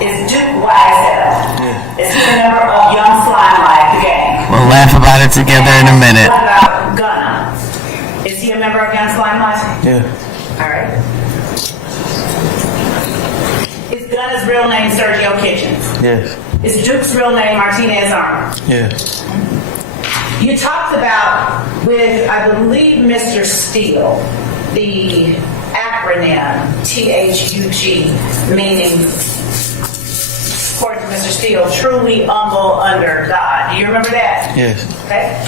Is Duke Wise Yeah. Is he a member of Young Slime Life, the gang? We'll laugh about it together in a minute. What about Gunna? Is he a member of Young Slime Life? Yeah. All right. Is Gunna's real name Sergio Kitchens? Yes. Is Duke's real name Martinez Arnold? Yeah. You talked about with, I believe, Mr. Steele, the acronym THUG, meaning, according to Mr. Steele, truly humble under God. Do you remember that? Yes. Okay.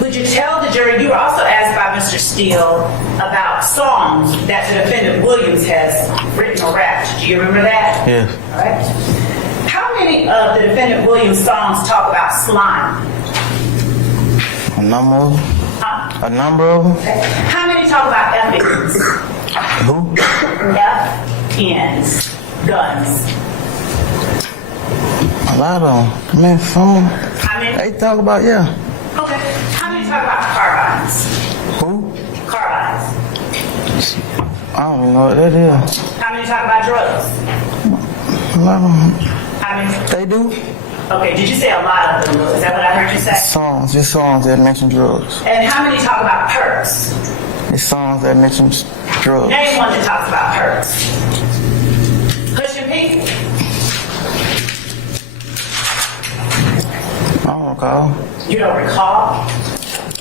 Would you tell the jury, you were also asked by Mr. Steele about songs that the defendant Williams has written or rapped. Do you remember that? Yes. All right. How many of the defendant Williams songs talk about slime? A number of them? Huh? A number of them? Okay. How many talk about F-ins? Who? F-ins. Guns. A lot of them. I mean, some of them. How many? They talk about, yeah. Okay. How many talk about carbines? Who? Carbines. I don't even know what that is. How many talk about drugs? A lot of them. How many? They do. Okay, did you say a lot of them? Is that what I heard you say? Songs. Just songs that mention drugs. And how many talk about perks? It's songs that mention drugs. Name one that talks about perks. Pushing P? I don't recall. You don't recall?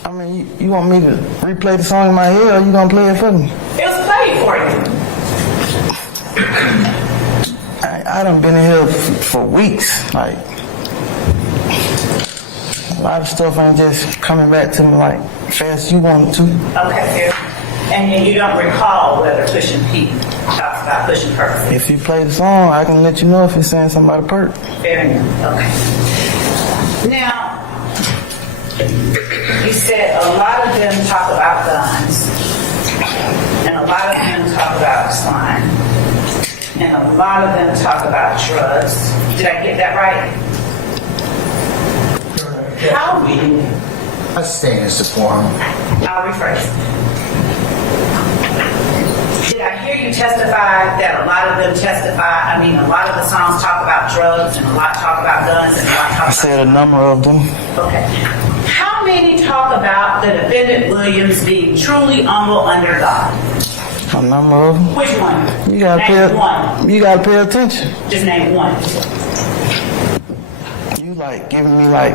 I mean, you want me to replay the song in my head, or you gonna play it for me? It was played for you. I done been in here for weeks. Like, a lot of stuff ain't just coming back to me like fast as you want it to. Okay, fair. And then you don't recall whether Pushing P talks about pushing perks. If you play the song, I can let you know if it's saying something about a perk. Fair enough. Okay. Now, you said a lot of them talk about guns, and a lot of them talk about slime, and a lot of them talk about drugs. Did I get that right? How many? I stand in support. I'll rephrase. Did I hear you testify that a lot of them a lot of the songs talk about drugs and a lot talk about guns and a lot I talk said a number of them. about... Okay. How many talk about the defendant Williams being truly humble under God? A number of them. Which one? You gotta Name one. You gotta pay attention. Just name one. You like giving me like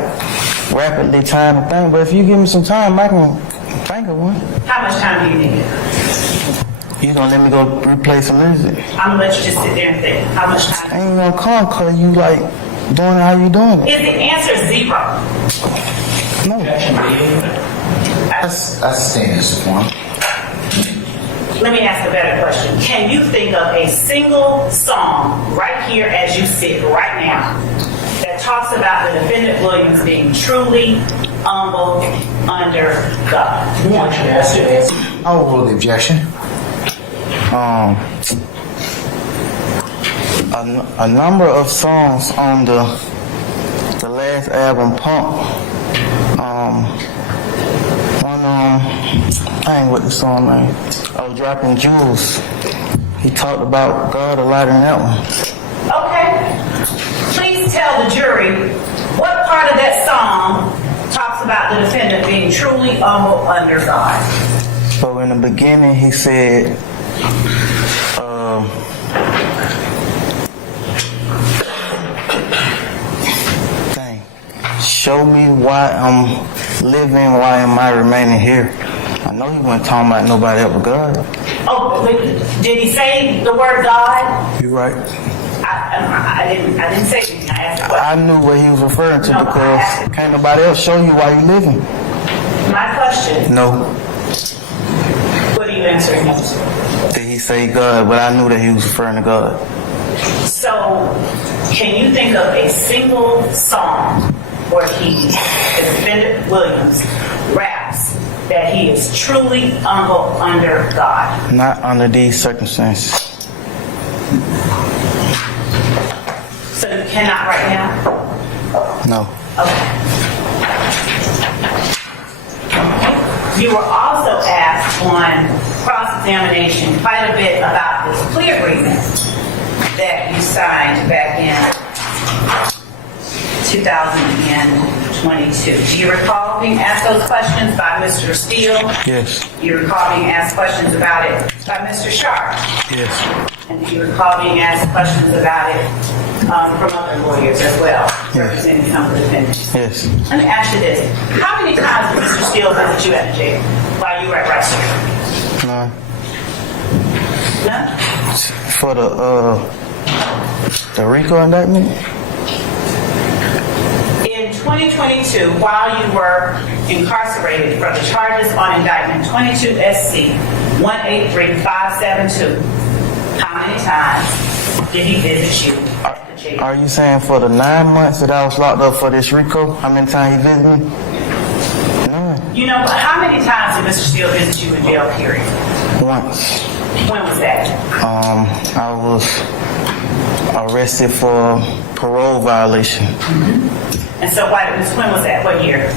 rapidly time to think, but if you give me some time, I can think of one. How much time do you need? You gonna let me go replay some music? I'm gonna let you just sit there and think. How much time? I ain't gonna come cause you like doing it how you doing it. Is the answer zero? No. I stand in support. Let me ask a better question. Can you think of a single song right here as you sit right now that talks about the defendant Williams being truly humble under God? One. I will rule the objection. A number of songs on the last album, Pump. I ain't what the song name. I was Dropping Jewels. He talked about God a lot in that one. Okay. Please tell the jury what part of that song talks about the defendant being truly humble under God. So in the beginning, he said, show me why I'm living, why am I remaining here? I know he wasn't talking about nobody else but God. Oh, did he say the word God? You're right. I didn't say anything. I asked a question. I knew what he was referring to No, because can't nobody else show you why you living. My question, No. what are you answering? Did he say God? But I knew that he was referring to God. So, can you think of a single song where the defendant Williams raps that he is truly humble under God? Not under these circumstances. So you cannot right now? No. Okay. You were also asked on cross-examination quite a bit about this plea agreement that you signed back in 2022. Do you recall being asked those questions by Mr. Steele? Yes. Do you recall being asked questions about it by Mr. Sharp? Yes. And do you recall being asked questions about it from other lawyers as well, Yes. representing some of the defendants? Yes. Let me ask you this. How many times did Mr. Steele visit you at the jail while you were at Rice Street? No. None? For the RICO indictment? In 2022, while you were incarcerated for the charges on indictment 22 SC 183572, how many times did he visit you at the jail? Are you saying for the 9 months that I was locked up for this RICO? How many times he visited me? None. You know, how many times did Mr. Steele visit you in jail, period? Once. When was that? I was arrested for parole violation. And so when was that? What year?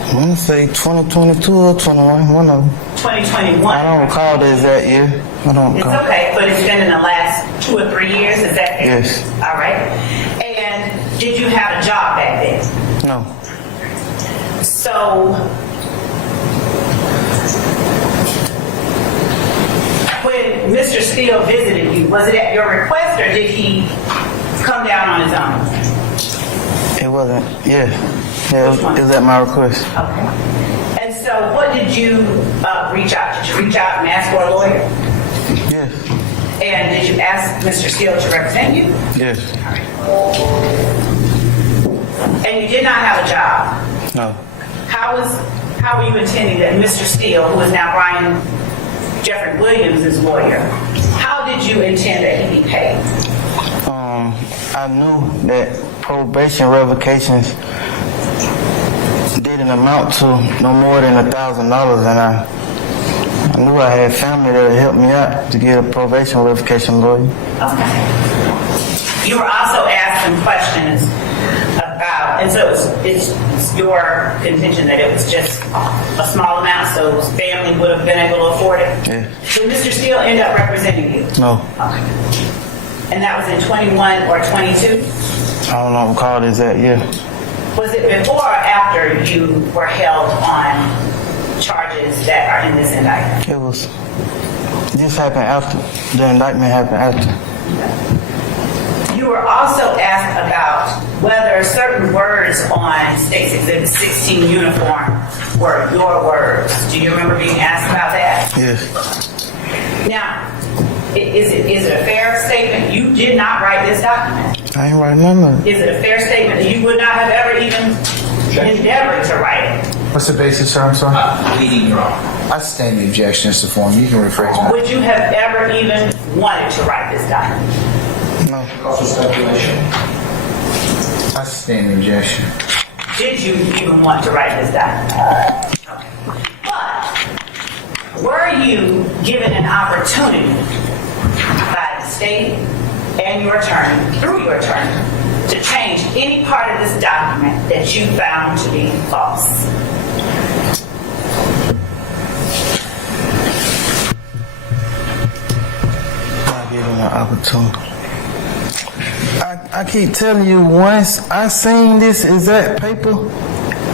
I want to say 2022 or 21, one of them. 2021. I don't recall the exact year. I don't It's recall. okay, but it's been in the last 2 or 3 years, is that it? Yes. All right. And did you have a job back then? No. So, when Mr. Steele visited you, was it at your request or did he come down on his own? It wasn't. Yeah. Yeah, it was at my request. Okay. And so what did you reach out? Did you reach out and ask for a lawyer? Yes. And did you ask Mr. Steele to represent you? Yes. And you did not have a job. No. How were you intending that Mr. Steele, who is now Brian Jeffrey Williams' lawyer, how did you intend that he be paid? I knew that probation revocations didn't amount to no more than $1,000, and I knew I had family that would help me out to get a probation revocation lawyer. Okay. You were also asked some questions about, and so it's your contention that it was just a small amount, so his family would have been able to afford it? Yeah. Did Mr. Steele end up representing you? No. Okay. And that was in 21 or 22? I don't recall the exact year. Was it before or after you were held on charges that are in this indictment? It was. This happened after. The indictment happened after. You were also asked about whether certain words on State's Exhibit 16 uniform were your words. Do you remember being asked about that? Yes. Now, is it a fair statement you did not write this document? I ain't writing none of it. Is it a fair statement that you would not have ever even endeavored to write it? What's the basis, sir? I'm sorry. Leading your honor. I sustain the objection, Mr. Foreman. You can rephrase that. Would you have ever even wanted to write this document? No. Also speculation. I sustain the objection. Did you even want to write this document? But were you given an opportunity by the state and your attorney, through your attorney, to change any part of this document that you found to be false? Not given an opportunity. I keep telling you, once I seen this exact paper,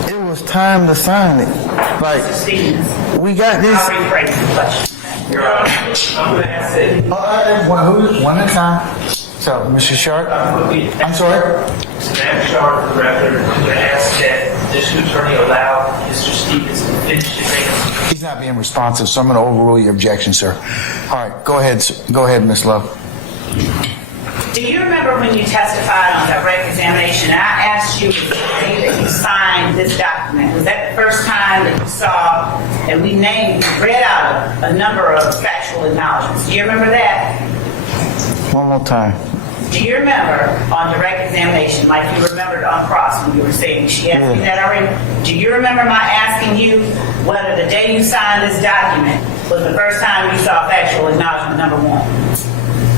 it was time to sign it. Like, Stevens, we got I'll this. rephrase the question. Your honor, I'm going to ask that. One at a time. So, Mr. Sharp. I'm sorry. Sam Sharp, for the record, I'm going to ask that the district attorney allow Mr. Stevens to finish his answer. He's not being responsive, so I'm going to overrule your objection, sir. All right, go ahead. Go ahead, Ms. Love. Do you remember when you testified on direct examination and I asked you to say that you signed this document? Was that the first time that you saw, and we read out a number of factual acknowledgments? Do you remember that? One more time. Do you remember on direct examination, like you remembered on cross when you were saying, she asked me that already? Do you remember my asking you whether the day you signed this document was the first time you saw factual acknowledgement number one?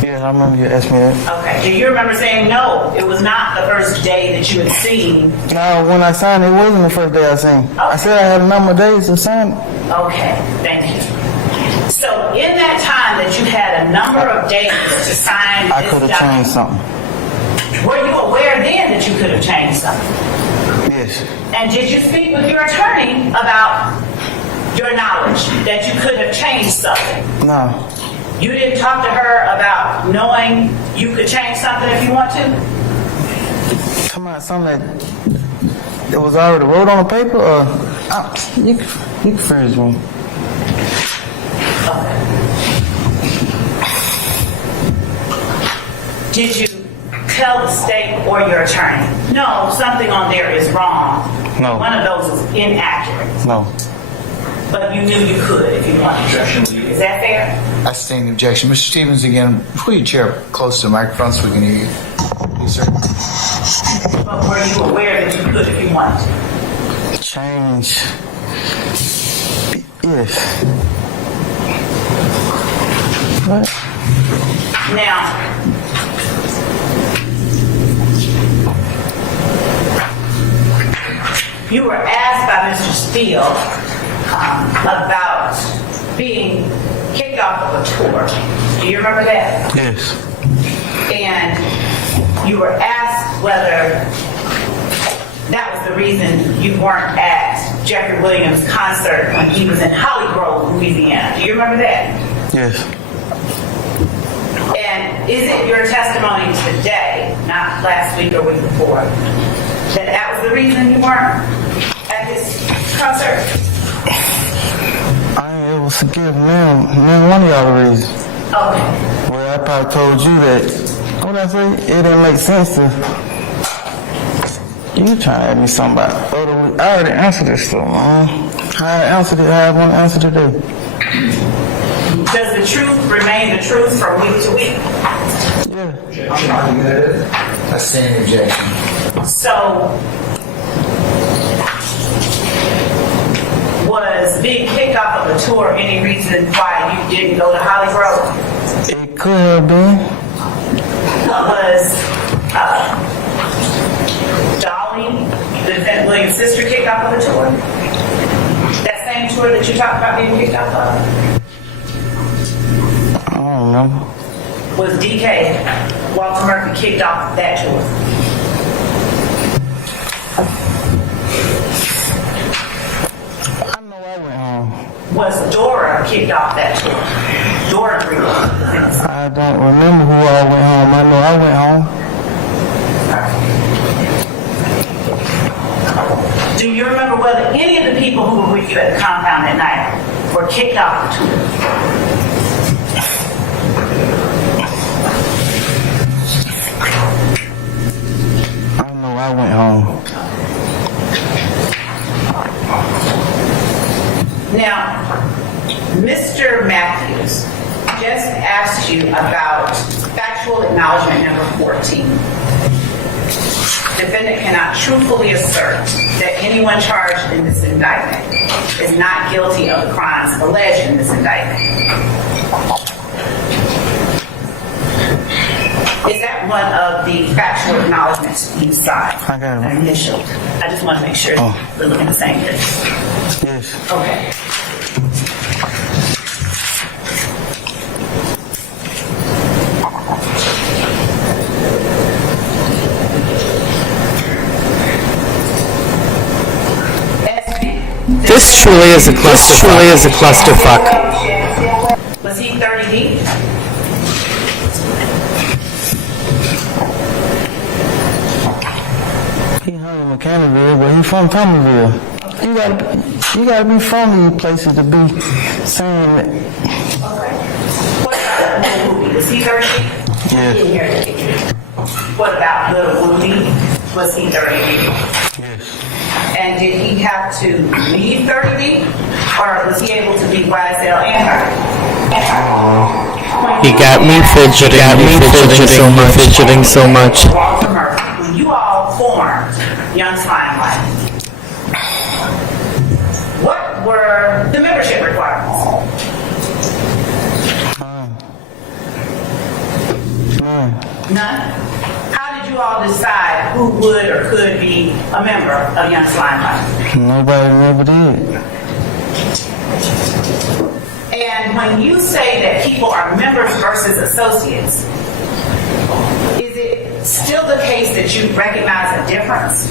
Yes, I remember you asked me that. Okay. Do you remember saying no? It was not the first day that you had seen. No, when I signed it, wasn't the first day I signed. I said I had a number of days to sign it. Okay, thank you. So in that time that you had a number of days to sign I this could have document, changed something. were you aware then that you could have changed something? Yes. And did you speak with your attorney about your knowledge that you could have changed something? No. You didn't talk to her about knowing you could change something if you want to? Come on, something that was already wrote on the paper, or you can finish me. Did you tell the state or your attorney, no, something on there is wrong? No. One of those is inaccurate, No. but you knew you could if you wanted to. Is that fair? I sustain the objection. Mr. Stevens, again, put your chair close to the microphone so we can hear you. Yes, sir. But were you aware that you could if you wanted to? Change. Yes. What? Now, you were asked by Mr. Steele about being kicked off of a tour. Do you remember that? Yes. And you were asked whether that was the reason you weren't at Jeffrey Williams' concert when he was in Holly Grove, Louisiana. Do you remember that? Yes. And is it your testimony today, not last week or week before, that that was the reason you weren't at his concert? I ain't able to give none one of y'all the reason. Okay. Well, I probably told you that. What did I say? It didn't make sense to. You trying to ask me something about other week. I already answered this stuff, man. I answered it. I want to answer today. Does the truth remain the truth from week to week? Yeah. I sustain the objection. So, was being kicked off of the tour any reason why you didn't go to Holly Grove? It could have been. Was Dolly, the defendant Williams' sister, kicked off of the tour? That same tour that you talked about being kicked off of? I don't remember. Was DK, Walter Murphy, kicked off that tour? I know I went home. Was Dora kicked off that tour? Dora Green. I don't remember who all went home. I know I went home. Do you remember whether any of the people who were with you at the compound that night were kicked off the tour? I know I went home. Now, Mr. Matthews just asked you about factual acknowledgement number 14. Defendant cannot truthfully assert that anyone charged in this indictment is not guilty of the crimes alleged in this indictment. Is that one of the factual acknowledgments you signed? I got it. Initial. I just want to make sure we're looking at the same thing. Yes. Okay. This truly is a clusterfuck. Was he 30 deep? He hung in McCannville, but he from Thomasville. You gotta be from these places to be saying that. What about Little Woody? Was he 30 deep? Yes. Didn't hear the picture. What about Little Woody? Was he 30 deep? Yes. And did he have to leave 30 deep? Or was he able to be YSL and her? He got me fidgeting so much. Walter Murphy, when you all formed Young Limelight, what were the membership requirements? None? How did you all decide who would or could be a member of Young Limelight? Nobody never did. And when you say that people are members versus associates, is it still the case that you recognize a difference?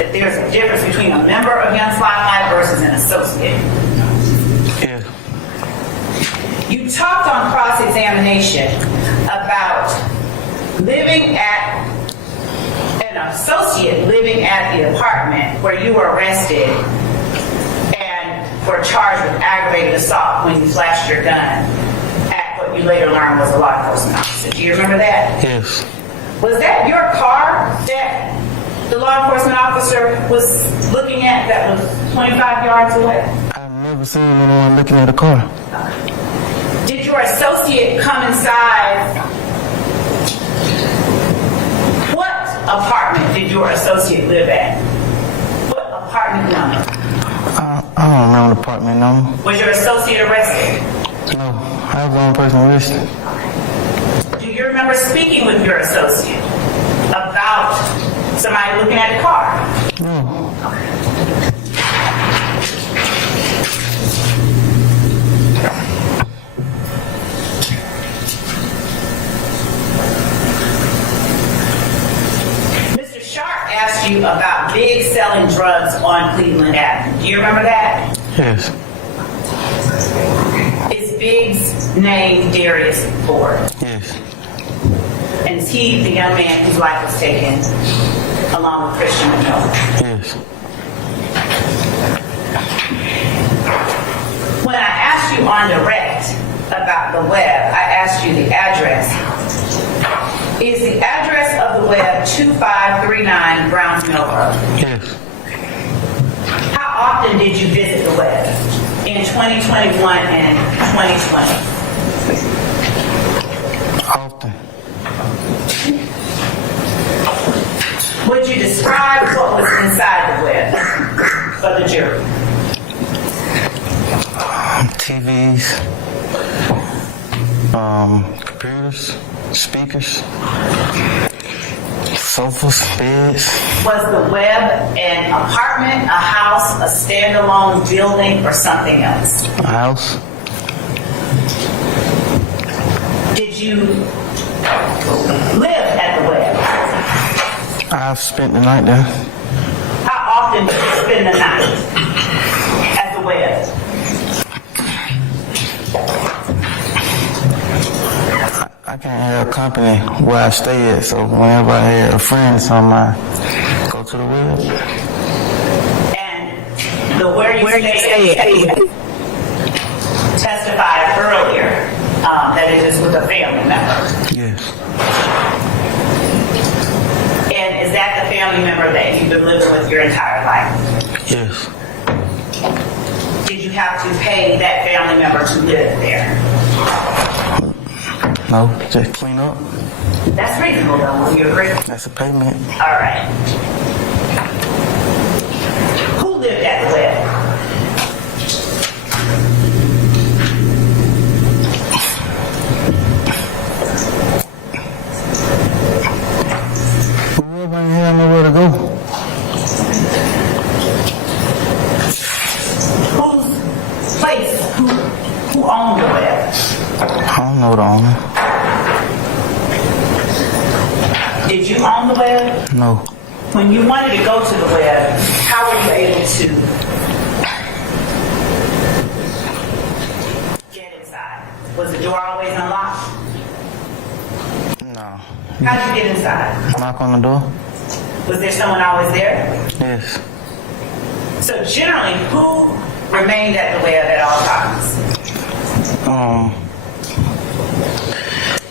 That there's a difference between a member of Young Limelight versus an associate? Yeah. You talked on cross-examination about living at, an associate living at the apartment where you were arrested and were charged with aggravated assault when you flashed your gun at what you later learned was a law enforcement officer. Do you remember that? Yes. Was that your car that the law enforcement officer was looking at that was 25 yards away? I've never seen anyone looking at a car. Did your associate come inside? What apartment did your associate live at? What apartment number? I don't remember the apartment number. Was your associate arrested? No, I was the only person arrested. Do you remember speaking with your associate about somebody looking at the car? No. Mr. Sharp asked you about Big selling drugs on Cleveland Avenue. Do you remember that? Yes. Is Big's name Darius Ford? Yes. And is he the young man whose life was taken along with Christian Minogue? Yes. When I asked you on direct about the web, I asked you the address. Is the address of the web 2539 Browns Mill Road? Yes. How often did you visit the web in 2021 and 2020? Often. Would you describe what was inside the web for the jury? TVs, computers, speakers, sofas, beds. Was the web an apartment, a house, a standalone building, or something else? A house. Did you live at the web? I've spent the night there. How often did you spend the night at the web? I can't have company where I stay at, so whenever I have a friend or something, I go to the web. And the where you stay at testified earlier that it is with a family member. Yes. And is that the family member that you've been living with your entire life? Yes. Did you have to pay that family member to live there? No, just clean up. That's reasonable though, will you agree? That's a payment. All right. Who lived at the web? Whoever ain't have nowhere to go. Whose place? Who owned the web? I don't know the owner. Did you own the web? No. When you wanted to go to the web, how were you able to get inside? Was the door always unlocked? No. How'd you get inside? Knock on the door? Was there someone always there? Yes. So generally, who remained at the web at all times?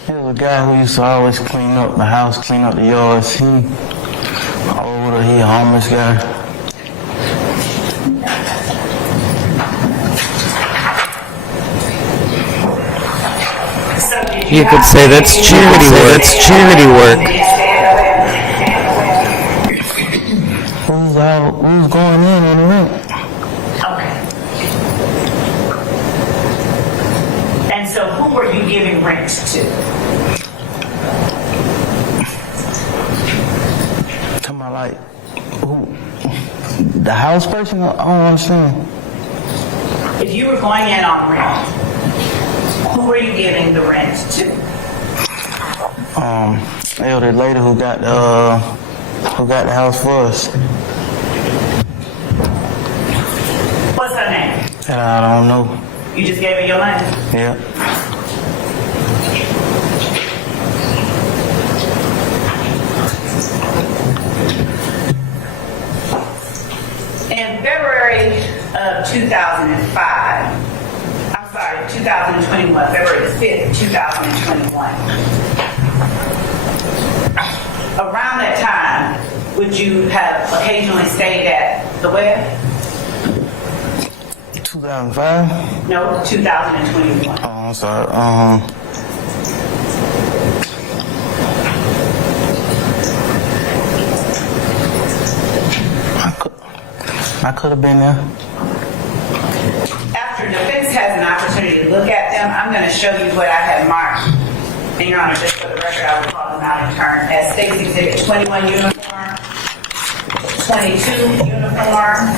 There was a guy who used to always clean up the house, clean up the yards. He older, he a homeless guy. So did You could have say to that's get charity inside? work. That's charity work. Who's going in the rent? Okay. And so who were you giving rent to? Like, who? The house person? I don't understand. If you were going in on rent, who were you giving the rent to? Elder lady who got the house for us. What's her name? And I don't know. You just gave her your money? Yeah. In February of 2005, I'm sorry, 2021, February the 5th, 2021. Around that time, would you have occasionally stayed at the Web? 2005? No, 2021. Oh, I'm sorry. I could have been there. After defense has an opportunity to look at them, I'm going to show you what I have marked. And Your Honor, just for the record, I will call them out in turn as State's Exhibit 21 uniform, 22 uniform,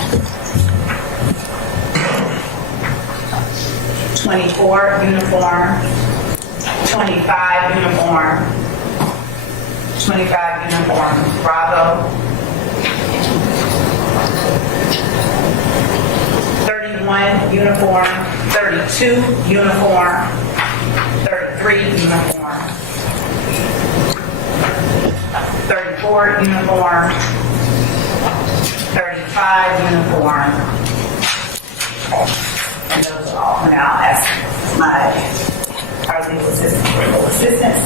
24 uniform, 25 uniform, 25 uniform, Bravo, 31 uniform, 32 uniform, 33 uniform, 34 uniform, 35 uniform, and those are all. Now I'll ask our legal assistants,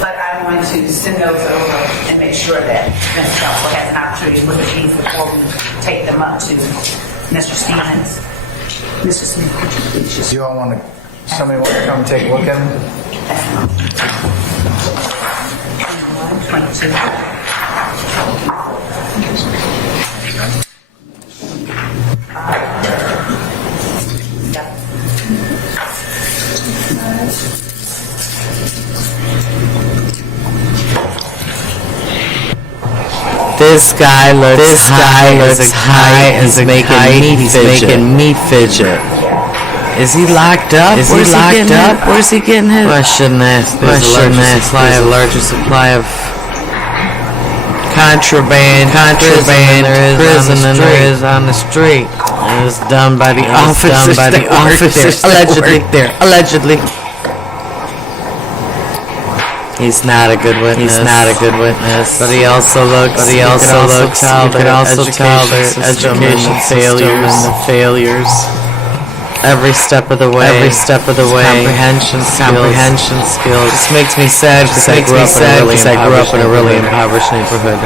but I'm going to send those over and make sure that Mr. Council has an opportunity to look at these before we take them up to Mr. Stevens. Mr. Smith, could you please just... Do you all want to, somebody want to come take a look at them? 22. This guy looks high as making me fidget. Is he locked up? Where's he getting his? I shouldn't ask. There's a larger supply of contraband prison than there is on the street. It was done by the officers allegedly. He's not a good witness. But he also looks. You could also tell their education failures. Every step of the way. Comprehension skills. This makes me sad because I grew up in a really impoverished neighborhood.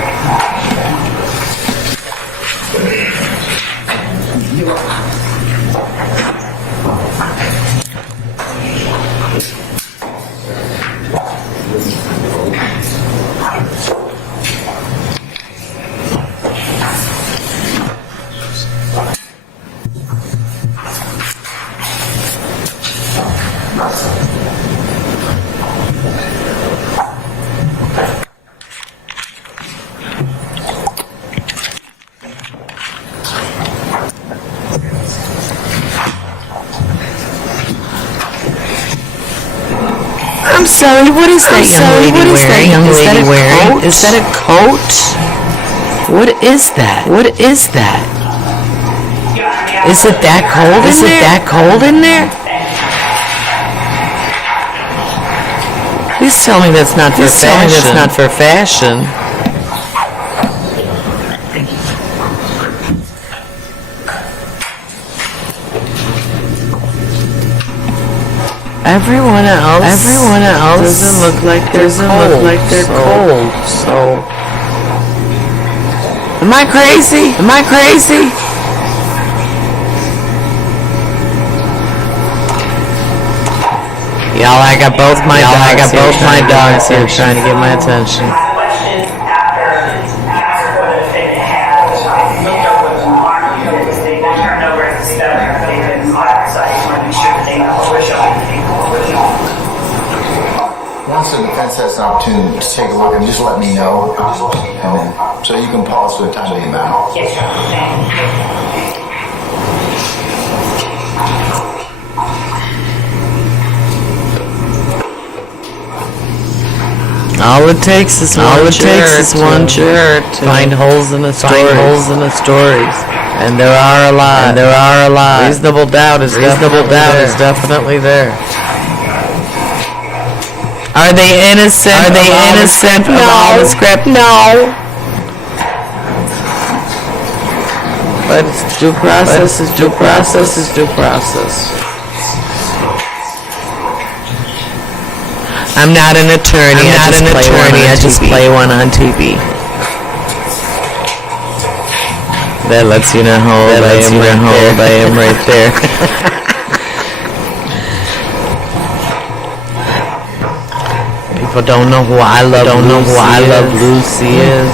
I'm sorry, what is that young lady wearing? Is that a coat? What is that? Is it that cold in there? Please tell me that's not for fashion. Everyone else doesn't look like they're cold. So, am I crazy? Y'all, I got both my dogs here trying to get my attention. Questions after what the defendant had looked over the mark because they got turned over as a step, they couldn't mark, so I just want to make sure that they know what we're showing. Once the defense has an opportunity to take a look and just let me know. So you can pause for the time being, ma'am. Yes, sir. Thank you. All it takes is one juror to find holes in the stories. And there are a lot. Reasonable doubt is definitely there. Are they innocent? Of all the script? No. But it's due process. Due process. I'm not an attorney. I just play one on TV. That lets you know how old I am right there. People don't know who I love. Lucy is.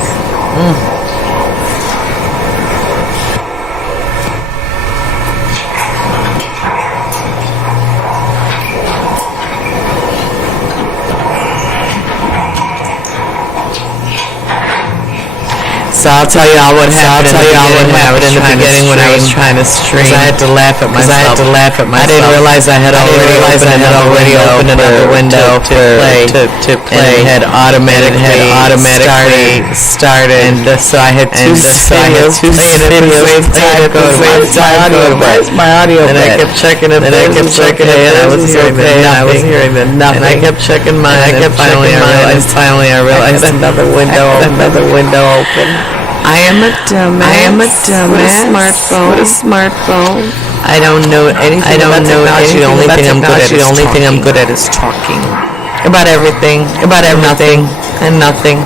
So I'll tell you all what happened in the beginning when I was trying to stream. I had to laugh at myself. I didn't realize I had already opened another window to play. And it had automatically started. And so I had two videos playing at the same time. Where's my audio? And I kept checking it. And I was hearing nothing. And I kept checking mine. And finally I realized another window open. I am a dumbass. With a smartphone. I don't know anything about technology. The only thing I'm good at is talking. About everything. And nothing.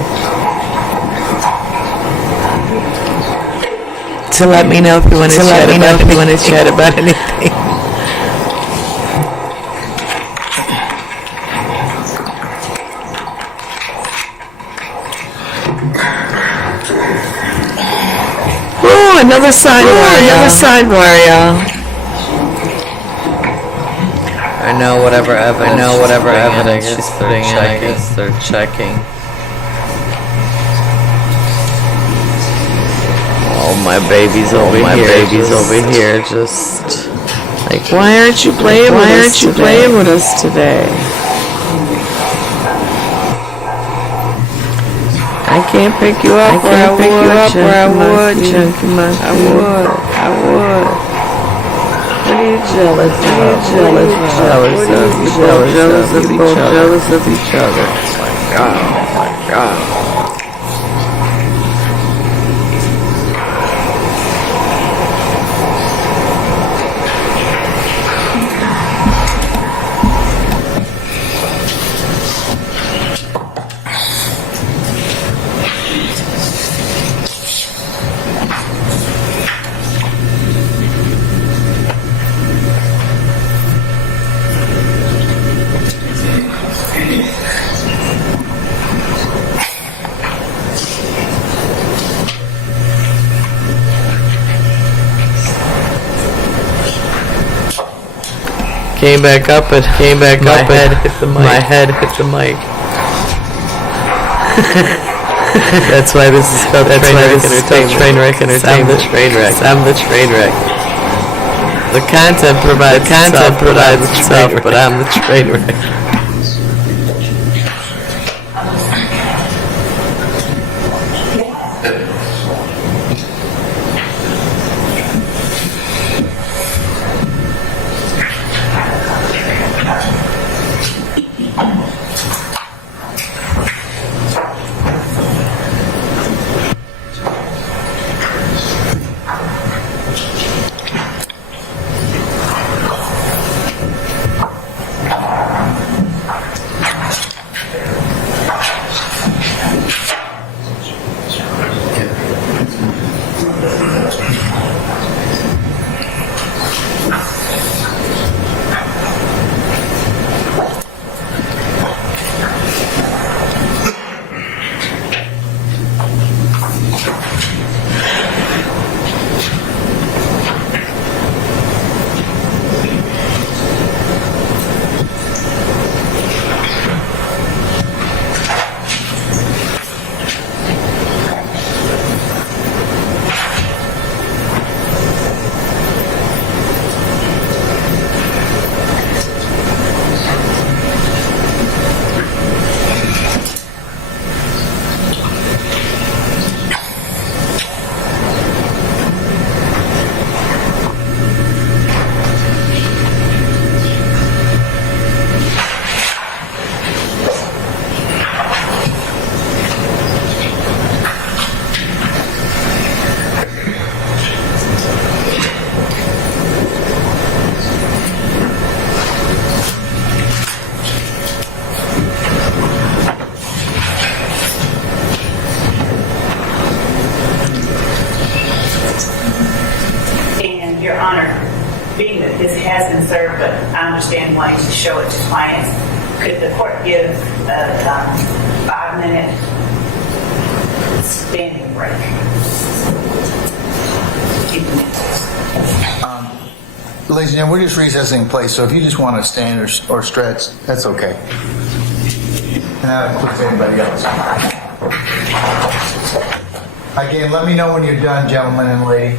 To let me know if you want to chat about anything. Another sidebar, y'all. I know whatever evidence she's putting in, I guess they're checking. Oh, my baby's over here, just like, why aren't you playing with us today? I can't pick you up where I would. I would. What are you jealous of each other. Oh my God. Came back up. My head hit the mic. That's why this is called Trainwreck Entertainment. I'm the Trainwreck. The content provides itself, but I'm the Trainwreck. concerned, but I understand wanting to show it to clients. Could the court give a 5-minute standing break? Keep the minutes. Ladies and gentlemen, we're just recessing in place, so if you just want to stand or stretch, that's okay. And that includes anybody else. Again, let me know when you're done, gentlemen and lady.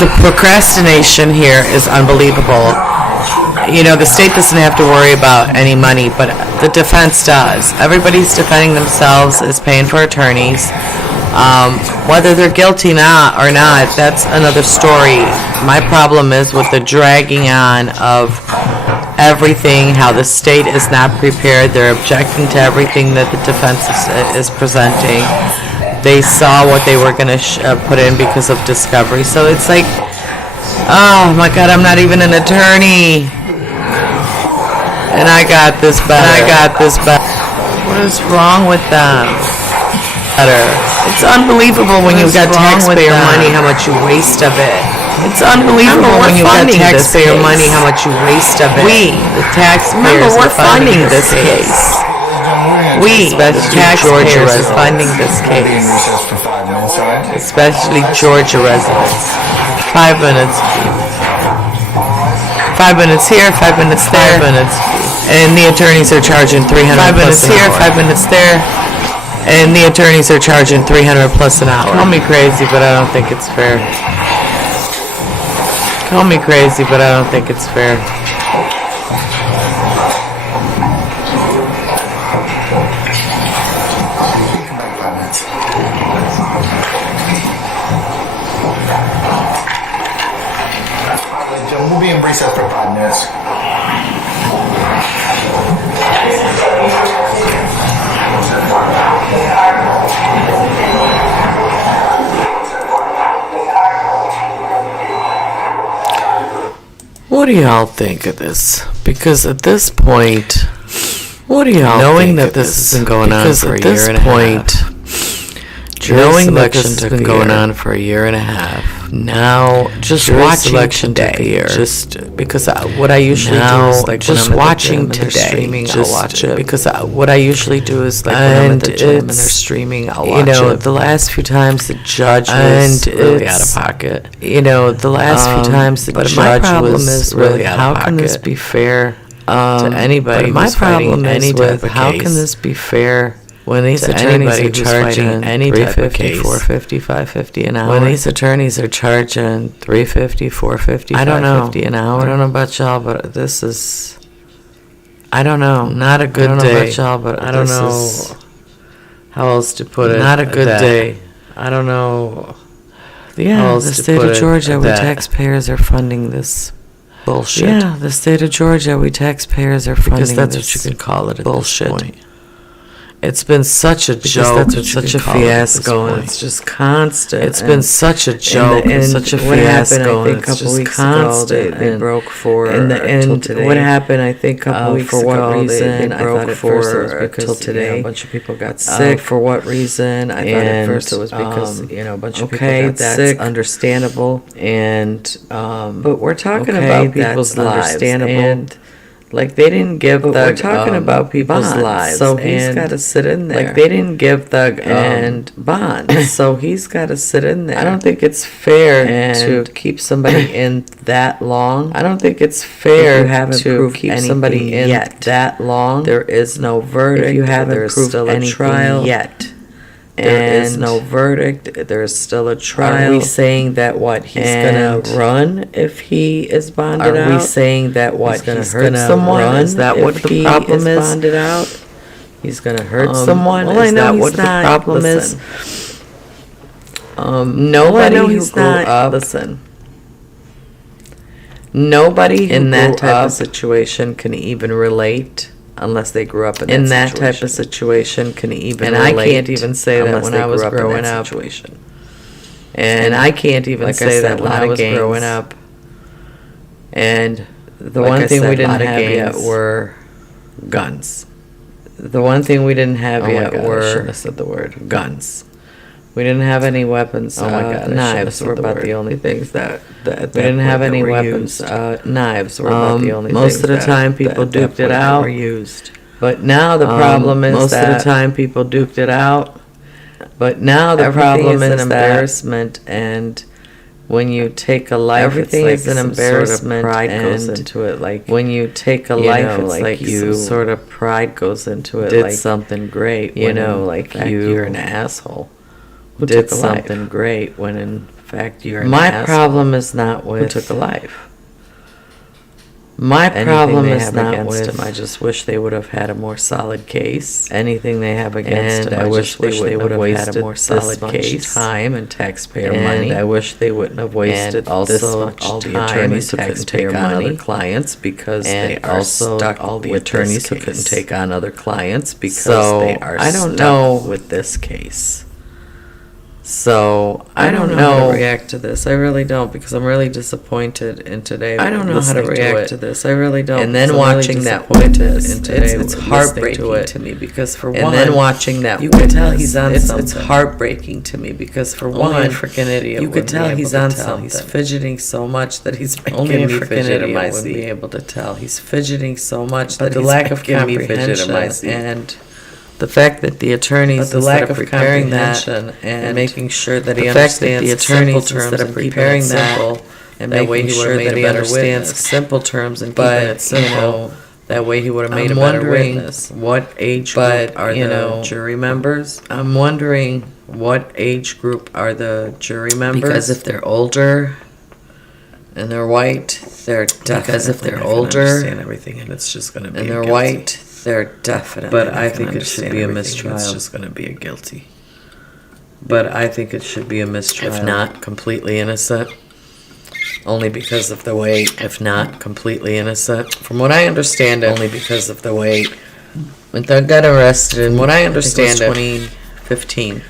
The procrastination here is unbelievable. You know, the state doesn't have to worry about any money, but the defense does. Everybody's defending themselves, is paying for attorneys. Whether they're guilty or not, that's another story. My problem is with the dragging on of everything, how the state is not prepared. They're objecting to everything that the defense is presenting. They saw what they were going to put in because of discovery. So it's like, oh my God, I'm not even an attorney. And I got this better. What is wrong with them? Better. It's unbelievable when you've got taxpayer money, how much you waste of it. It's unbelievable when you've got taxpayer money, how much you waste of it. We, the taxpayers, are funding this case. We, the taxpayers, are funding this We'll be in case. recess for 5 minutes, all right? Especially Georgia residents. 5 minutes. 5 minutes here, 5 minutes there. 5 minutes. And the attorneys are charging $300 5 minutes here, 5 minutes there. And the attorneys are charging $300 plus an hour. Call me crazy, but I don't think it's fair. Call me crazy, but I don't think it's fair. Come back 5 minutes. Ladies and gentlemen, we'll be in recess for 5 minutes. What do y'all think of this? Because at this point, what do y'all knowing that this has been going on for a year and a half? Knowing that this has been going on for a year and a half. Now, just watching today, just because what I usually do is like just watching today, streaming, I'll watch it. Because what I usually do is like when I'm at the gym and they're streaming, I'll watch it. You know, the last few times the judge was really out of pocket. You know, the last few times the judge was really out of pocket. How can this be fair to anybody? My problem is with how can this be fair? When these attorneys are charging any type of case, $450, $550 an hour. When these attorneys are charging $350, $450, $550 an hour. I don't know about y'all, but this is, I don't know, not a good day. I don't know about y'all, but I don't know how else to put it. Not a good day. I don't know. Yeah, the state of Georgia, where taxpayers are funding this bullshit. Yeah, the state of Georgia, we taxpayers are funding this. Because that's what you can call it at bullshit. This point. It's been such a joke, it's such a fiasco, and it's just constant. It's been such a joke and such a fiasco, and it's just constant. They broke for until today. What happened, I think, a couple weeks ago, for what reason? I thought at first it was because today a bunch of people got sick. For what reason? I thought at first it was because a bunch of people got sick. Understandable, and but we're talking about people's lives, and like they didn't give we're talking about people's lives, so he's got to sit in there. Like they didn't give the and bond, so he's got to sit in there. I don't think it's fair to keep somebody in that long. I don't think it's fair to keep somebody in that long. There is no verdict. If you haven't proved still a trial yet. There is no verdict. There's still a trial. Are we saying that what he's gonna run if he is bonded out? Are we saying that what he's gonna hurt someone? Is that what the problem is? Bonded out. He's gonna hurt someone. Well, is that what the problem is? Nobody who grew up. Listen. Nobody in that type of situation can even relate. Unless they grew up in that type of situation, can even relate. And I can't even say that when I was growing up. And I can't even say that when I was growing up. And the one thing we didn't have yet were guns. The one thing we didn't have yet were, I shouldn't have said the word, guns. We didn't have any weapons. Oh my God, knives were about the only things that. We didn't have any weapons. Knives were about the only most things of the that- time people that duked it were out. used. But now the problem is most that of the time people duked it out. But now the Everything problem is is an that embarrassment, and when you take a life, everything it's is like an some sort of embarrassment, pride goes and into it. Like when you take a you life, know, it's like like you some sort of pride goes into it. did like something great. you when know, in like fact you're an asshole. who Did took a life. something great when in fact you're an My asshole. problem is not who with took a life. My Anything problem they is have not against with him. I just wish they would have had a more solid case. anything they have against And him. I I just wish they would have had wasted a more solid this much case. time and taxpayer And money. I wish they wouldn't have wasted And also this much all time the attorneys who and couldn't taxpayer take on money. other clients because And they are also stuck all the with attorneys this who couldn't case. take on other clients because So, they are I don't stuck know. with this case. So I don't know how know. to react to this. I really don't, because I'm really disappointed in today. I don't know how to listening react it. to this. I really don't. And then because I'm really watching that disappointed witness in in today, today, it's listening heartbreaking to it. to me because for And one, then watching that you could tell witness, he's on it's something. heartbreaking to me because for Only one, a freaking idiot you would could be tell able he's to on tell. something. He's fidgeting so much that he's making Only a me freaking idiot fidget. would be able to tell. He's fidgeting so much But that the he's lack of making me comprehension fidget and the fact that the attorneys, But the instead lack of preparing that comprehension and making sure that the he fact that understands the attorneys, simple terms instead of and keeping preparing it that simple, and that way making he would've sure made that a he better understands witness. simple terms and But, keeping it simple, you know, that way he would have made I'm a better wondering witness. what age But, group are you the know, jury members? I'm wondering what age group are the jury members? Because if they're older and they're white, they're definitely because if they're not gonna older understand everything, and it's just going to be and a they're guilty. white, they're definitely But not I gonna think it should understand be a everything, mistrial. and It's it's just going to be a guilty. But I think it should be a mistrial. If not completely innocent, only because of the weight. If not Completely innocent, from what I understand it, only because of the weight. when Thug got arrested, and what I understand it, 2015.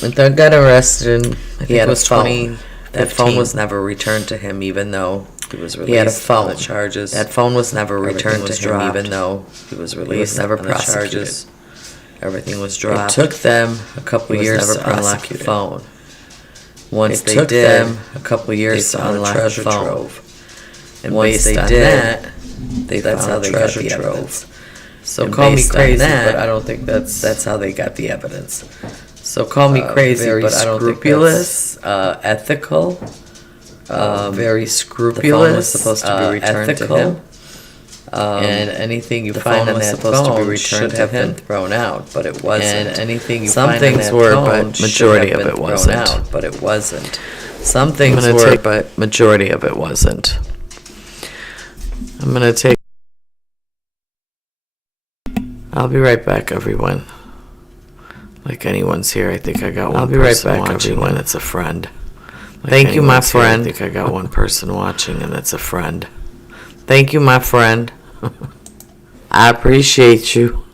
when Thug got arrested, I he had a it was phone. That phone 2015. was never returned to him, even though He was he released had a on phone. the charges. That phone was never Everything returned was to him, dropped. even though He was he was released never on the prosecuted. charges. Everything was It dropped. took them a couple He was years never to unlock the prosecuted. phone. Once It they took did, them a couple years they to found a unlock the treasure phone. trove. And Once based they on did, that, that's found how a they got treasure the trove. evidence. So And call me based on crazy, that, but I don't think that's how they got the evidence. So call me crazy, very but I don't scrupulous, think that's ethical. Very The scrupulous. phone was supposed to be returned ethical. to him. And anything you the find phone on was that supposed to be phone returned should to have him. been thrown out, but it wasn't. And anything you Some find on things that were, phone but should majority have of been it thrown wasn't. out, But it wasn't. Some things gonna were, take- but majority of it wasn't. I'm gonna take. I'll be right back, everyone. Like anyone's here, I think I got one. I'll be right person back, watching, everyone. and it's a friend. Like Thank you, my anyone's here, friend. I think I got one person watching, and it's a friend. Thank you, my friend. I appreciate you.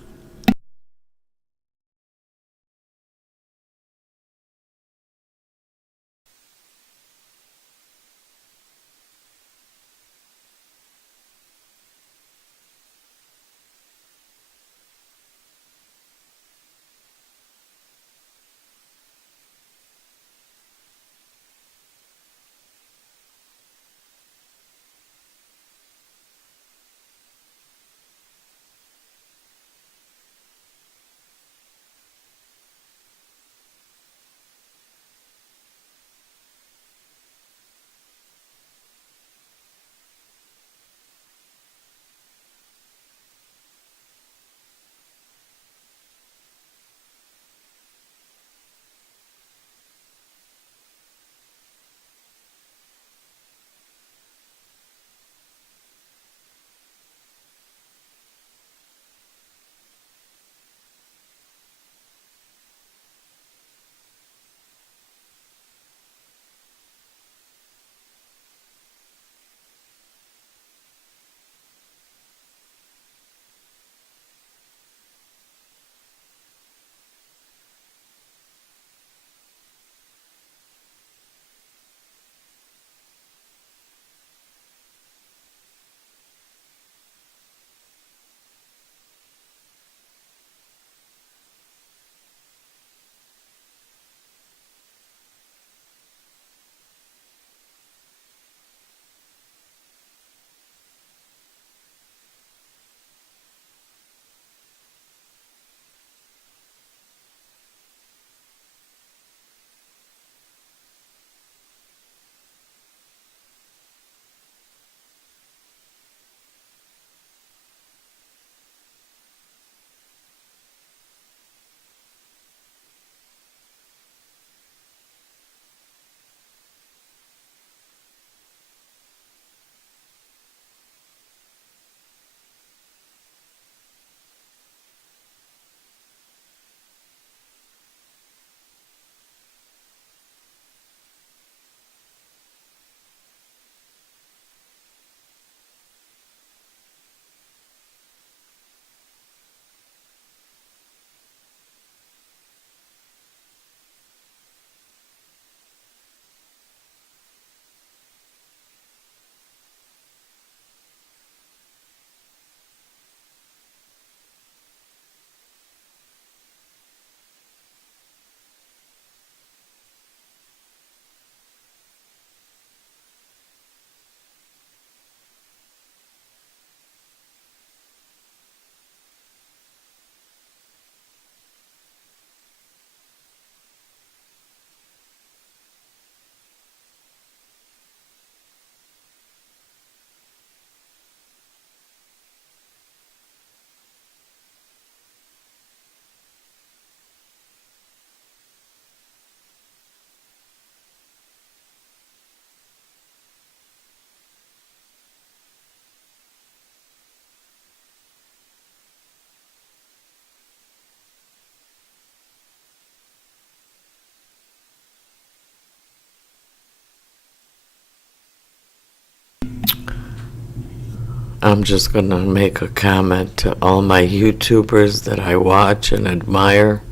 I'm just gonna make a comment to all my YouTubers that I watch and admire.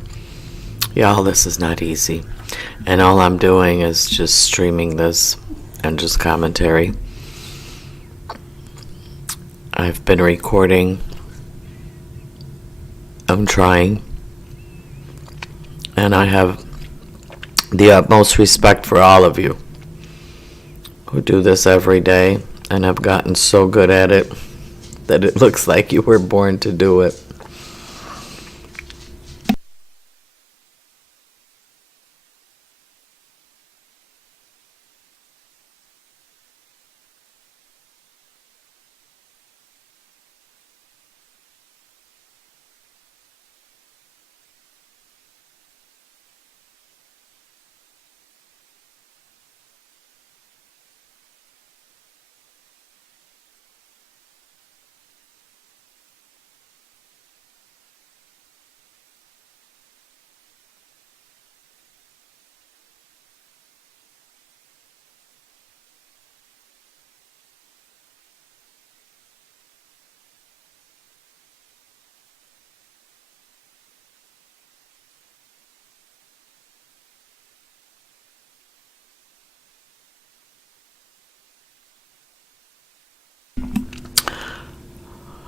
Y'all, this is not easy. And all I'm doing is just streaming this and just commentary. I've been recording. I'm trying. And I have the utmost respect for all of you who do this every day and have gotten so good at it that it looks like you were born to do it.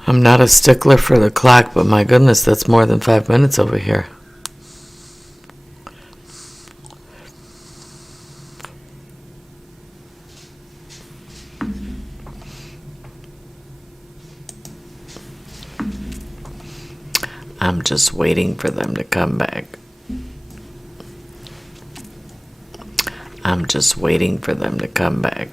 I'm not a stickler for the clock, but my goodness, that's more than 5 minutes over here. I'm just waiting for them to come back. I'm just waiting for them to come back.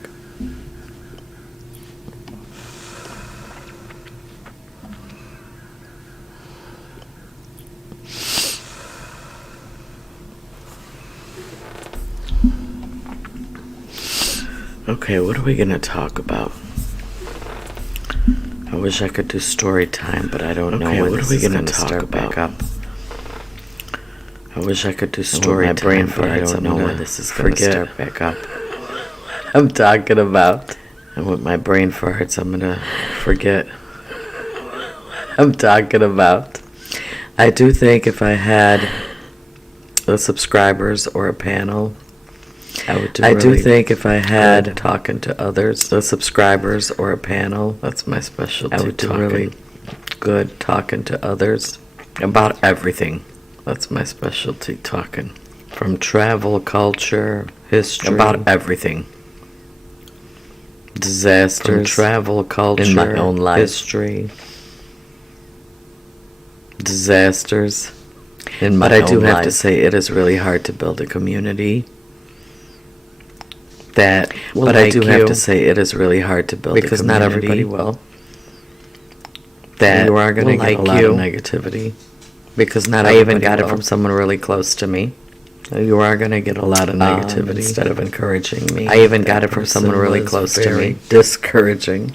Okay, what are we gonna talk about? I wish I could do story time, but I don't know when this is gonna start back up. I wish I could do story time, but I don't know when this is gonna start back up. I'm talking about. And with my brain farts, I'm gonna forget. I'm talking about. I do think if I had the subscribers or a panel, I do think if I had talking to others, the subscribers or a panel, that's my specialty. I would do really good talking to others about everything. That's my specialty, talking. From travel, culture, history, about everything. Disasters, from travel, culture, in my own life, history, disasters in my own life. But I do have to say, it is really hard to build a community that will but like I do have to say it is really hard to build because not everybody will. That you are going to get like a lot of negativity because not I even got it from someone really close to me. You are going to get a lot of negativity instead of encouraging me. I even got it from someone really close to me, discouraging.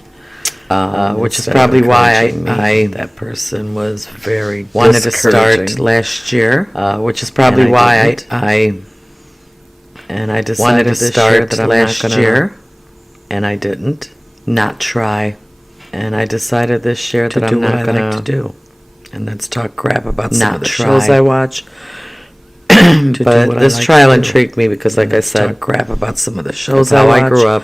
Which is probably why I that person was very wanted to start last year. Which is probably why I decided to start last year, and I didn't. Not try, and I decided this year that I'm not going to do, and that's talk crap about some of the shows I watch. But this trial intrigued me because, like I said, talk crap about some of the shows I watch. I grew up.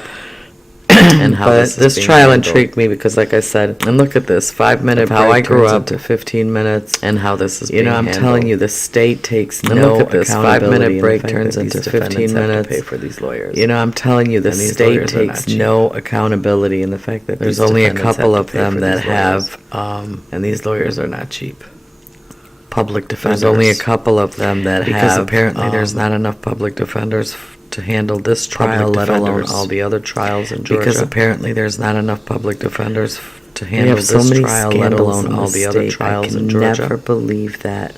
And how this trial intrigued me because, like I said, and look at this 5-minute break how I grew up to 15 minutes, and how this is. I'm telling you, the state takes no look at this 5-minute break turns into 15 minutes. To pay for these lawyers. I'm telling you, the state takes no accountability in the fact that there's only a couple of them that have, and these lawyers are not cheap. Public defenders. There's only a couple of them that have, because apparently there's not enough public defenders to handle this trial, let alone all the other trials in Georgia. Because apparently there's not enough public defenders to handle this trial, let alone all the other trials in Georgia. I can never believe that.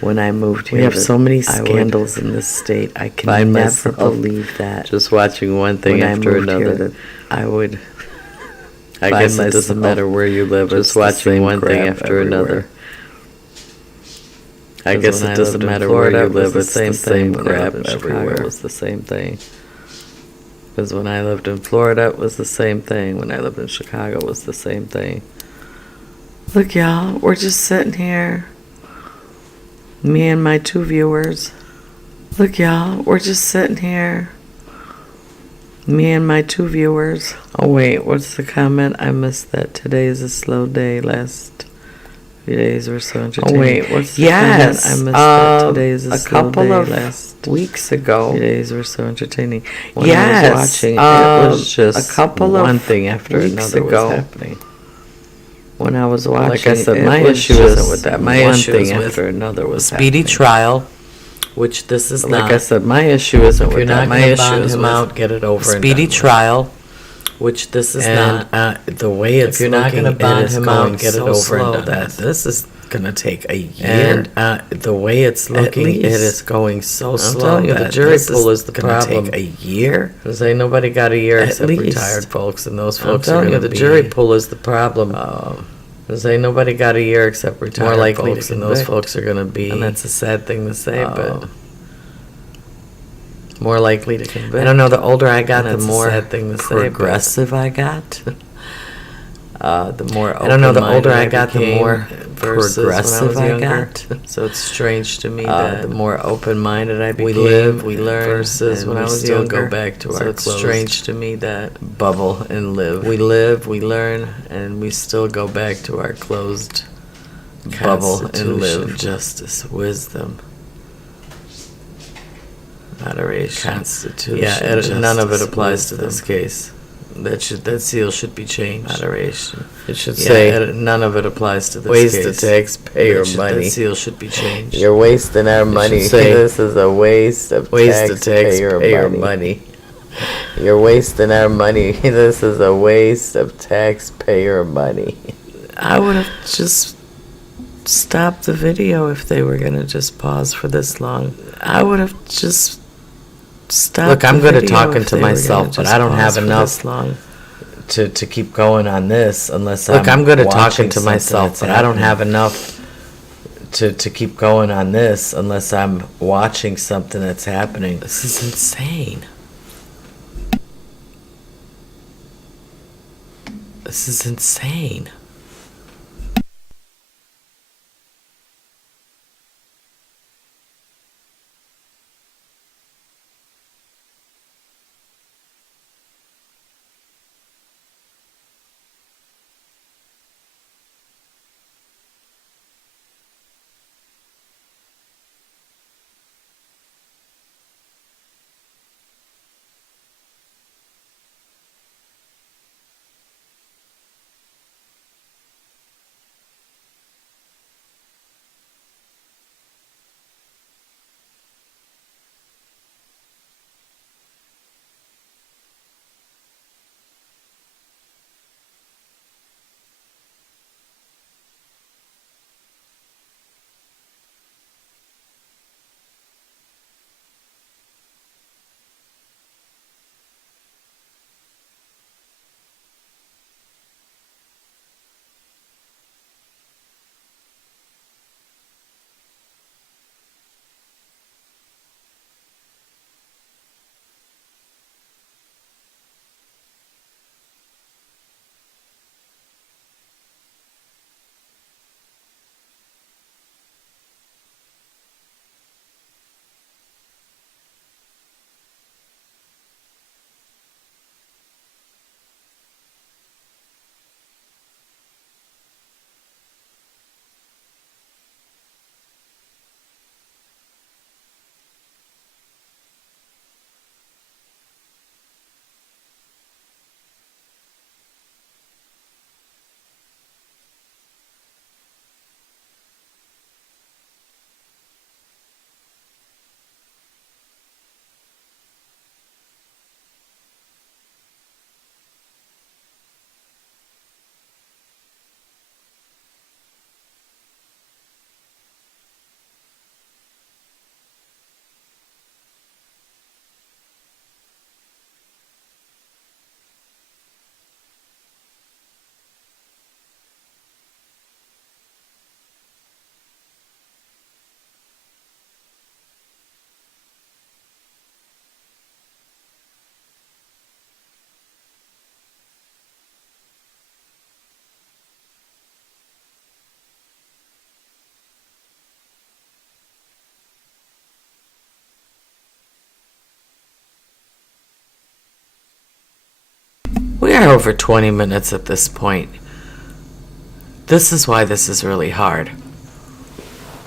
When I moved here, we have so many scandals in this state. I can never believe that. Just watching one thing after another, I would. I guess it doesn't matter where you live. Just watching one thing after another. I guess it doesn't matter where you live, it's the same crap everywhere. It's the same thing. Because when I lived in Florida, it was the same thing. When I lived in Chicago, it was the same thing. Look, y'all, we're just sitting here. Me and my 2 viewers. Look, y'all, we're just sitting here. Me and my 2 viewers. Oh, wait, what's the comment? I missed that. Today is a slow day. Last few days were so entertaining. Oh, wait, what's the comment? I missed that. Today is a slow day. Last weeks ago. Few days were so entertaining. When I was watching, it was just a couple of one thing after another was happening. When I was watching, like I said, my issue isn't with that. My issue is after another was Speedy happening. trial, which this is not. Like I said, my issue isn't with that. My issue bond is him with out, get it over and Speedy done with. trial, which this is And not. The way it's if you're not looking, going to bond it is him going out, get it so over slow and done that with. this is going to take a year. And The way it's looking, least, it is going so I'm slow telling you, the that jury this pool is the gonna problem. Take a year. Because ain't nobody got a year At except least. retired folks, and those I'm folks are telling going you, to the be. jury Pool is the problem. Because ain't nobody got a year except retired More likely folks, to and those convict. folks are going to be. And that's a sad thing to say, but more likely to convict. I don't know. The older I got, And the that's a more sad thing to say, but- progressive I got. The more I don't know, the older I open-minded got, the became more versus progressive when I I was younger. got. So it's strange to me that The more open-minded I became. we live, we learn, versus and when I we was still younger. go back to So our it's closed strange to me that bubble and live. We live, we learn, and we still go back to our closed bubble and live. Constitution, justice, wisdom, Moderation. Constitution, Yeah, none of it justice, applies to wisdom. this case. That seal should be changed. Moderation. It should Yeah, say none of it applies to this Waste case. of taxpayer money. That seal should be changed. You're wasting our should money. say, This is a waste of taxpayer money. You're wasting our money. This is a waste of taxpayer money. I would have just stopped the video if they were gonna just pause for this long. I would have just stopped. Look, I'm the good at video talking if to they were myself, gonna but just I don't pause have for enough this long. to keep going on this unless Look, I'm good at watching talking to something myself, that's but I don't happening. have enough to keep going on this unless I'm watching something that's happening. This is insane. This is insane. are over 20 minutes at this point. This is why this is really hard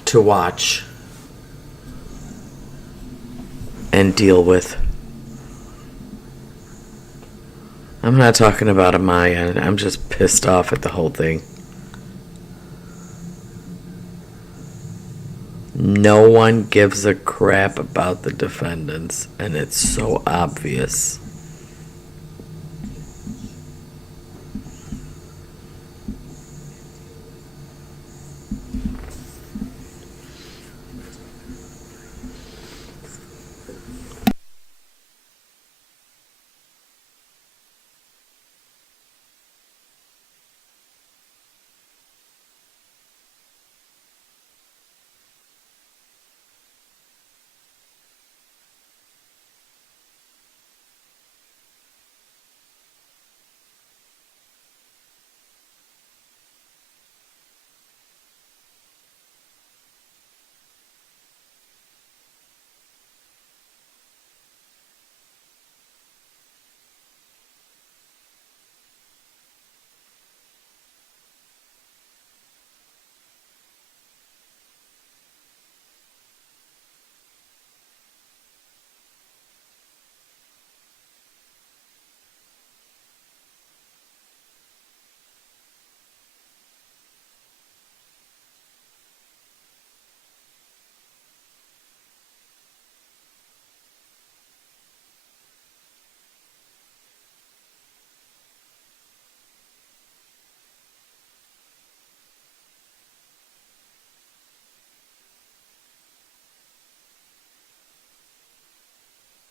to watch and deal with. I'm not talking about on my end. I'm just pissed off at the whole thing. No one gives a crap about the defendants, and it's so obvious.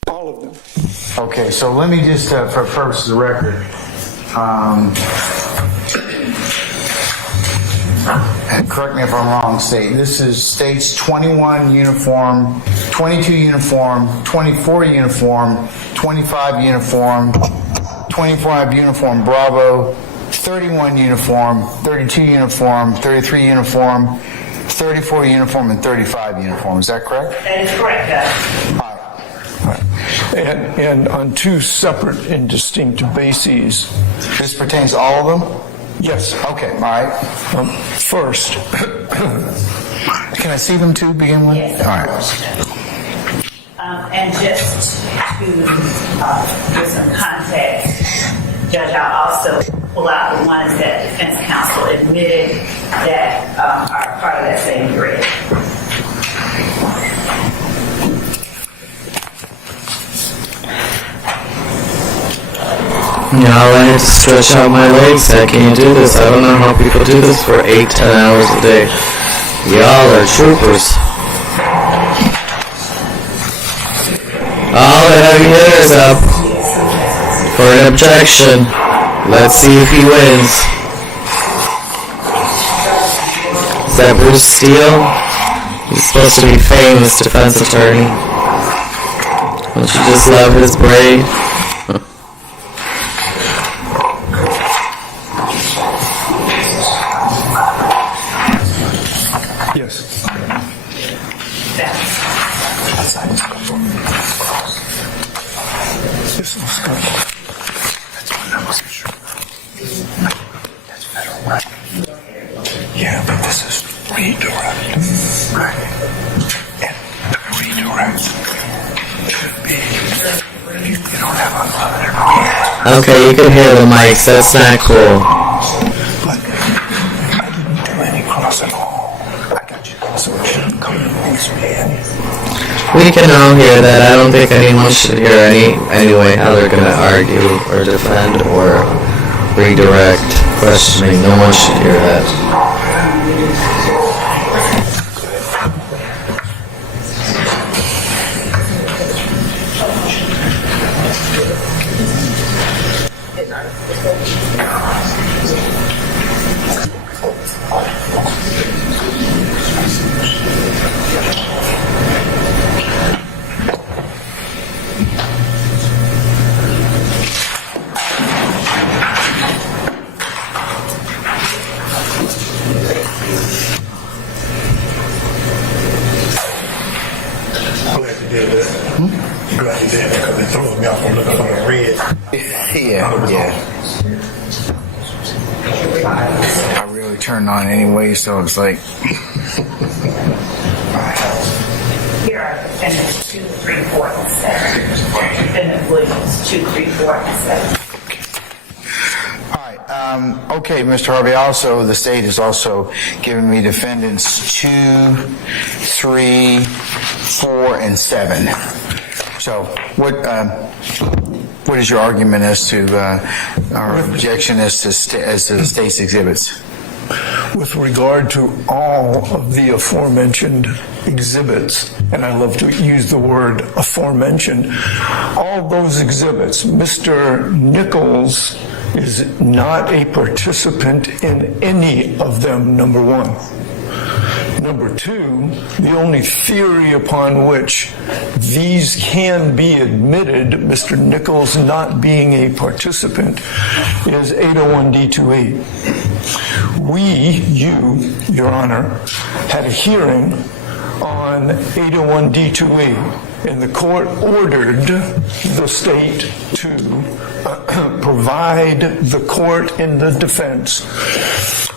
All of them. Okay, so let me just, for purposes of record, and correct me if I'm wrong, this is states 21 uniform, 22 uniform, 24 uniform, 25 uniform, 25 uniform Bravo, 31 uniform, 32 uniform, 33 uniform, 34 uniform, and 35 uniform. Is that correct? That is correct, Judge. And on two separate and distinct bases. This pertains to all of them? Yes. Okay, all right. First, Can I see them to begin with? Yes. All right. And just to give some context, Judge, I'll also pull out the ones that defense counsel admitted that are part of that same grid. Y'all, I have to stretch out my legs. I can't do this. I don't know how people do this for 8-10 hours a day. Y'all are troopers. All the heavy hitters up for an objection. Let's see if he wins. Is that Bruce Steele? He's supposed to be famous defense attorney. Don't you just love his braid? yes. This was good. That's one that wasn't sure. That's federal, right? Yeah, but this is redirect. Right. And redirect should be, you don't have unlimited room. Okay, you can hear the mics. That's not cool. But I didn't do any cross at all. I got you. So it shouldn't come against me. We can all hear that. I don't think anyone should hear anyway how they're going to argue or defend or redirect questioning. No one should hear that. Glad you did that. Glad you did that because it threw me off from looking for the red. Yeah, yeah. turned on anyway, so it's like, Here are defendants 2, 3, 4, and 7. Defendant Williams 2, 3, 4, and 7. all right, okay, Mr. Harvey, also, the state has also given me defendants 2, 3, 4, and 7. So what is your argument as to our objection as to the state's exhibits? With regard to all of the aforementioned exhibits, and I love to use the word aforementioned, all those exhibits, Mr. Nichols is not a participant in any of them, number one. Number two, the only theory upon which these can be admitted, Mr. Nichols not being a participant, is 801D2E. You, Your Honor, had a hearing on 801D2E, and the court ordered the state to provide the court and the defense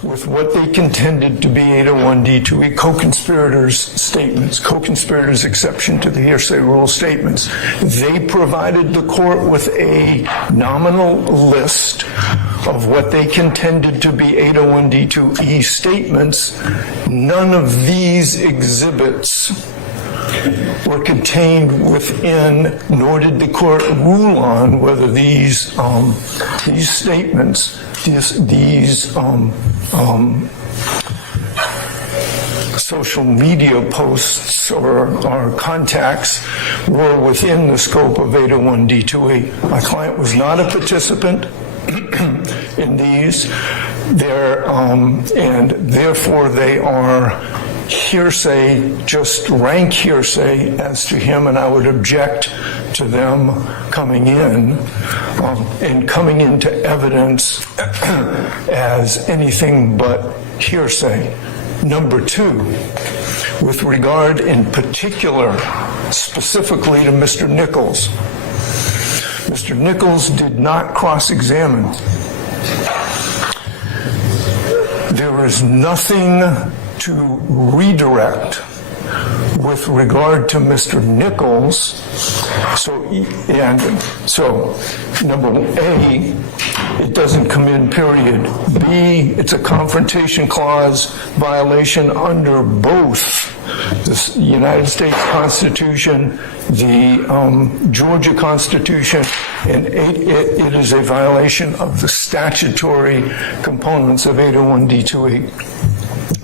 with what they contended to be 801D2E co-conspirators statements, co-conspirators exception to the hearsay rule statements. They provided the court with a nominal list of what they contended to be 801D2E statements. None of these exhibits were contained within, nor did the court rule on whether these statements, these social media posts or contacts were within the scope of 801D2E. My client was not a participant in these, and therefore they are hearsay, just rank hearsay as to him, and I would object to them coming in and coming into evidence as anything but hearsay. Number two, with regard in particular, specifically to Mr. Nichols, Mr. Nichols did not cross-examine. There is nothing to redirect with regard to Mr. Nichols. So number A, it doesn't come in, period. B, it's a confrontation clause violation under both the United States Constitution, the Georgia Constitution, and it is a violation of the statutory components of 801D2E.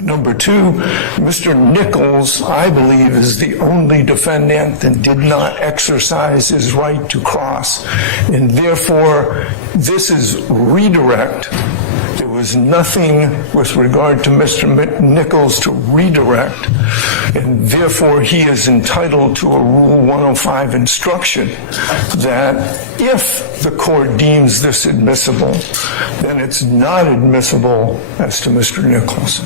Number two, Mr. Nichols, I believe, is the only defendant that did not exercise his right to cross, and therefore this is redirect. There was nothing with regard to Mr. Nichols to redirect, and therefore he is entitled to a Rule 105 instruction that if the court deems this admissible, then it's not admissible as to Mr. Nichols.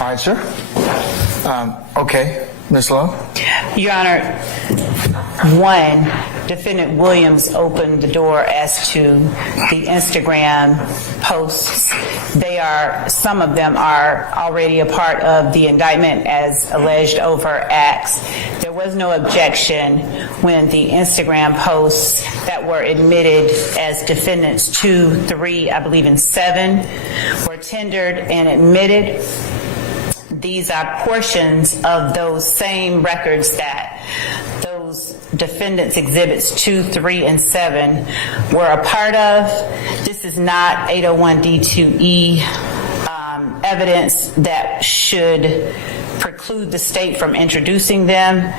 All right, sir. Okay, Ms. Lowe? Your Honor, one, Defendant Williams opened the door as to the Instagram posts. Some of them are already a part of the indictment as alleged overt acts. There was no objection when the Instagram posts that were admitted as defendants 2, 3, I believe, and 7 were tendered and admitted. These are portions of those same records that those defendants' exhibits 2, 3, and 7 were a part of. This is not 801D2E evidence that should preclude the state from introducing them.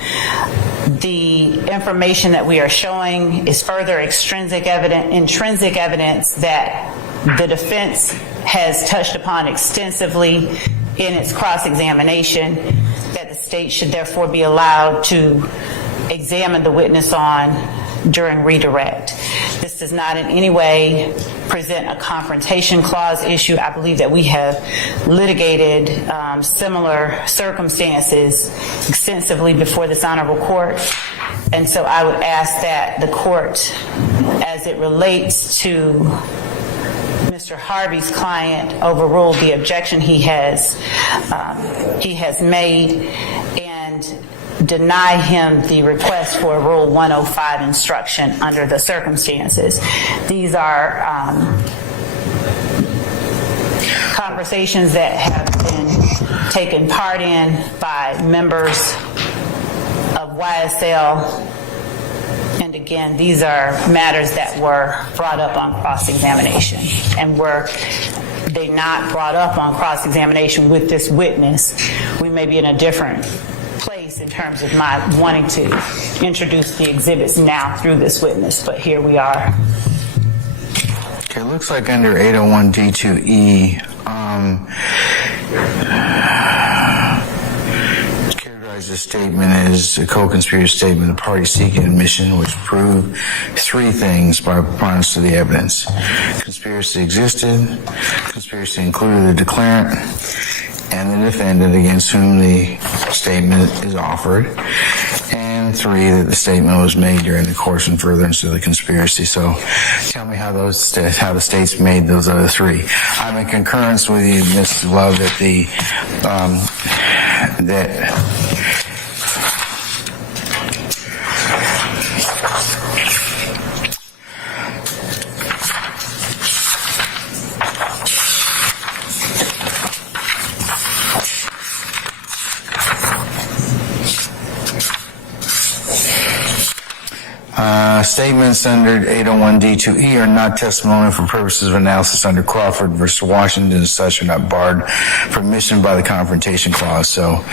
The information that we are showing is further intrinsic evidence that the defense has touched upon extensively in its cross-examination, that the state should therefore be allowed to examine the witness on during redirect. This does not in any way present a confrontation clause issue. I believe that we have litigated similar circumstances extensively before this honorable court. And so I would ask that the court, as it relates to Mr. Harvey's client, overrule the objection he has made and deny him the request for a Rule 105 instruction under the circumstances. These are conversations that have been taken part in by members of YSL. And again, these are matters that were brought up on cross-examination. And were they not brought up on cross-examination with this witness, we may be in a different place in terms of my wanting to introduce the exhibits now through this witness, but here we are. Okay, it looks like under 801 D2E, characterize this statement as a co-conspirator statement, the party seeking admission which prove three things by preponderance of the evidence. Conspiracy existed, conspiracy included the declarant and the defendant against whom the statement is offered, and three, that the statement was made during the course and furtherance of the conspiracy. So tell me how the states made those other three. I'm in concurrence with you, Ms. Love, that statements under 801 D2E are not testimonial for purposes of analysis under Crawford versus Washington, and such are not barred from admission by the Confrontation Clause. So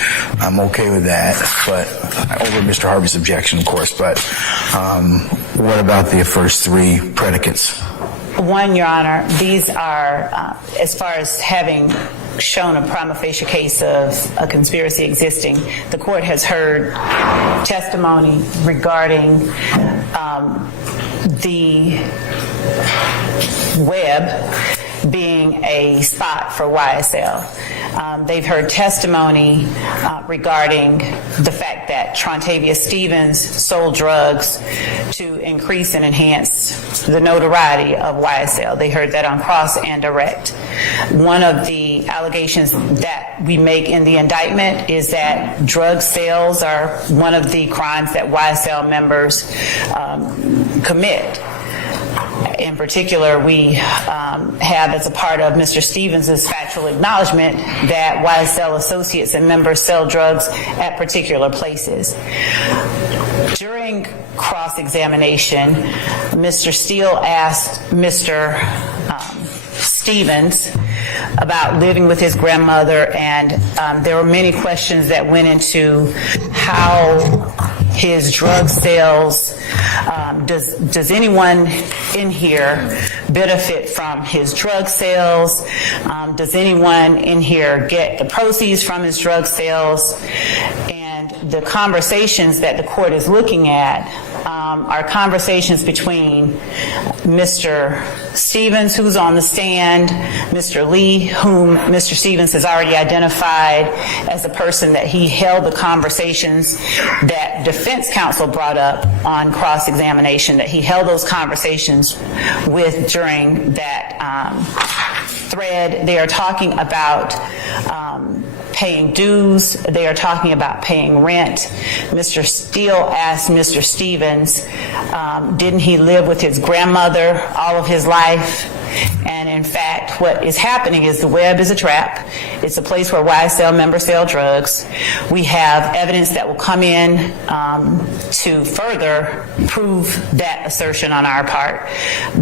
I'm okay with that, but over Mr. Harvey's objection, of course. But what about the first three predicates? One, Your Honor, these are, as far as having shown a prima facie case of a conspiracy existing, the court has heard testimony regarding the web being a spot for YSL. They've heard testimony regarding the fact that Trontavia Stevens sold drugs to increase and enhance the notoriety of YSL. They heard that on cross and direct. One of the allegations that we make in the indictment is that drug sales are one of the crimes that YSL members commit. In particular, we have as a part of Mr. Stevens' factual acknowledgement that YSL associates and members sell drugs at particular places. During cross-examination, Mr. Steele asked Mr. Stevens about living with his grandmother, and there were many questions that went into how his drug sales, does anyone in here benefit from his drug sales? Does anyone in here get the proceeds from his drug sales? And the conversations that the court is looking at are conversations between Mr. Stevens, who's on the stand, Mr. Lee, whom Mr. Stevens has already identified as the person that he held the conversations that defense counsel brought up on cross-examination, that he held those conversations with during that thread. They are talking about paying dues. They are talking about paying rent. Mr. Steele asked Mr. Stevens, didn't he live with his grandmother all of his life? And in fact, what is happening is the web is a trap. It's a place where YSL members sell drugs. We have evidence that will come in to further prove that assertion on our part.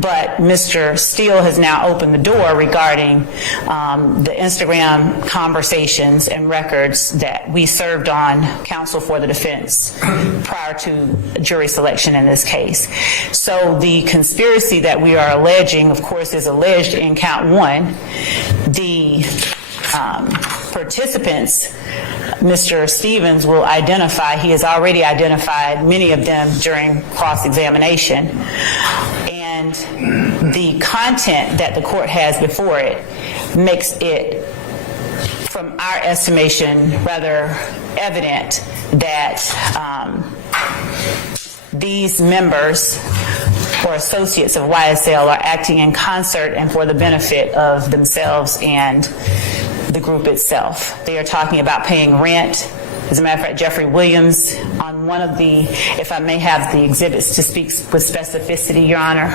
But Mr. Steele has now opened the door regarding the Instagram conversations and records that we served on counsel for the defense prior to jury selection in this case. So the conspiracy that we are alleging, of course, is alleged in count one. The participants Mr. Stevens will identify, he has already identified many of them during cross-examination. And the content that the court has before it makes it, from our estimation, rather evident that these members or associates of YSL are acting in concert and for the benefit of themselves and the group itself. They are talking about paying rent. As a matter of fact, Jeffrey Williams, on one of the, if I may have the exhibits to speak with specificity, Your Honor.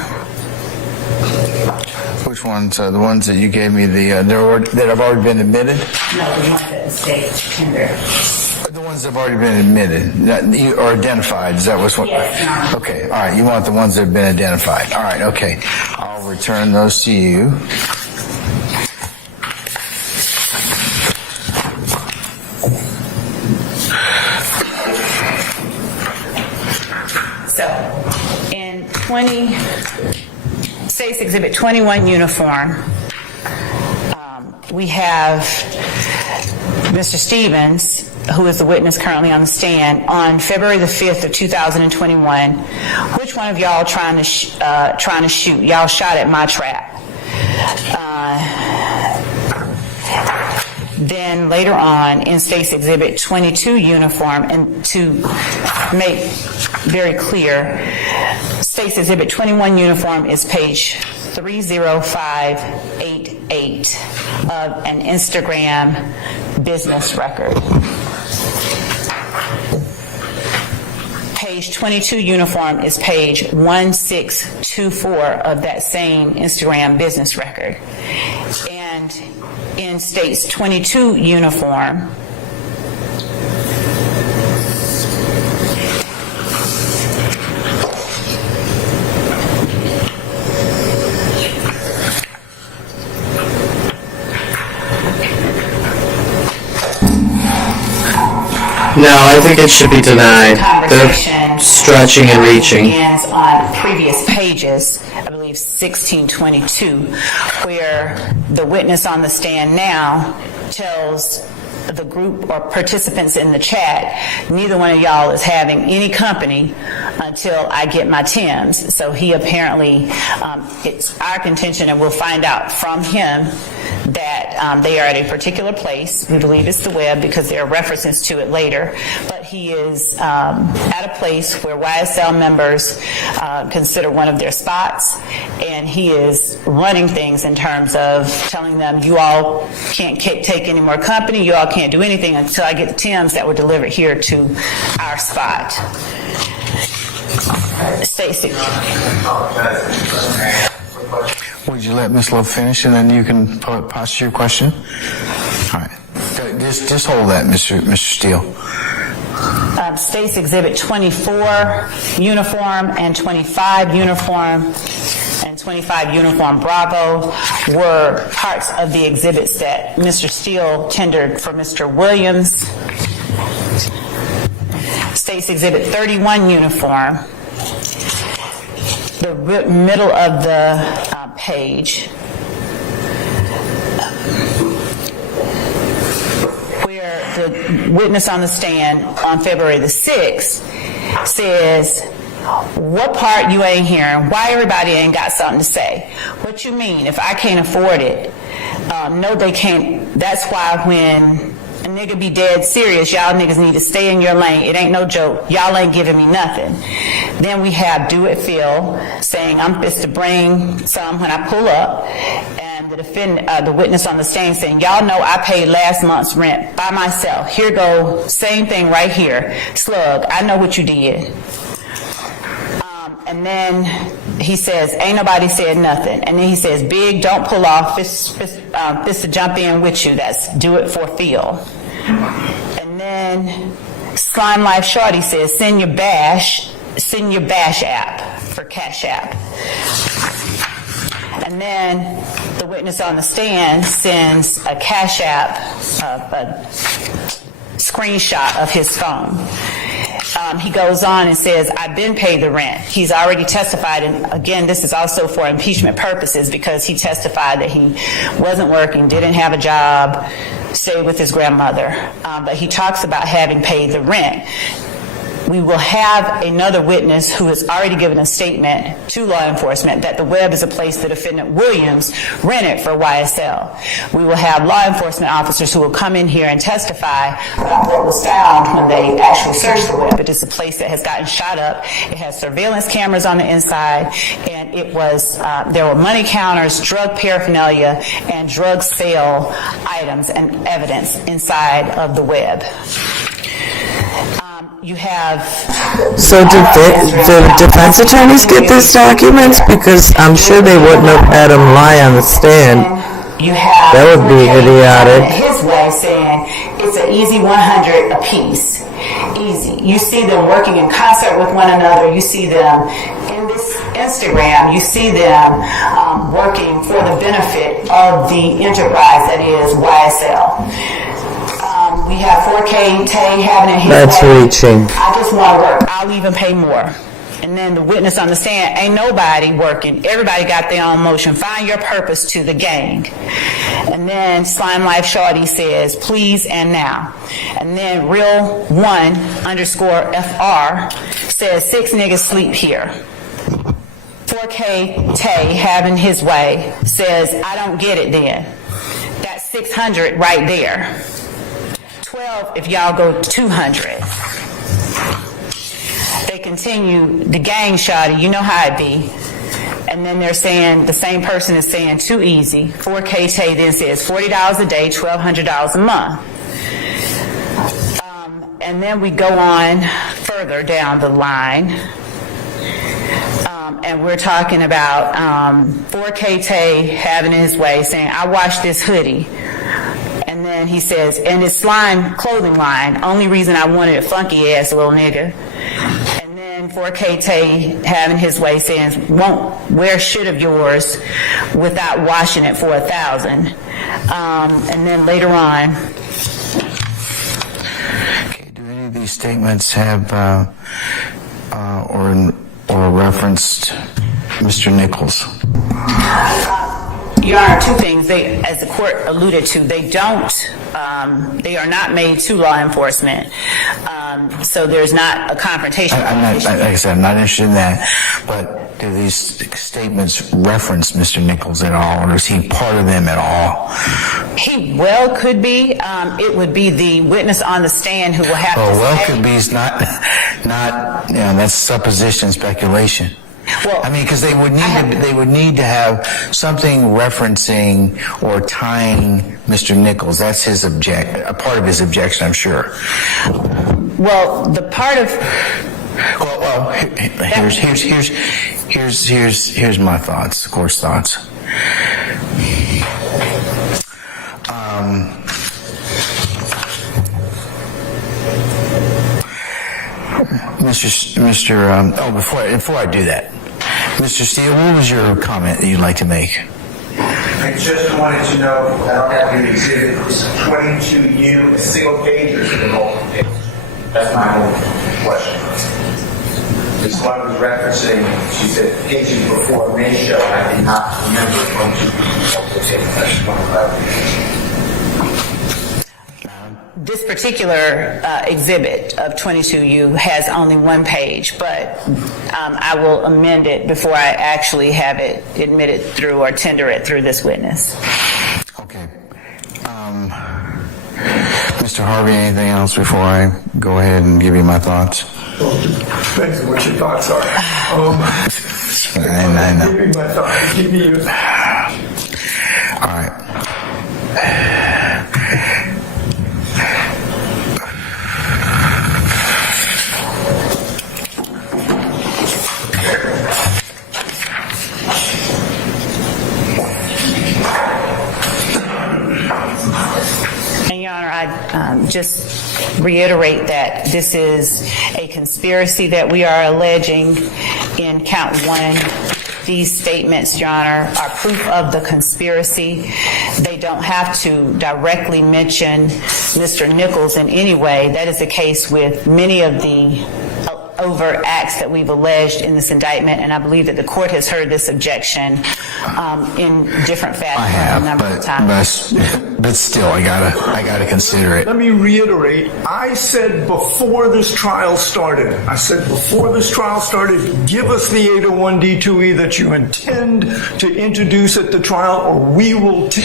Which ones? The ones that you gave me, that have already been admitted? No, the ones that the state tender. The ones that have already been admitted or identified. Is that what's what? Yes, Your Honor. Okay. All right. You want the ones that have been identified. All right. Okay. I'll return those to you. So, in State's Exhibit 21 uniform, we have Mr. Stevens, who is the witness currently on the stand, on February the 5th of 2021. Which one of y'all trying to shoot? Y'all shot at my trap. Then later on in State's Exhibit 22 uniform, and to make very clear, State's Exhibit 21 uniform is page 30588 of an Instagram business record. Page 22 uniform is page 1624 of that same Instagram business record. And in State's 22 uniform, No, I think it should be denied. They're conversation stretching and reaching. begins on previous pages, I believe 1622, where the witness on the stand now tells the group or participants in the chat, neither one of y'all is having any company until I get my Timbs. So he apparently, it's our contention, and we'll find out from him, that they are at a particular place. We believe it's the web because there are references to it later. But he is at a place where YSL members consider one of their spots, and he is running things in terms of telling them, you all can't take any more company, you all can't do anything until I get the Timbs that were delivered here to our spot. Stacy. Would you let Ms. Lowe finish, and then you can posture your question? All right. Just hold that, Mr. Steele. State's Exhibit 24 uniform and 25 uniform and 25 uniform Bravo were parts of the exhibits that Mr. Steele tendered for Mr. Williams. State's Exhibit 31 uniform, the middle of the page, where the witness on the stand on February the 6th says, what part you ain't hearing? Why everybody ain't got something to say? What you mean? If I can't afford it? No, they can't. That's why when a nigga be dead serious, y'all niggas need to stay in your lane. It ain't no joke. Y'all ain't giving me nothing. Then we have Do It Phil saying, I'm fist to bring some when I pull up. And the witness on the stand saying, y'all know I paid last month's rent by myself. Here go, same thing right here. Slug, I know what you did. And then he says, ain't nobody said nothing. And then he says, Big, don't pull off, fist to jump in with you. That's Do It for Phil. And then Slime Life Shorty says, send your bash app for Cash App. And then the witness on the stand sends a Cash App, a screenshot of his phone. He goes on and says, I've been paid the rent. He's already testified, and again, this is also for impeachment purposes because he testified that he wasn't working, didn't have a job, stayed with his grandmother, but he talks about having paid the rent. We will have another witness who has already given a statement to law enforcement that the Webb is a place the defendant Williams rented for YSL. We will have law enforcement officers who will come in here and testify about what was found when they actually searched the Webb. It is a place that has gotten shot up. It has surveillance cameras on the inside, and it was there were money counters, drug paraphernalia, and drug sale items and evidence inside of the Webb. You have... So did the defense attorneys get these documents? Because I'm sure they wouldn't have had him lie on the stand. You have... That would be idiotic. His way saying it's an easy 100 apiece. Easy. You see them working in concert with one another. You see them in this Instagram. You see them working for the benefit of the enterprise that is YSL. We have 4K Tay having it his That's way. reaching. I just want to work. I'll even pay more. And then the witness on the stand, ain't nobody working. Everybody got their own motion. Find your purpose to the gang. And then Slime Life Shorty says, please and now. And then Real 1_FR says, 6 niggas sleep here. 4K Tay having his way says, I don't get it then. That's 600 right there. 12 if y'all go 200. They continue, the gang shawty, you know how it be. And then they're saying, the same person is saying too easy. 4K Tay then says $40 a day, $1,200 a month. And then we go on further down the line. And we're talking about 4K Tay having his way, saying, I washed this hoodie. And then he says, and it's Slime clothing line, only reason I wanted a funky ass little nigga. And then 4K Tay having his way saying, won't wear shit of yours without washing it for $1,000. And then later on. Okay, do any of these statements have or referenced Mr. Nichols? Your Honor, two things. They, as the court alluded to, they are not made to law enforcement. So there's not a confrontation. Like I said, I'm not interested in that. But do these statements reference Mr. Nichols at all, or is he part of them at all? He well could be. It would be the witness on the stand who will have to say. Well, could be is not, that's supposition, speculation. Well, I mean, because they would need to have something referencing or tying Mr. Nichols. That's his a part of his objection, I'm sure. Well, the part of here's my thoughts, course thoughts. Before I do that, Mr. Steele, what was your comment that you'd like to make? I just wanted to know, I don't have your exhibit, is 22U a single page or is it a multiple page? That's my only question. This one was referencing, she said, pages before May show, and I did not remember 22U multiple page. I just wanted to clarify. this particular exhibit of 22U has only one page, but I will amend it before I actually have it admitted through or tender it through this witness. Okay. Mr. Harvey, anything else before I go ahead and give you my thoughts? Depends on what your thoughts are. I know. Give me my thoughts. Give me yours. All right. And Your Honor, I just reiterate that this is a conspiracy that we are alleging in count one. These statements, Your Honor, are proof of the conspiracy. They don't have to directly mention Mr. Nichols in any way. That is the case with many of the over acts that we've alleged in this indictment, and I believe that the court has heard this objection in different fashions I have, a number of times. but still, I gotta consider it. Let me reiterate, I said before this trial started, give us the 801D2E that you intend to introduce at the trial, or we will be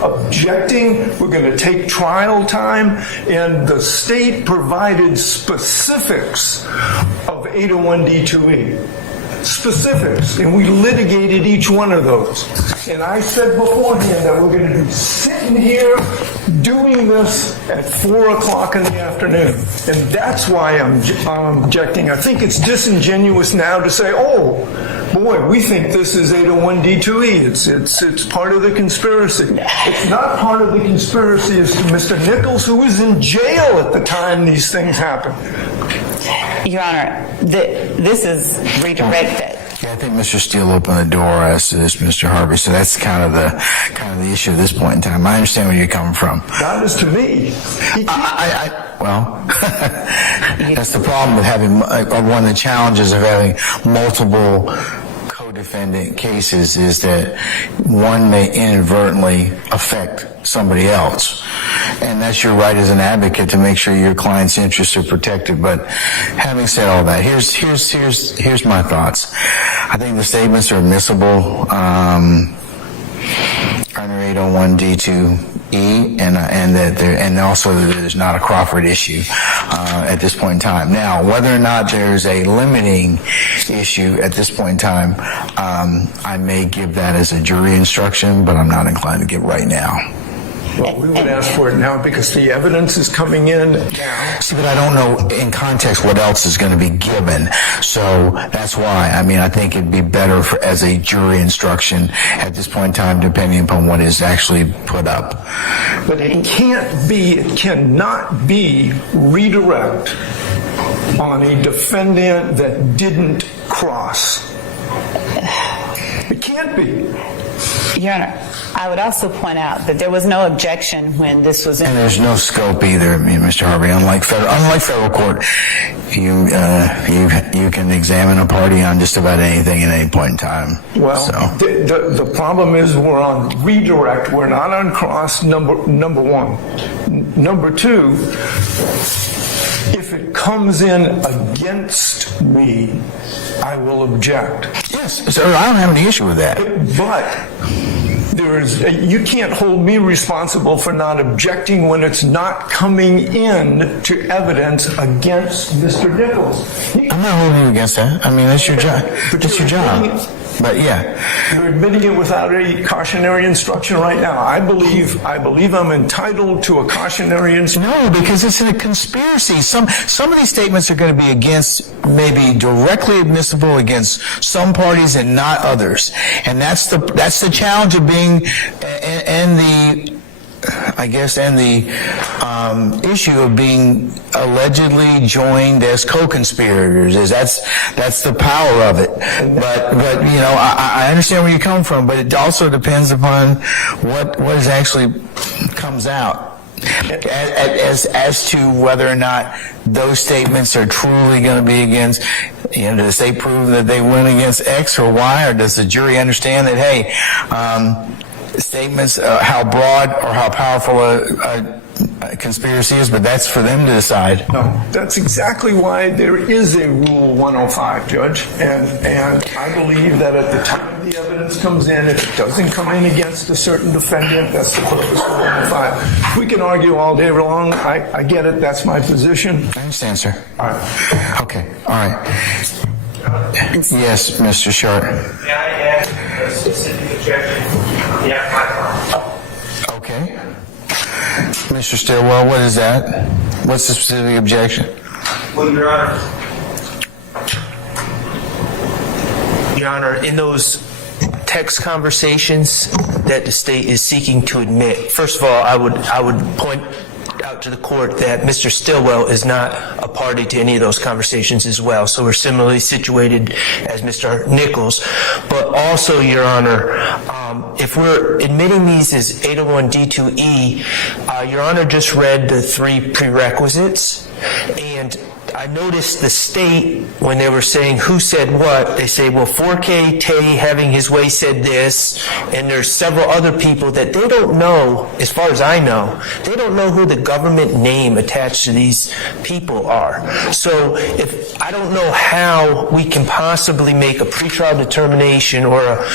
objecting. We're going to take trial time, and the state provided specifics of 801D2E. Specifics, and we litigated each one of those. And I said beforehand that we're going to be sitting here doing this at 4 o'clock in the afternoon. And that's why I'm objecting. I think it's disingenuous now to say, oh, boy, we think this is 801D2E. It's part of the conspiracy. It's not part of the conspiracy as to Mr. Nichols, who was in jail at the time these things happened. Your Honor, this is redirected. Yeah, I think Mr. Steele opened the door as to this, Mr. Harvey. So that's kind of the issue at this point in time. I understand where you're coming from. Not as to me. Well, that's the problem with having one of the challenges of having multiple co-defendant cases is that one may inadvertently affect somebody else. And that's your right as an advocate to make sure your client's interests are protected. But having said all that, here's my thoughts. I think the statements are admissible under 801D2E, and also that there's not a Crawford issue at this point in time. Now, whether or not there's a limiting issue at this point in time, I may give that as a jury instruction, but I'm not inclined to give right now. Well, we would ask for it now because the evidence is coming in now. See, but I don't know in context what else is going to be given. So that's why, I think it'd be better as a jury instruction at this point in time, depending upon what is actually put up. But it cannot be redirect on a defendant that didn't cross. It can't be. Your Honor, I would also point out that there was no objection when this was in. And there's no scope either, Mr. Harvey. Unlike federal court, you can examine a party on just about anything at any point in time. Well, so. the problem is we're on redirect. We're not on cross. Number one. Number two, if it comes in against me, I will object. Yes, sir, I don't have any issue with that. But you can't hold me responsible for not objecting when it's not coming in to evidence against Mr. Nichols. I'm not holding you against that. That's your job. That's your job. But yeah. You're admitting it without a cautionary instruction right now. I believe I'm entitled to a cautionary instruction. No, because it's a conspiracy. Some of these statements are going to be maybe directly admissible against some parties and not others. And that's the challenge of being and the issue of being allegedly joined as co-conspirators is that's the power of it. But I understand where you come from, but it also depends upon what is actually comes out as to whether or not those statements are truly going to be against. Does they prove that they went against X or Y, or does the jury understand that statements, how broad or how powerful a conspiracy is, but that's for them to decide. No, that's exactly why there is a Rule 105, Judge. And I believe that at the time the evidence comes in, if it doesn't come in against a certain defendant, that's the purpose of 105. We can argue all day long. I get it. That's my position. I understand, sir. All right. Okay. All right. Yes, Mr. Short. May I add a specific objection? Yeah, my problem. Okay. Mr. Stillwell, what is that? What's the specific objection? Well, Your Honor, in those text conversations that the state is seeking to admit, first of all, I would point out to the court that Mr. Stillwell is not a party to any of those conversations as well. So we're similarly situated as Mr. Nichols. But also, Your Honor, if we're admitting these as 801D2E, Your Honor just read the 3 prerequisites, and I noticed the state, when they were saying who said what, they say, well, 4K Tay having his way said this, and there's several other people that they don't know, as far as I know, they don't know who the government name attached to these people are. So if I don't know how we can possibly make a pretrial determination or a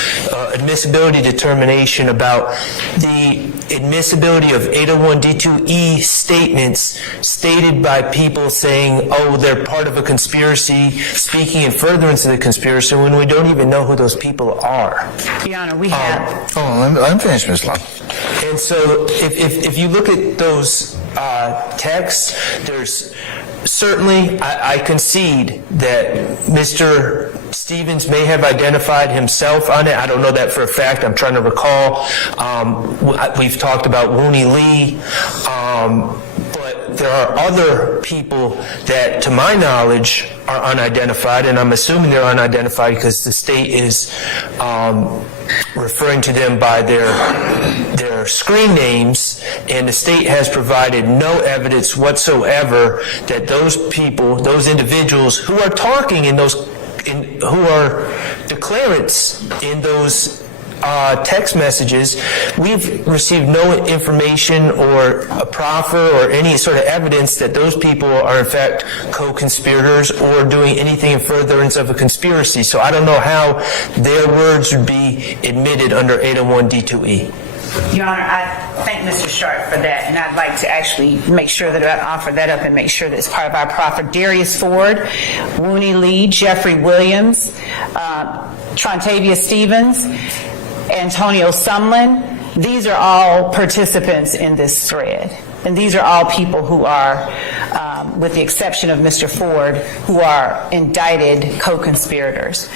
admissibility determination about the admissibility of 801D2E statements stated by people saying, oh, they're part of a conspiracy, speaking in furtherance of the conspiracy, when we don't even know who those people are. Your Honor, we have... Hold on, let me finish, Ms. Long. And so if you look at those texts, there's certainly, I concede that Mr. Stevens may have identified himself on it. I don't know that for a fact. I'm trying to recall. We've talked about Wooney Lee. But there are other people that, to my knowledge, are unidentified, and I'm assuming they're unidentified because the state is referring to them by their screen names, and the state has provided no evidence whatsoever that those people, those individuals who are talking who are declarants in those text messages, we've received no information or a proffer or any sort of evidence that those people are in fact co-conspirators or doing anything in furtherance of a conspiracy. So I don't know how their words would be admitted under 801D2E. Your Honor, I thank Mr. Sharp for that, and I'd like to actually make sure that I offer that up and make sure that it's part of our proffer. Darius Ford, Wooney Lee, Jeffrey Williams, Trontavia Stevens, Antonio Sumlin. These are all participants in this thread. And these are all people who are, with the exception of Mr. Ford, who are indicted co-conspirators,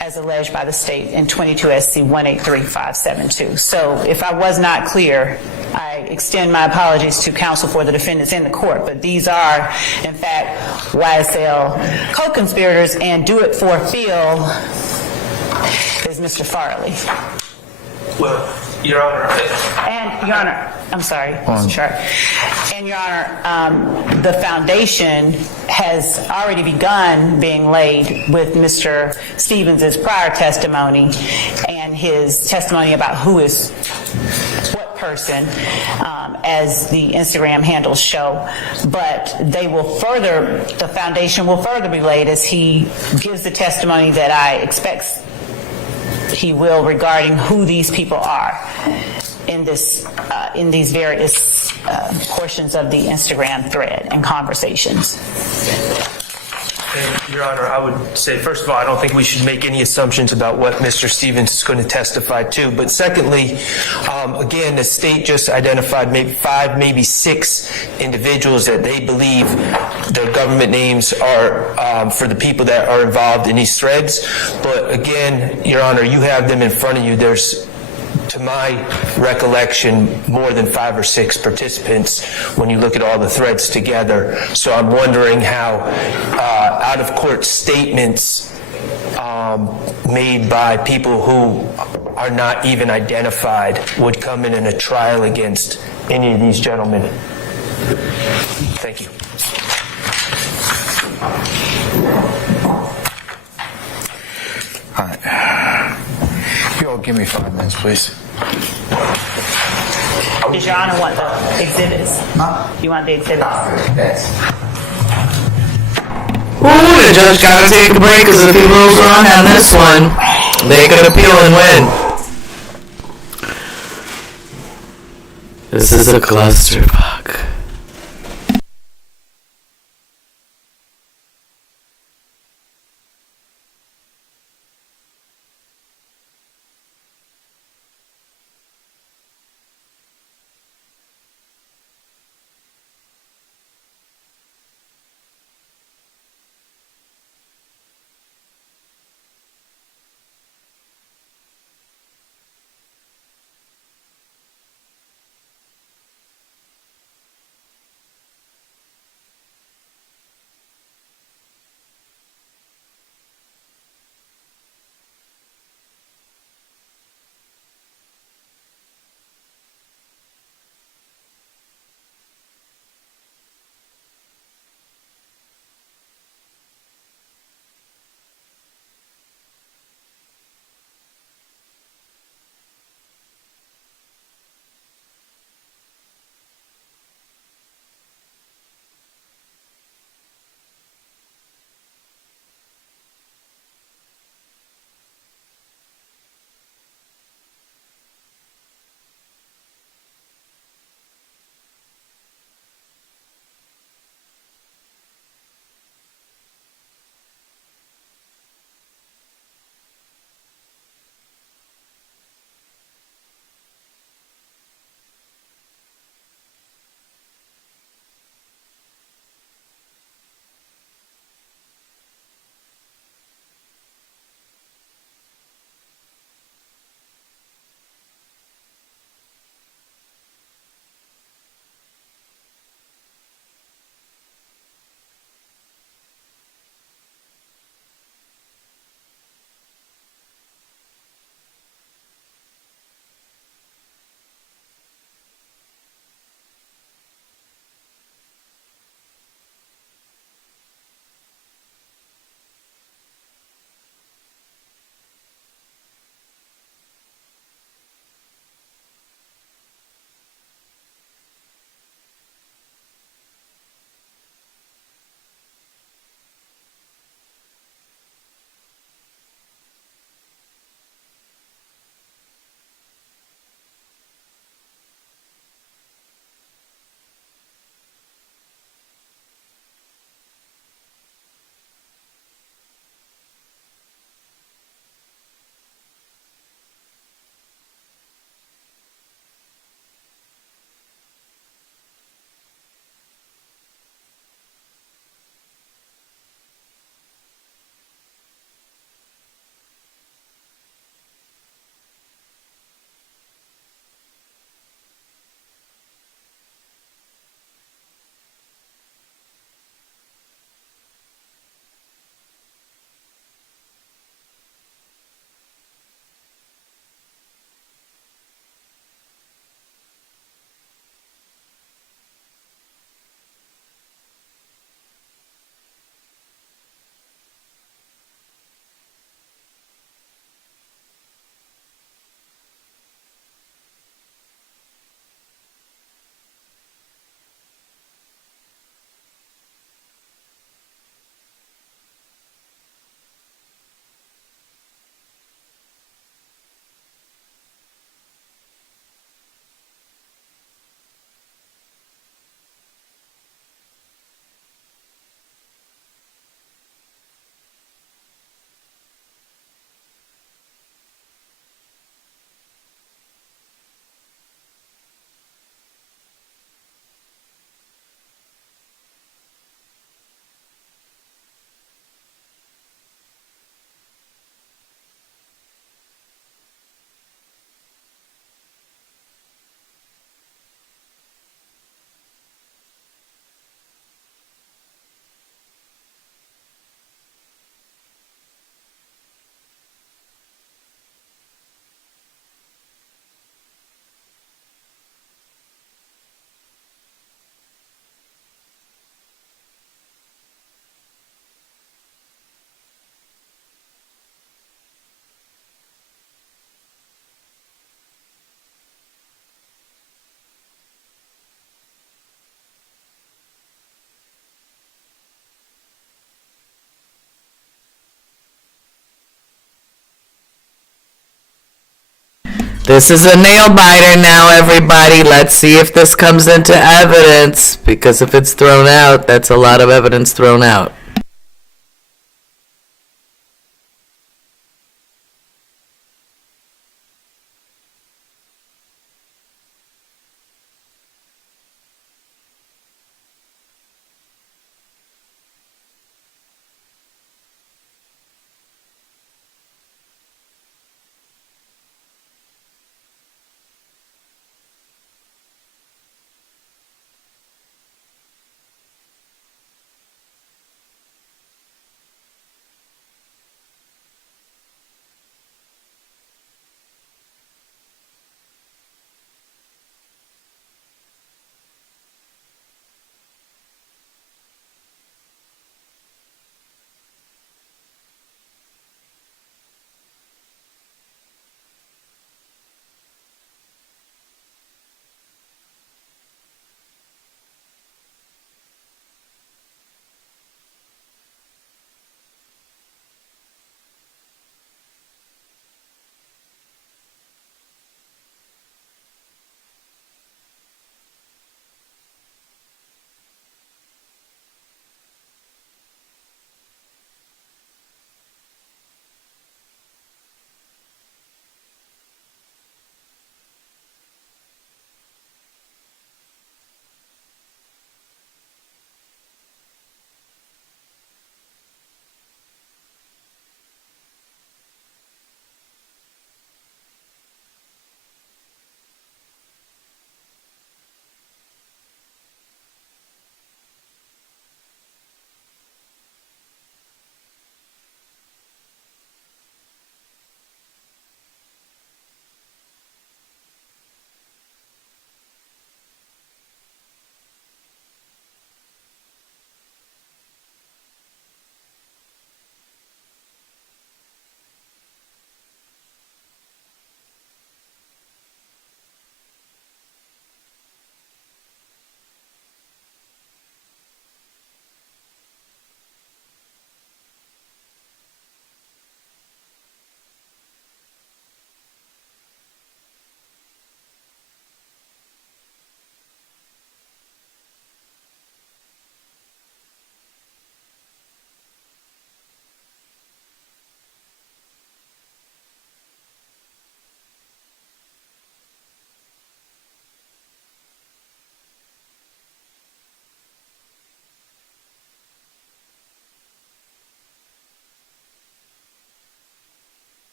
as alleged by the state in 22 SC 183572. So if I was not clear, I extend my apologies to counsel for the defendants in the court, but these are, in fact, YSL co-conspirators, and Do It For Phil is Mr. Farley. Well, Your Honor. And, Your Honor, I'm sorry, Mr. Sharp. And, Your Honor, the foundation has already begun being laid with Mr. Stevens' prior testimony and his testimony about who is what person, as the Instagram handles show. But the foundation will further be laid as he gives the testimony that I expect he will regarding who these people are in these various portions of the Instagram thread and conversations. And, Your Honor, I would say, first of all, I don't think we should make any assumptions about what Mr. Stevens is going to testify to. But secondly, again, the state just identified maybe 5, maybe 6 individuals that they believe their government names are for the people that are involved in these threads. But again, Your Honor, you have them in front of you. There's, to my recollection, more than 5 or 6 participants when you look at all the threads together. So I'm wondering how out-of-court statements made by people who are not even identified would come in a trial against any of these gentlemen. Thank you. All right. You all give me 5 minutes, please. Does Your Honor want the exhibits? You want the exhibits? Ooh, the judge gotta take a break because if he moves wrong on this one, they could appeal and win. This is a clusterfuck. This is a nail biter now, everybody. Let's see if this comes into evidence, because if it's thrown out, that's a lot of evidence thrown out.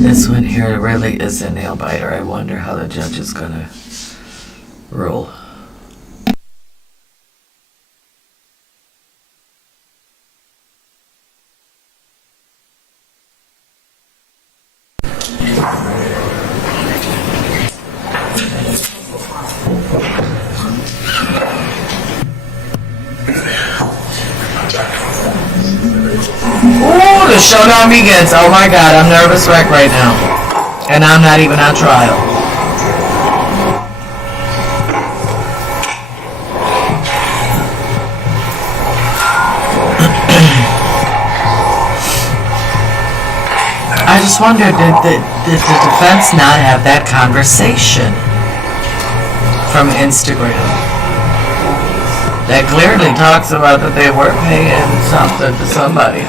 This one here really is a nail biter. I wonder how the judge is gonna rule. Ooh, the showdown begins. Oh my god, I'm nervous wreck right now. And I'm not even on trial. I just wondered, did the defense not have that conversation from Instagram? That clearly talks about that they were paying something to somebody.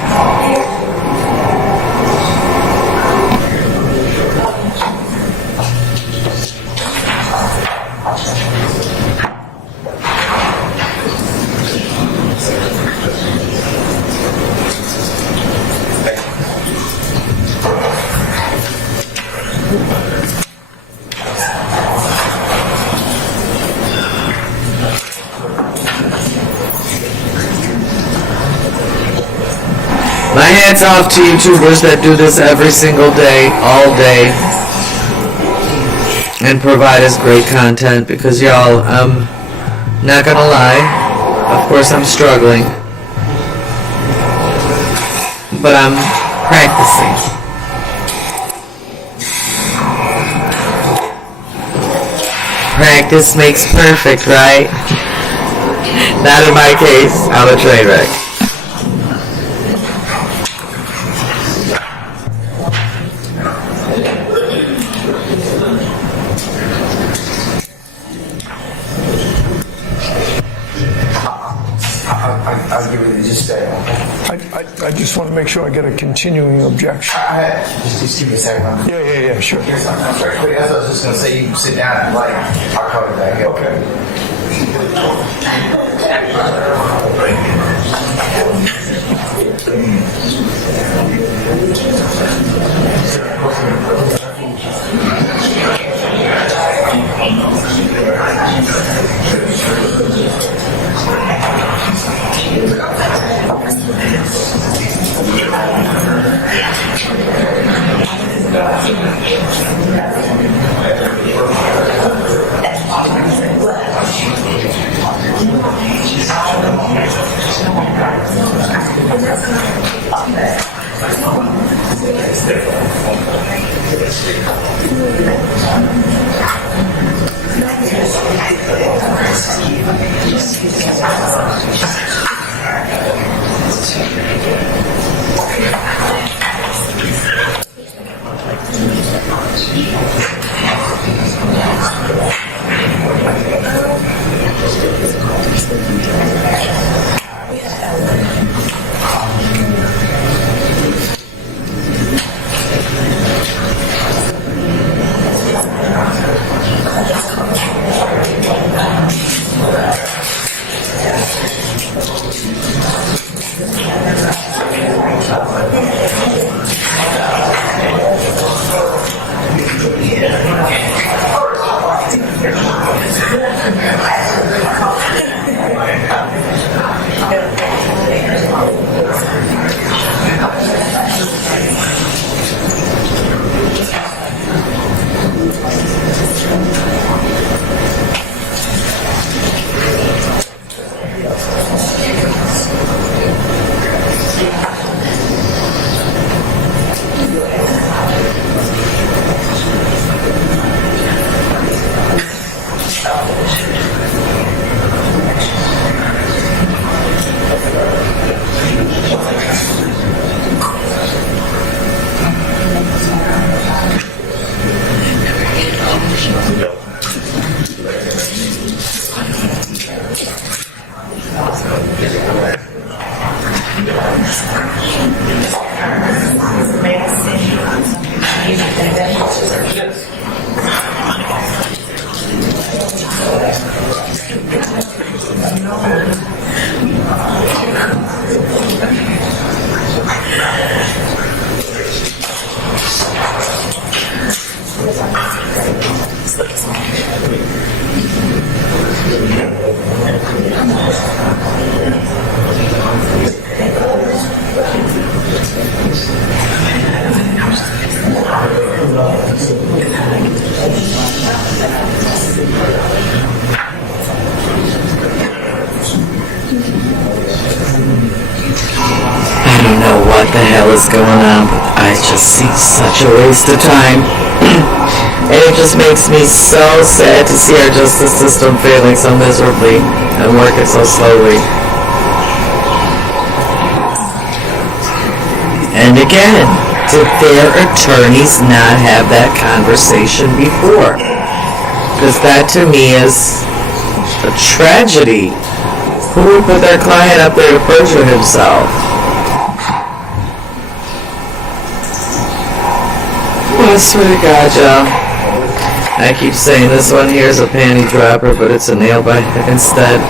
My hat's off to YouTubers that do this every single day, all day, and provide us great content, because y'all, I'm not gonna lie, of course I'm struggling, but I'm practicing. Practice makes perfect, right? Not in my case, I'm a train wreck. I'll give you the just stay. I just want to make sure I get a continuing objection. Just give me a second. Yeah, sure. Here's something else right quick. As I was just going to say, you can sit down and like, I'll cover that. Okay. I don't know what the hell is going on, but I just see such a waste of time. And it just makes me so sad to see our justice system failing so miserably and working so slowly. And again, did their attorneys not have that conversation before? Because that to me is a tragedy. Who would put their client up there to perjure himself? Well, I swear to God, y'all. I keep saying this one here is a panty dropper, but it's a nail biter instead.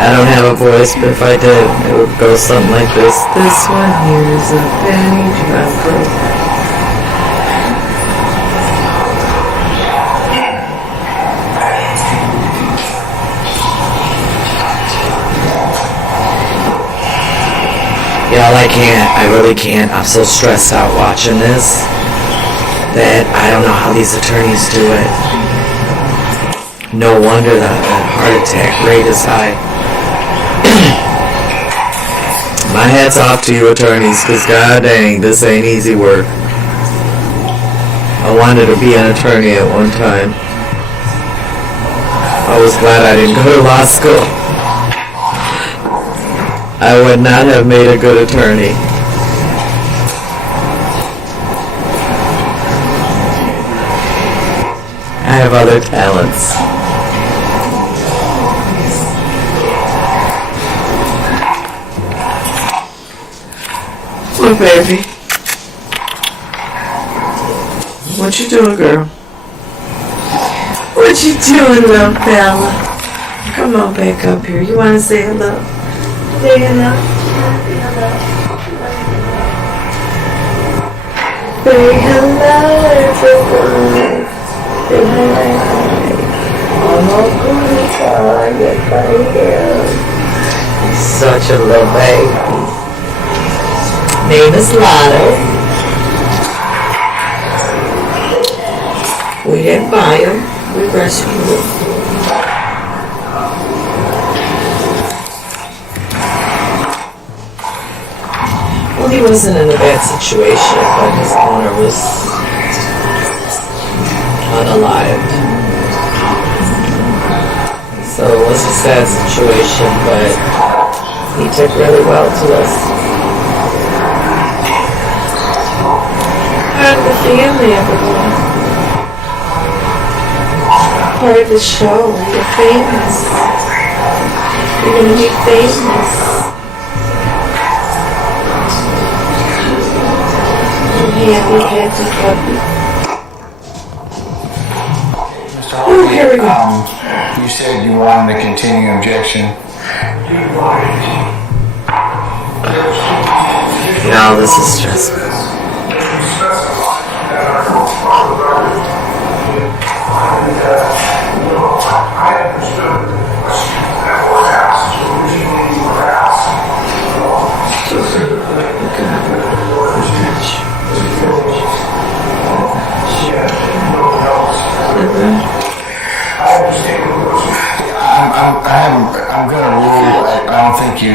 I don't have a voice, but if I did, it would go something like this. This one here is a panty dropper. Y'all, I really can't. I'm so stressed out watching this that I don't know how these attorneys do it. No wonder the heart attack rate is high. My hat's off to you attorneys, because god dang, this ain't easy work. I wanted to be an attorney at one time. I was glad I didn't go to law school. I would not have made a good attorney. I have other talents. Look, baby. What you doing, girl? What you doing, little fella? Come on back up here. You want to say hello? Say hello. Say hello, everyone. Say hi. I'm all good tired right here. Such a little baby. Name is Lotto. We didn't buy him. We rescued him. Well, he wasn't in a bad situation, but his owner was unalived. So it was a sad situation, but he took really well to us. Part of the family, everyone. Part of the show. You're famous. You're gonna be famous. Happy puppy. Oh, here we go. You said you wanted to continue objection. No, this is stressful. I'm going to rule. I don't think you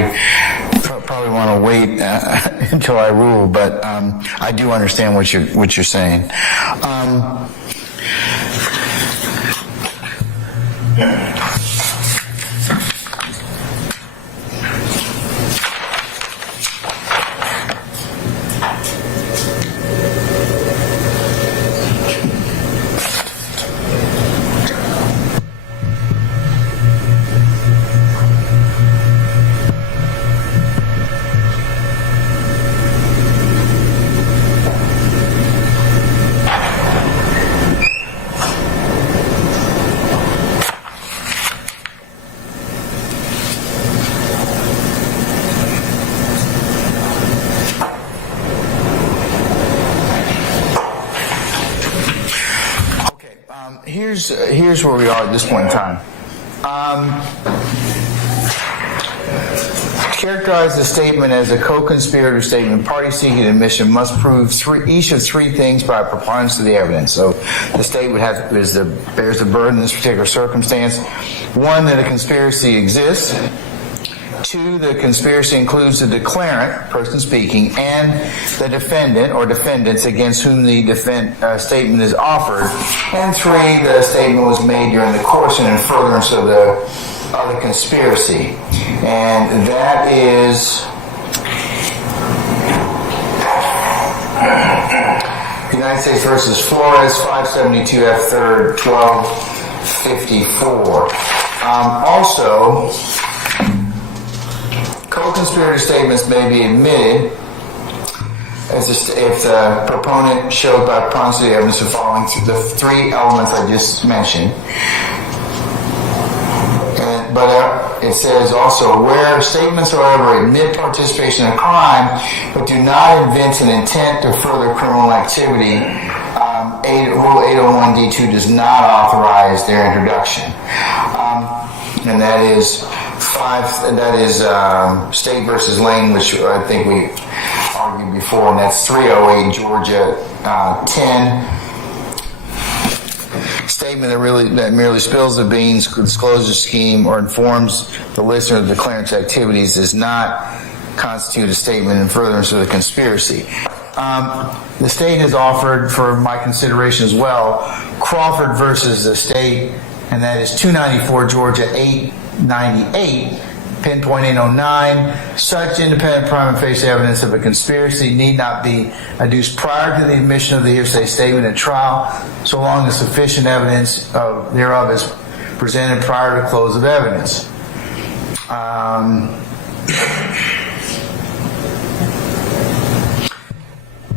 probably want to wait until I rule, but I do understand what you're saying. Here's where we are at this point in time. To characterize the statement as a co-conspirator statement, party seeking admission must prove each of three things by a preponderance of the evidence. So the state would have bears the burden in this particular circumstance. One, that a conspiracy exists. Two, the conspiracy includes the declarant, person speaking, and the defendant or defendants against whom the statement is offered. And three, the statement was made during the course and in furtherance of the conspiracy. And that is United States versus Flores, 572 F. 3rd, 1254. Also, co-conspirator statements may be admitted if the proponent showed by preponderance of the evidence the following the three elements I just mentioned. But it says also, where statements, however, admit participation in a crime, but do not evince an intent to further criminal activity, Rule 801 D2 does not authorize their introduction. And that is 5, and that is State versus Lane, which I think we argued before, and that's 308 Georgia 10. Statement that merely spills the beans, discloses a scheme, or informs the listener of the declarant's activities does not constitute a statement in furtherance of the conspiracy. The state has offered for my consideration as well Crawford versus the state, and that is 294 Georgia 898, pinpoint 809. Such independent prima facie evidence of a conspiracy need not be adduced prior to the admission of the hearsay statement at trial, so long as sufficient evidence thereof is presented prior to close of evidence.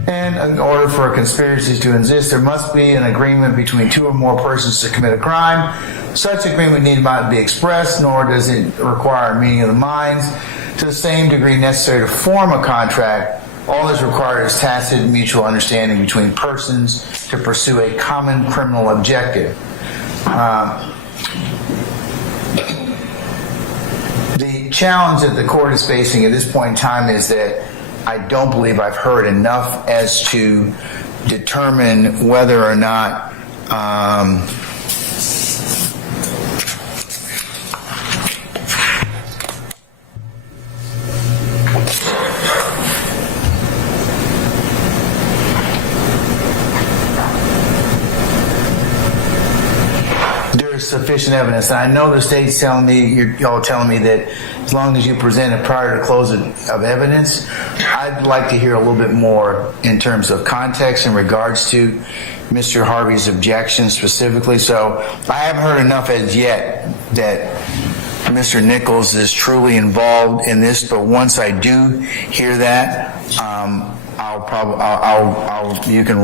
And in order for a conspiracy to exist, there must be an agreement between 2 or more persons to commit a crime. Such agreement need not be expressed, nor does it require a meeting of the minds to the same degree necessary to form a contract. All that is required is tacit mutual understanding between persons to pursue a common criminal objective. The challenge that the court is facing at this point in time is that I don't believe I've heard enough as to determine whether or not there's sufficient evidence. And I know the state's telling me, y'all telling me that as long as you present it prior to close of evidence, I'd like to hear a little bit more in terms of context in regards to Mr. Harvey's objection specifically. So I haven't heard enough as yet that Mr. Nichols is truly involved in this, but once I do hear that, you can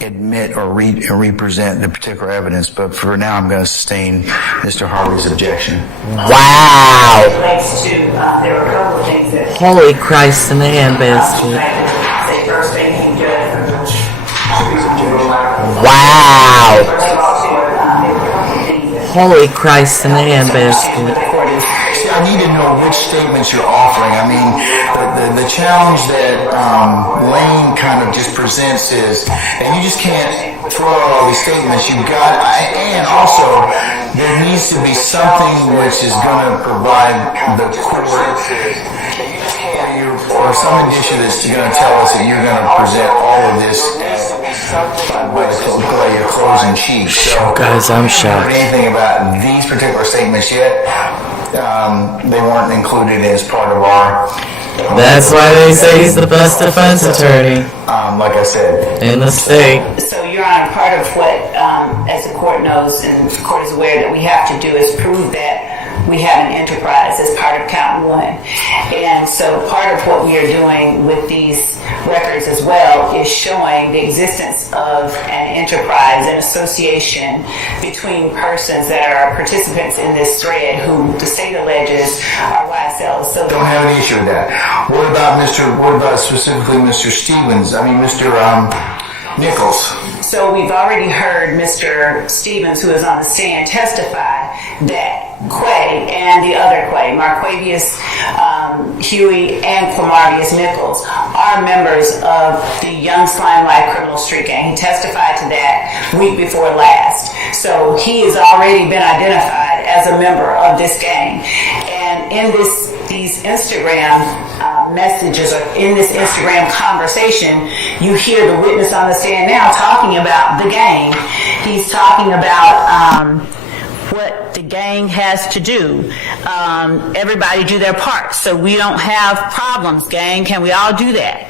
admit or represent the particular evidence, but for now I'm going to sustain Mr. Harvey's objection. Wow! Relates to, there were a couple of things that. Holy Christ in the handbasket. Say first thing you did. Wow! First of all, there were a couple of things that. Holy Christ in the handbasket. See, I need to know which statements you're offering. I mean, the challenge that Lane kind of just presents is that you just can't throw out all these statements. You've got, and also there needs to be something which is going to provide the court or some indicia that's going to tell us that you're going to present all of this by your closing chief. So, Guys, I'm I don't shocked. know anything about these particular statements yet. They weren't included as part of our. That's why they say he's the best defense attorney Like I said, in the state. So, Your Honor, part of what, as the court knows and the court is aware that we have to do is prove that we have an enterprise as part of count 1. And so part of what we are doing with these records as well is showing the existence of an enterprise, an association between persons that are participants in this thread who the state alleges are YSL. So don't have an issue with that. What about specifically Mr. Stevens? I mean, Mr. Nichols. So we've already heard Mr. Stevens, who is on the stand, testify that Quay and the other Quay, Marquavius Huey and Quamarvius Nichols, are members of the Young Slime Life Criminal Street Gang. He testified to that week before last. So he has already been identified as a member of this gang. And in these Instagram messages, or in this Instagram conversation, you hear the witness on the stand now talking about the gang. He's talking about what the gang has to do. Everybody do their part, so we don't have problems, gang. Can we all do that?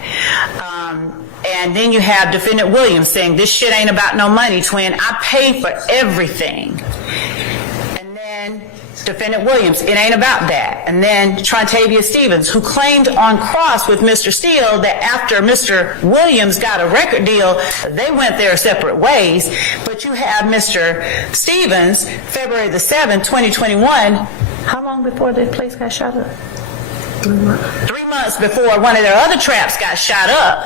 And then you have Defendant Williams saying, this shit ain't about no money, twin. I pay for everything. And then Defendant Williams, it ain't about that. And then Trontavia Stevens, who claimed on cross with Mr. Steele that after Mr. Williams got a record deal, they went their separate ways. But you have Mr. Stevens, February the 7th, 2021. How long before the place got shut up? 3 months before one of their other traps got shot up,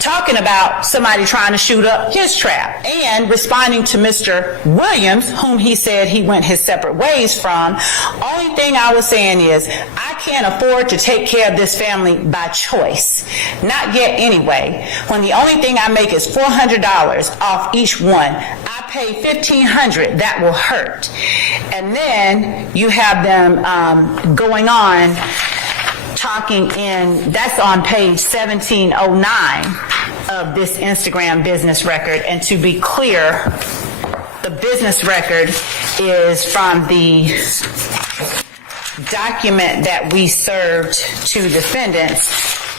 talking about somebody trying to shoot up his trap, and responding to Mr. Williams, whom he said he went his separate ways from. Only thing I was saying is, I can't afford to take care of this family by choice. Not yet anyway. When the only thing I make is $400 off each one, I pay $1,500. That will hurt. And then you have them going on talking in, that's on page 1709 of this Instagram business record. And to be clear, the business record is from the document that we served to defendants,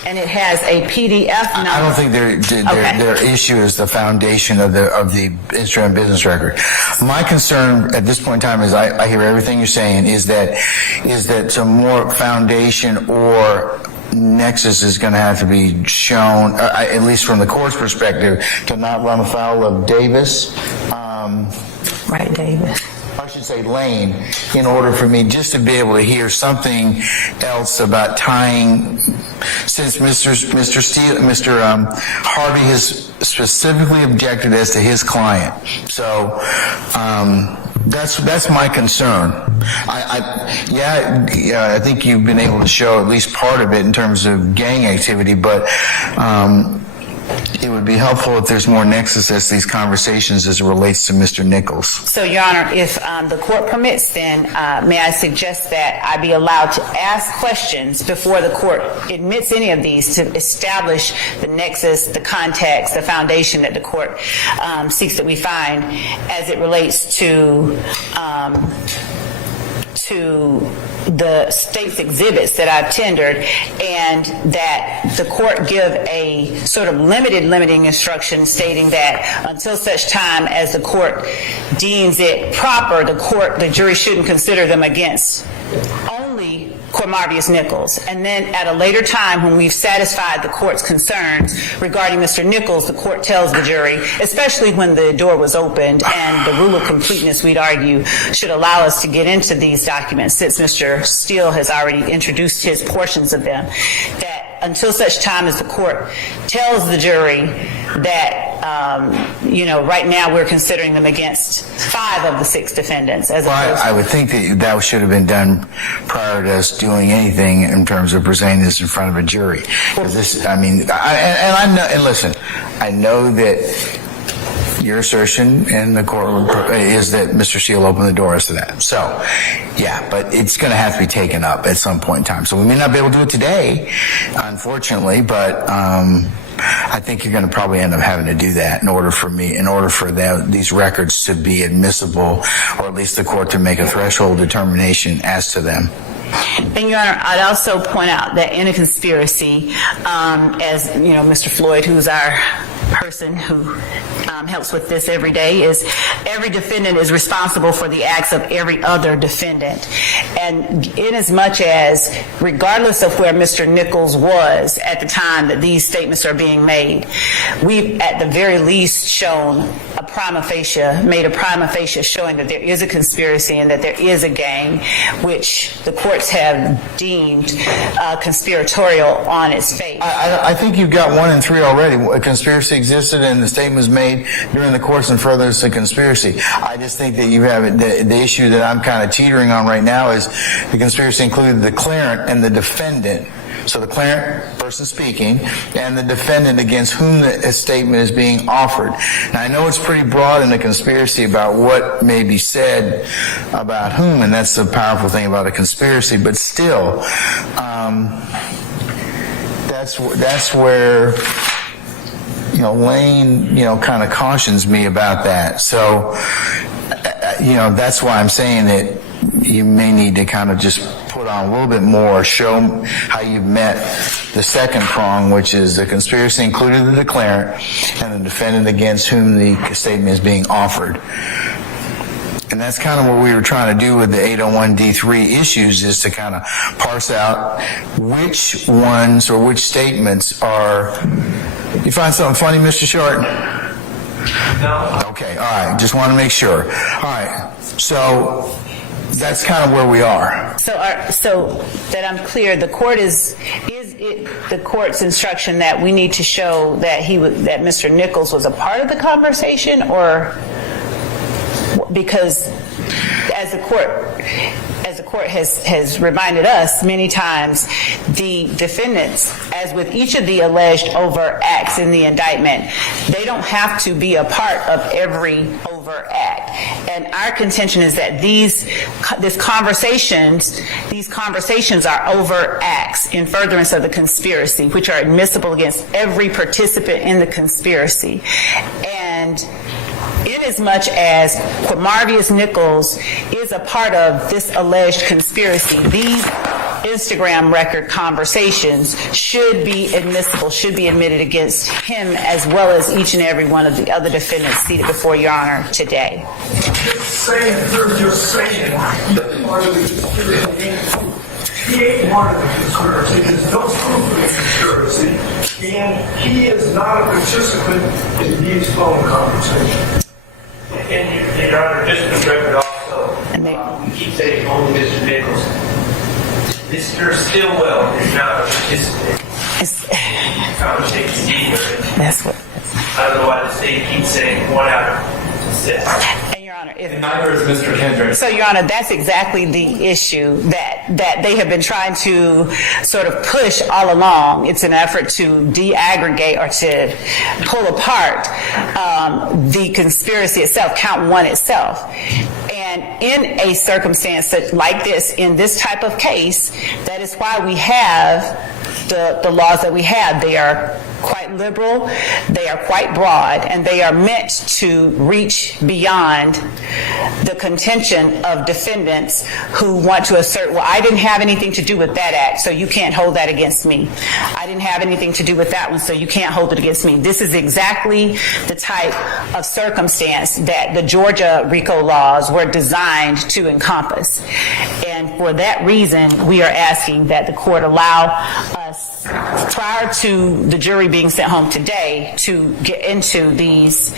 and it has a PDF number. I don't think their issue is the foundation of the Instagram business record. My concern at this point in time is I hear everything you're saying is that some more foundation or nexus is going to have to be shown, at least from the court's perspective, to not run afoul of Davis. Right, Davis. I should say Lane, in order for me just to be able to hear something else about tying, since Mr. Harvey has specifically objected as to his client. So that's my concern. I think you've been able to show at least part of it in terms of gang activity, but it would be helpful if there's more nexus as these conversations as it relates to Mr. Nichols. So, Your Honor, if the court permits, then may I suggest that I be allowed to ask questions before the court admits any of these to establish the nexus, the context, the foundation that the court seeks that we find as it relates to the state's exhibits that I've tendered, and that the court give a sort of limiting instruction stating that until such time as the court deems it proper, the jury shouldn't consider them against only Cormarvius Nichols. And then at a later time, when we've satisfied the court's concerns regarding Mr. Nichols, the court tells the jury, especially when the door was opened and the rule of completeness, we'd argue, should allow us to get into these documents, since Mr. Steele has already introduced his portions of them, that until such time as the court tells the jury that, right now we're considering them against 5 of the 6 defendants. I would think that should have been done prior to us doing anything in terms of presenting this in front of a jury. I know that your assertion in the courtroom is that Mr. Steele opened the door as to that. So, yeah, but it's going to have to be taken up at some point in time. So we may not be able to do it today, unfortunately, but I think you're going to probably end up having to do that in order for these records to be admissible, or at least the court to make a threshold determination as to them. And, Your Honor, I'd also point out that in a conspiracy, as Mr. Floyd, who's our person who helps with this every day, is every defendant is responsible for the acts of every other defendant. And in as much as, regardless of where Mr. Nichols was at the time that these statements are being made, we've at the very least made a prima facie showing that there is a conspiracy and that there is a gang, which the courts have deemed conspiratorial on its face. I think you've got 1 and 3 already. A conspiracy existed and the statement was made during the course and furtherance of conspiracy. I just think that you have the issue that I'm kind of teetering on right now is the conspiracy included the declarant and the defendant. So the declarant, person speaking, and the defendant against whom the statement is being offered. Now, I know it's pretty broad in the conspiracy about what may be said about whom, and that's the powerful thing about a conspiracy, but still, that's where Lane, kind of cautions me about that. So, that's why I'm saying that you may need to kind of just put on a little bit more, show how you've met the second prong, which is the conspiracy included the declarant and the defendant against whom the statement is being offered. And that's kind of what we were trying to do with the 801D3 issues, is to kind of parse out which ones or which statements are... You find something funny, Mr. Short? No. Okay, all right. Just want to make sure. All right. So That's kind of where we are. So that I'm clear, the court is it the court's instruction that we need to show that that Mr. Nichols was a part of the conversation, or because as the court has reminded us many times, the defendants, as with each of the alleged overt acts in the indictment, they don't have to be a part of every overt act. And our contention is that these conversations are overt acts in furtherance of the conspiracy, which are admissible against every participant in the conspiracy. And inasmuch as Quamarvius Nichols is a part of this alleged conspiracy, these Instagram record conversations should be admissible, should be admitted against him, as well as each and every one of the other defendants seated before Your Honor today. They're just saying that part of the conspiracy. He ain't part of the conspiracy. There's no proof of the conspiracy. And he is not a participant in these phone conversations. And Your Honor, just for the record also, And they- you keep saying only Mr. Nichols. Mr. Stillwell is not a participant in the conversation either. That's what. I don't know why the state keeps saying 1 out of 6. And Your Honor, if Neither is Mr. Kendrick. So, Your Honor, that's exactly the issue that they have been trying to sort of push all along. It's an effort to de-aggregate or to pull apart the conspiracy itself, count one itself. And in a circumstance like this, in this type of case, that is why we have the laws that we have. They are quite liberal, they are quite broad, and they are meant to reach beyond the contention of defendants who want to assert, well, I didn't have anything to do with that act, so you can't hold that against me. I didn't have anything to do with that one, so you can't hold it against me. This is exactly the type of circumstance that the Georgia RICO laws were designed to encompass. And for that reason, we are asking that the court allow us, prior to the jury being sent home today, to get into these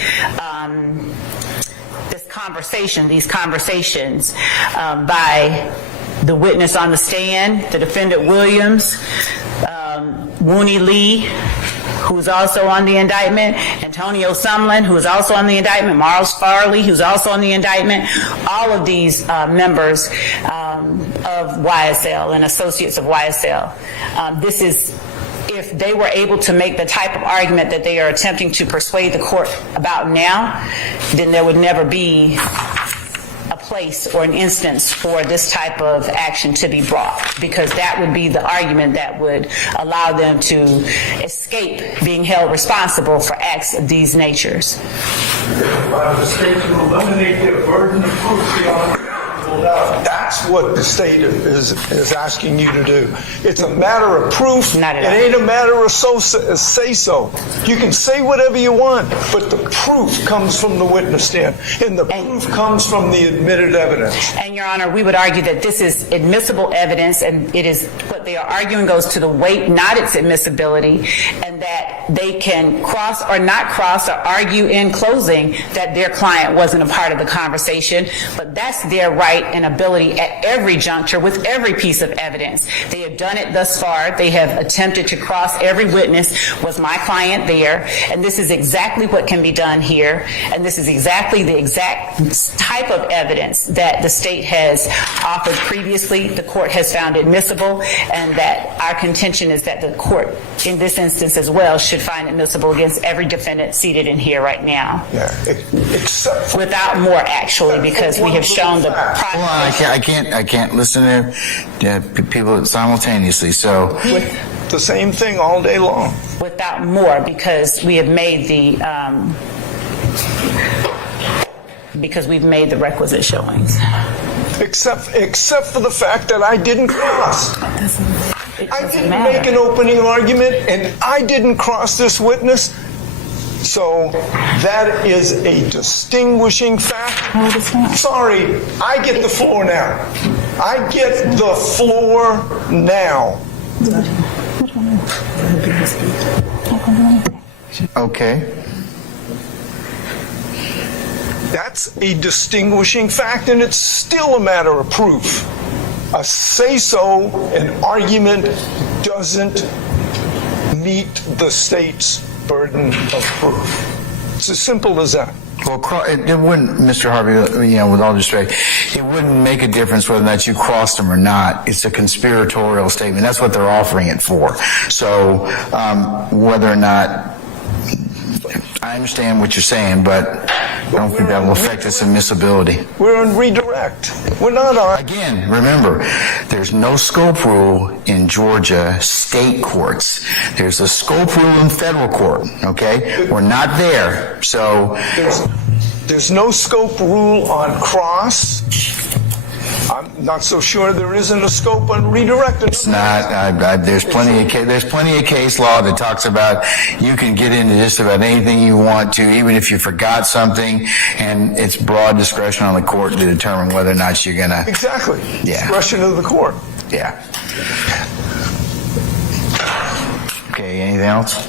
conversations by the witness on the stand, the defendant Williams, Wooney Lee, who's also on the indictment, Antonio Sumlin, who is also on the indictment, Marles Farley, who's also on the indictment, all of these members of YSL and associates of YSL. This is, if they were able to make the type of argument that they are attempting to persuade the court about now, then there would never be a place or an instance for this type of action to be brought, because that would be the argument that would allow them to escape being held responsible for acts of these natures. By the state to eliminate their burden of proof beyond reasonable doubt. That's what the state is asking you to do. It's a matter of proof. Not at it all. ain't a matter of say so. You can say whatever you want, but the proof comes from the witness stand, and the proof comes from the admitted evidence. And Your Honor, we would argue that this is admissible evidence, and it is what they are arguing goes to the weight, not its admissibility, and that they can cross or not cross or argue in closing that their client wasn't a part of the conversation, but that's their right and ability at every juncture with every piece of evidence. They have done it thus far. They have attempted to cross every witness. Was my client there? And this is exactly what can be done here, and this is exactly the exact type of evidence that the state has offered previously, the court has found admissible, and that our contention is that the court, in this instance as well, should find admissible against every defendant seated in here right now. Yeah, except for Without more, actually, because we have shown the Hold on, I can't listen to people simultaneously. So the same thing all day long. without more, because we have made because we've made the requisite showings. Except for the fact that I didn't cross. It I doesn't didn't matter. make an opening argument, and I didn't cross this witness. So that is a distinguishing fact. No, it is not. Sorry, I get the floor now. I get the floor now. okay. That's a distinguishing fact, and it's still a matter of proof. A say-so, an argument, doesn't meet the state's burden of proof. It's as simple as that. Well, it wouldn't, Mr. Harvey, with all due respect, it wouldn't make a difference whether or not you crossed them or not. It's a conspiratorial statement. That's what they're offering it for. So whether or not, I understand what you're saying, but I don't think that will affect its admissibility. We're on redirect. We're not on... Again, remember, there's no scope rule in Georgia state courts. There's a scope rule in federal court, okay? We're not there, so... There's no scope rule on cross. I'm not so sure there isn't a scope on redirect. It's not. There's plenty of case law that talks about you can get into just about anything you want to, even if you forgot something, and it's broad discretion on the court to determine whether or not you're going to... Exactly. Yeah. Discretion of the court. Yeah. Okay, anything else?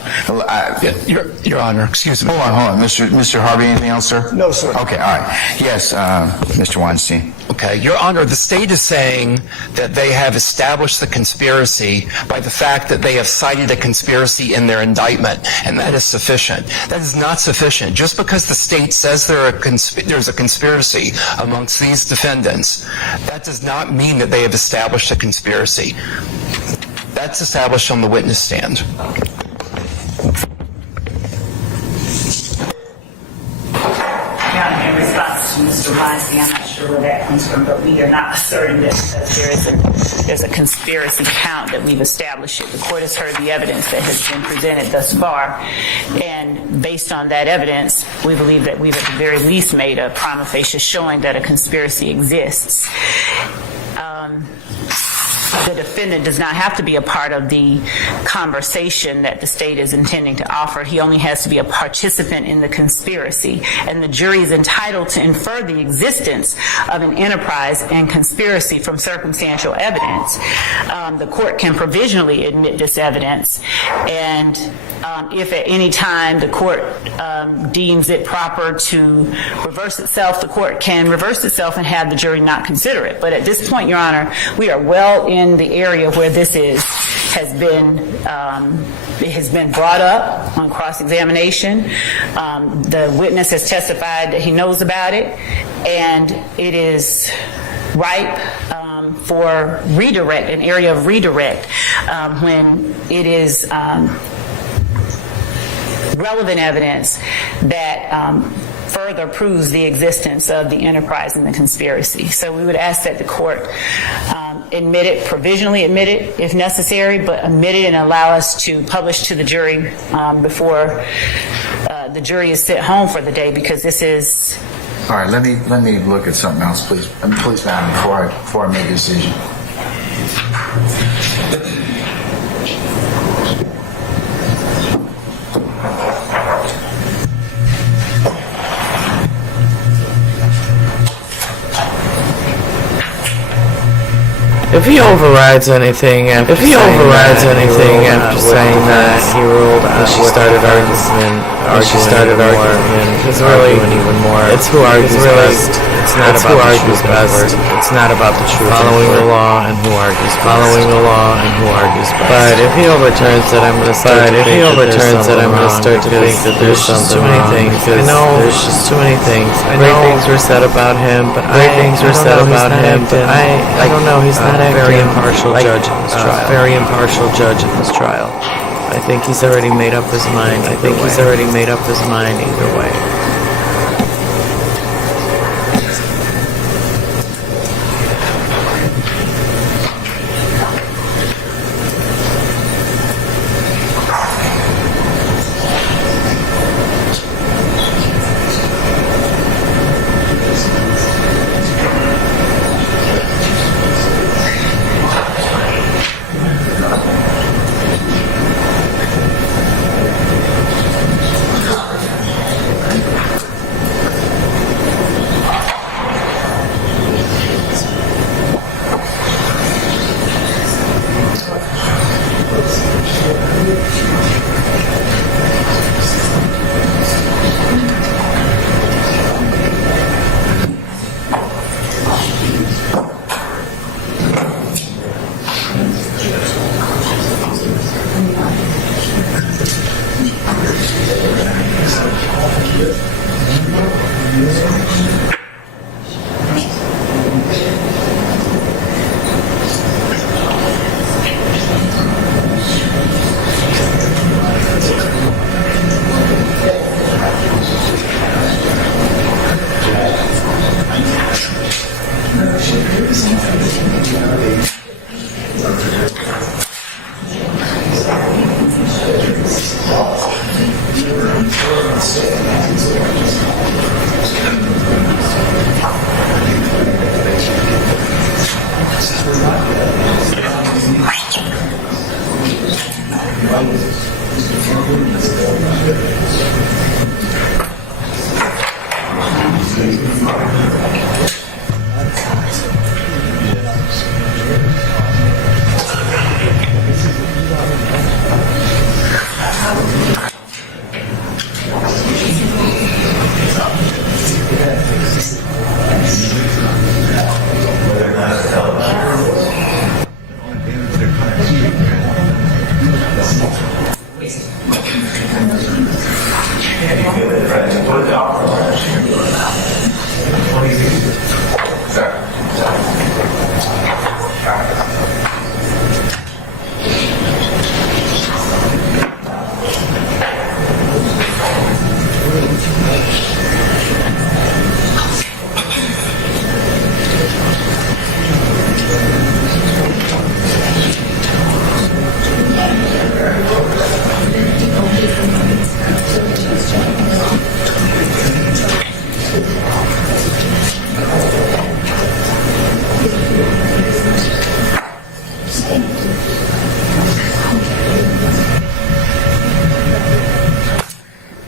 Your Honor, excuse me. Hold on. Mr. Harvey, anything else, sir? No, sir. Okay, all right. Yes, Mr. Weinstein. Okay, Your Honor, the state is saying that they have established the conspiracy by the fact that they have cited a conspiracy in their indictment, and that is sufficient. That is not sufficient. Just because the state says there's a conspiracy amongst these defendants, that does not mean that they have established a conspiracy. That's established on the witness stand. In response to Mr. Weinstein, I'm not sure where that comes from, but we are not asserting that there's a conspiracy count that we've established. The court has heard the evidence that has been presented thus far, and based on that evidence, we believe that we've at the very least made a prima facie showing that a conspiracy exists. The defendant does not have to be a part of the conversation that the state is intending to offer. He only has to be a participant in the conspiracy, and the jury is entitled to infer the existence of an enterprise and conspiracy from circumstantial evidence. The court can provisionally admit this evidence, and if at any time the court deems it proper to reverse itself, the court can reverse itself and have the jury not consider it. But at this point, Your Honor, we are well in the area where this has been brought up on cross-examination. The witness has testified that he knows about it, and it is ripe for redirect, an area of redirect, when it is relevant evidence that further proves the existence of the enterprise and the conspiracy. So we would ask that the court admit it, provisionally admit it if necessary, but admit it and allow us to publish to the jury before the jury is sent home for the day, because this is... All right, let me look at something else, please. Please, madam, before I make a decision. If he overrides anything after saying that he ruled out, she started arguing because really even more. It's who argues best. It's not about who argues best. It's not about the truth. Following the law and who argues best. Following the law and who argues best. But if he overturns it, I'm going to start to think that there's too many things. I know there's just too many things. Great things were said about him, but I don't know. He's not a very impartial judge in this trial. Very impartial judge in this trial. I think he's already made up his mind. Either way.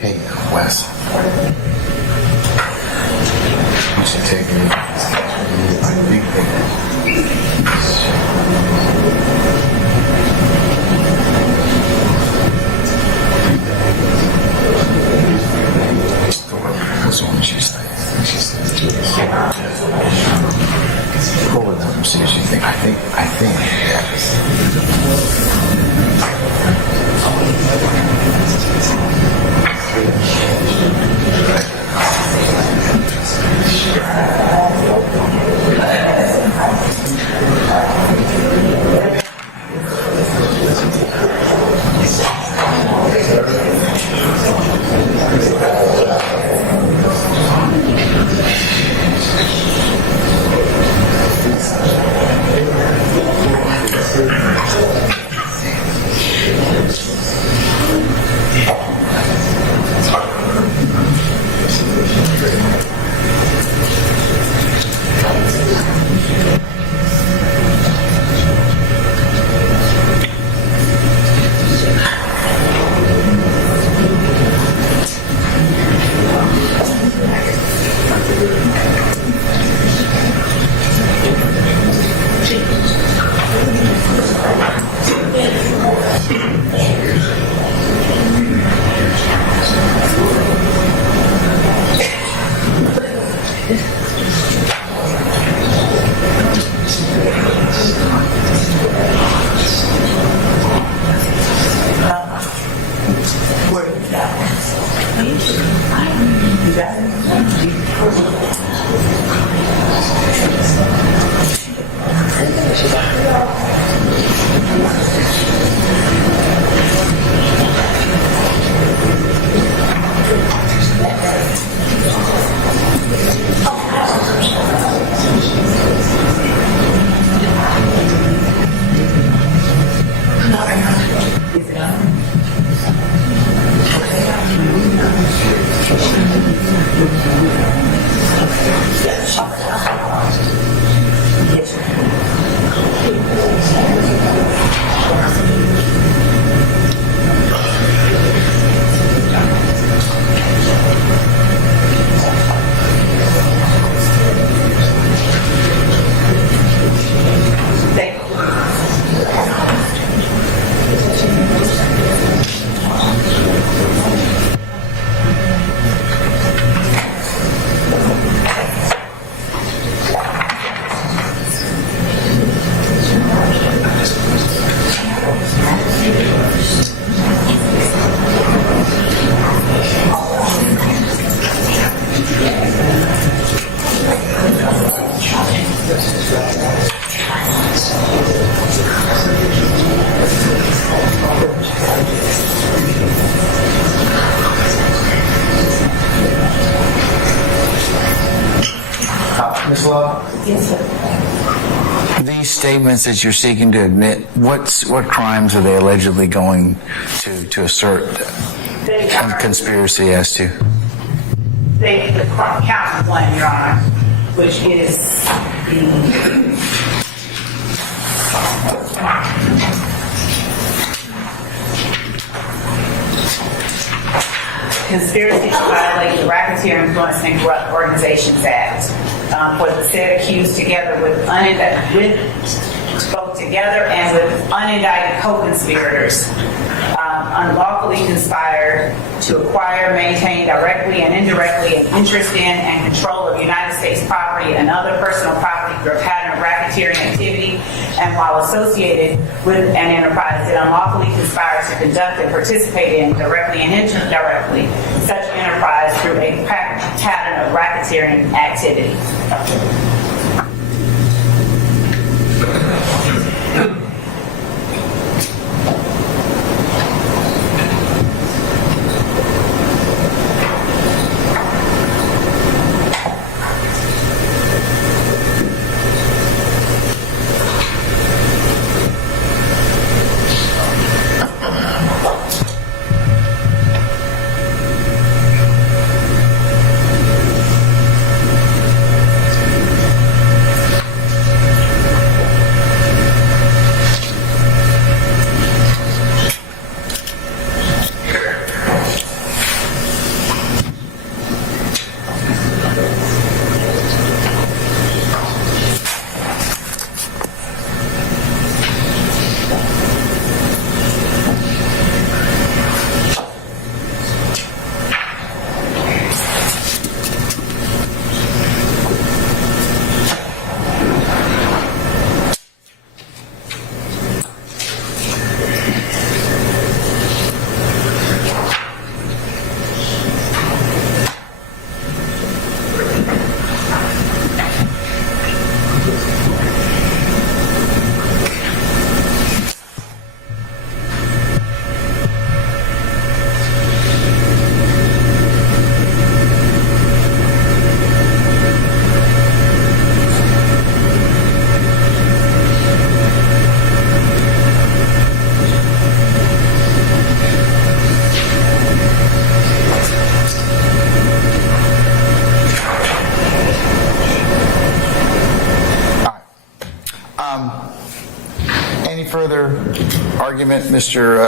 Hey, Wes. You should take me. I think that's what she said. She said, do this. Go with them and see what you think. I think, Ms. Love? Yes, sir. These statements that you're seeking to admit, what crimes are they allegedly going to assert They a are, conspiracy as to? the count one, Your Honor, which is the conspiracy to violate the Racketeer Influence and Corrupt Organizations Act for the said accused together with both together and with unindicted co-conspirators unlawfully conspired to acquire, maintain directly and indirectly an interest in and control of United States property and other personal property through a pattern of racketeering activity, and while associated with an enterprise that unlawfully conspires to conduct and participate in, directly and indirectly, such enterprise through a pattern of racketeering activity. Any further argument, Mr.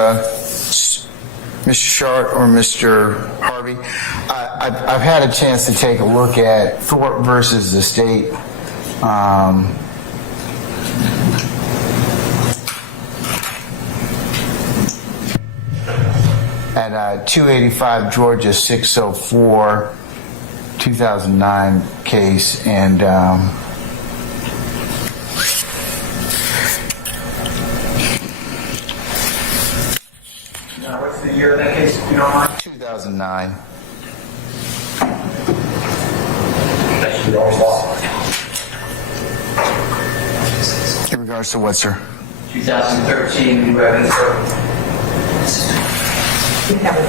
Shart or Mr. Harvey? I've had a chance to take a look at Thorpe versus the state. At 285 Georgia 604, 2009 case, and What's the year of that case, if you don't mind? 2009. That's your own law. In regards to what, sir? 2013, new evidence. We have a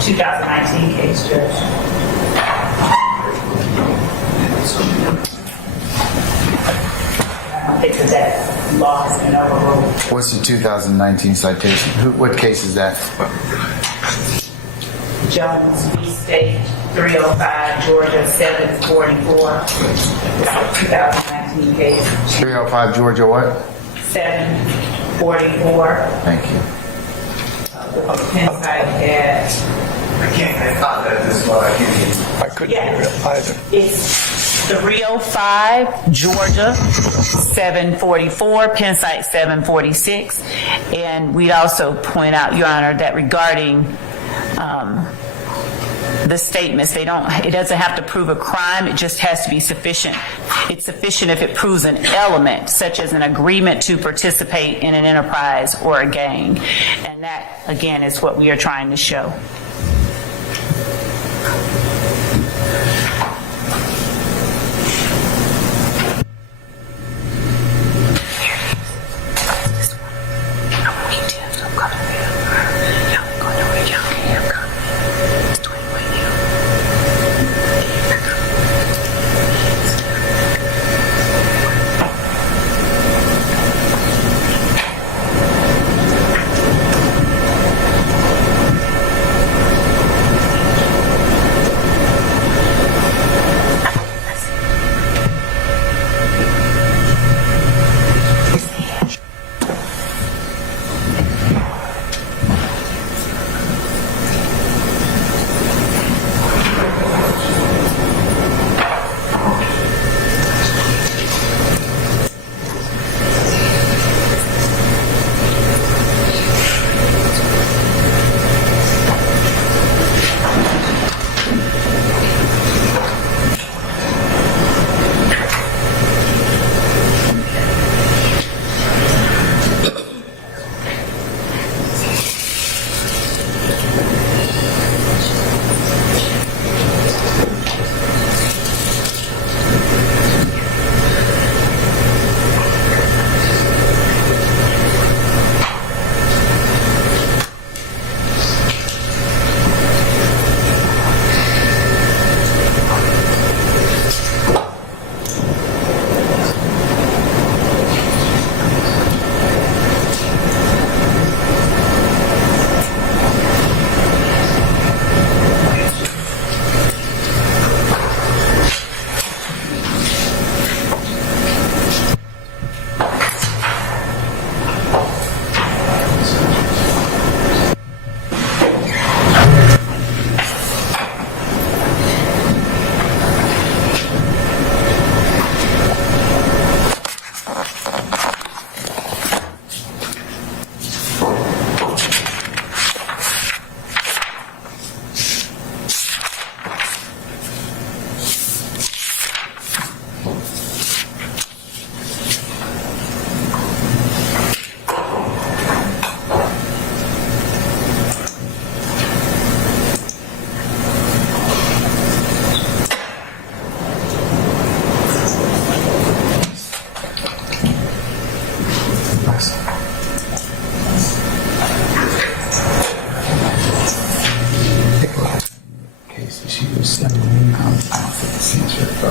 2019 case, Judge. I don't think that law has been overruled. What's the 2019 citation? What case is that? Jones v. State, 305 Georgia 744. It's a 2019 case. 305 Georgia what? 744. Thank you. Penn site at, I can't find that this law. I couldn't hear it either. it's 305 Georgia 744, Penn site 746. And we'd also point out, Your Honor, that regarding the statements, it doesn't have to prove a crime, it just has to be sufficient. It's sufficient if it proves an element, such as an agreement to participate in an enterprise or a gang. And that, again, is what we are trying to show.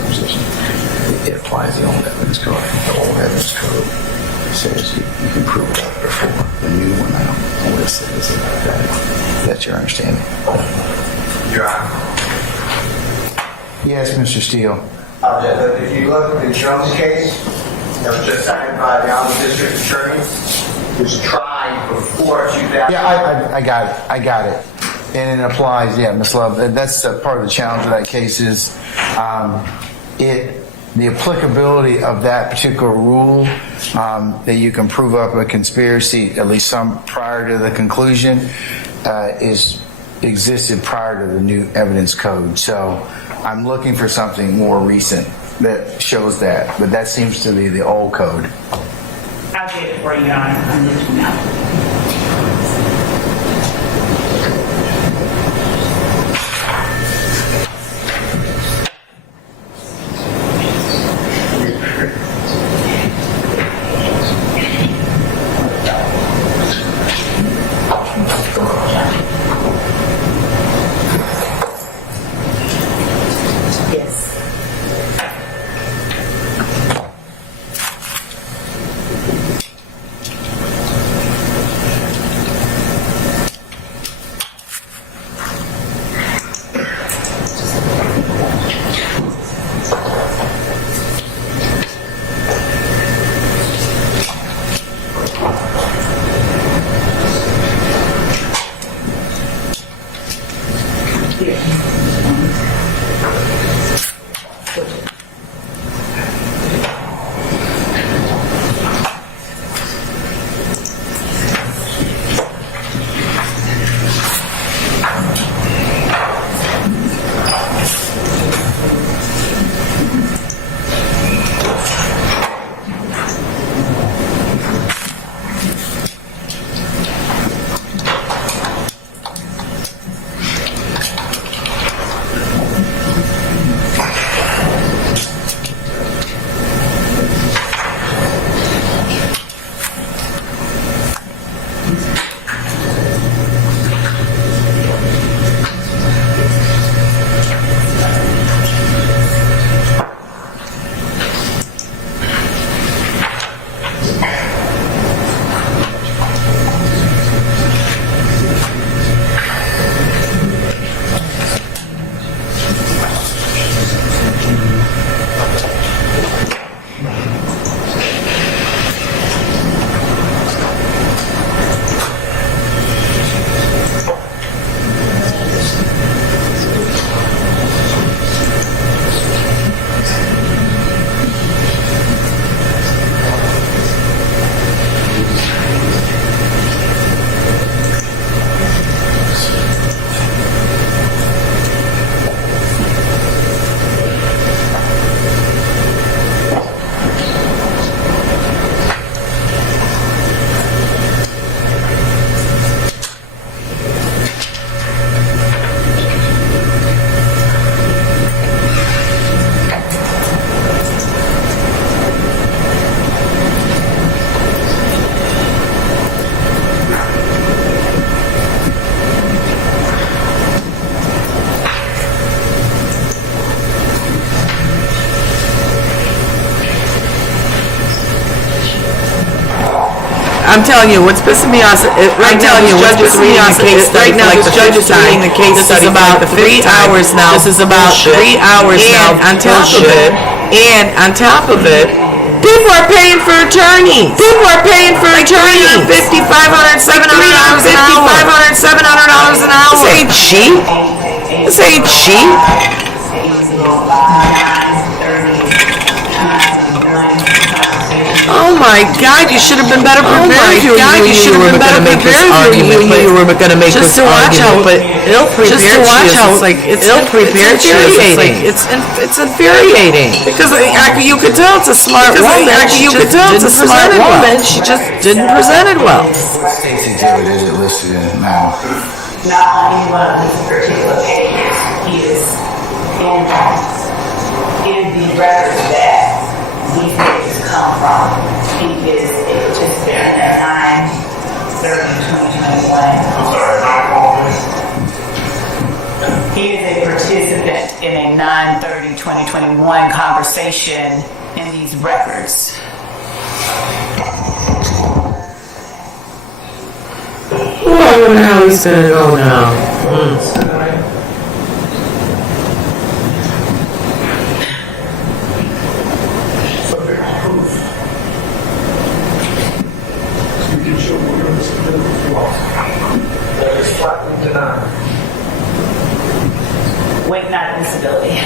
position. It applies the old evidence code. The old evidence code says you can prove it up before. The new one, I don't know what it says about that. That's your understanding? Your Honor. Yes, Mr. Steele. If you look at the Jones case, that was just signed by the Honorable District Attorney, was tried before 2000. Yeah, I got it. I got it. And it applies, yeah, Ms. Love. That's part of the challenge of that case is the applicability of that particular rule that you can prove up a conspiracy, at least some prior to the conclusion, existed prior to the new evidence code. So I'm looking for something more recent that shows that, but that seems to be the old code. I'll get it for you, Your Honor. I'm looking now. I'm telling you, what's pissing me off right now. What's pissing me off right now. This judge is reading the case study. This is about 3 hours now. This is about 3 hours now. On top of it, people are paying for attorneys. People are paying for attorneys. $500, $700 an hour. This ain't cheap. This ain't cheap. Oh my God! You should have been better prepared. Oh my God! You should have been better prepared. You were going to make this argument, but ill-prepared. Just to watch how it's ill-prepared. It's infuriating because you could tell it's a smart woman. You could tell it's a smart woman. She just didn't present it well. State's exhibit is it listed in now? Not only one of these particular pages is in the records that these pages come from. He is a participant at 9/30/2021. I'm sorry, 9/12. He is a participant in a 9/30/2021 conversation in these records. I wonder how he's gonna go now. We can show we're going to submit it to us. That is flatly denied. Wait, not admissibility.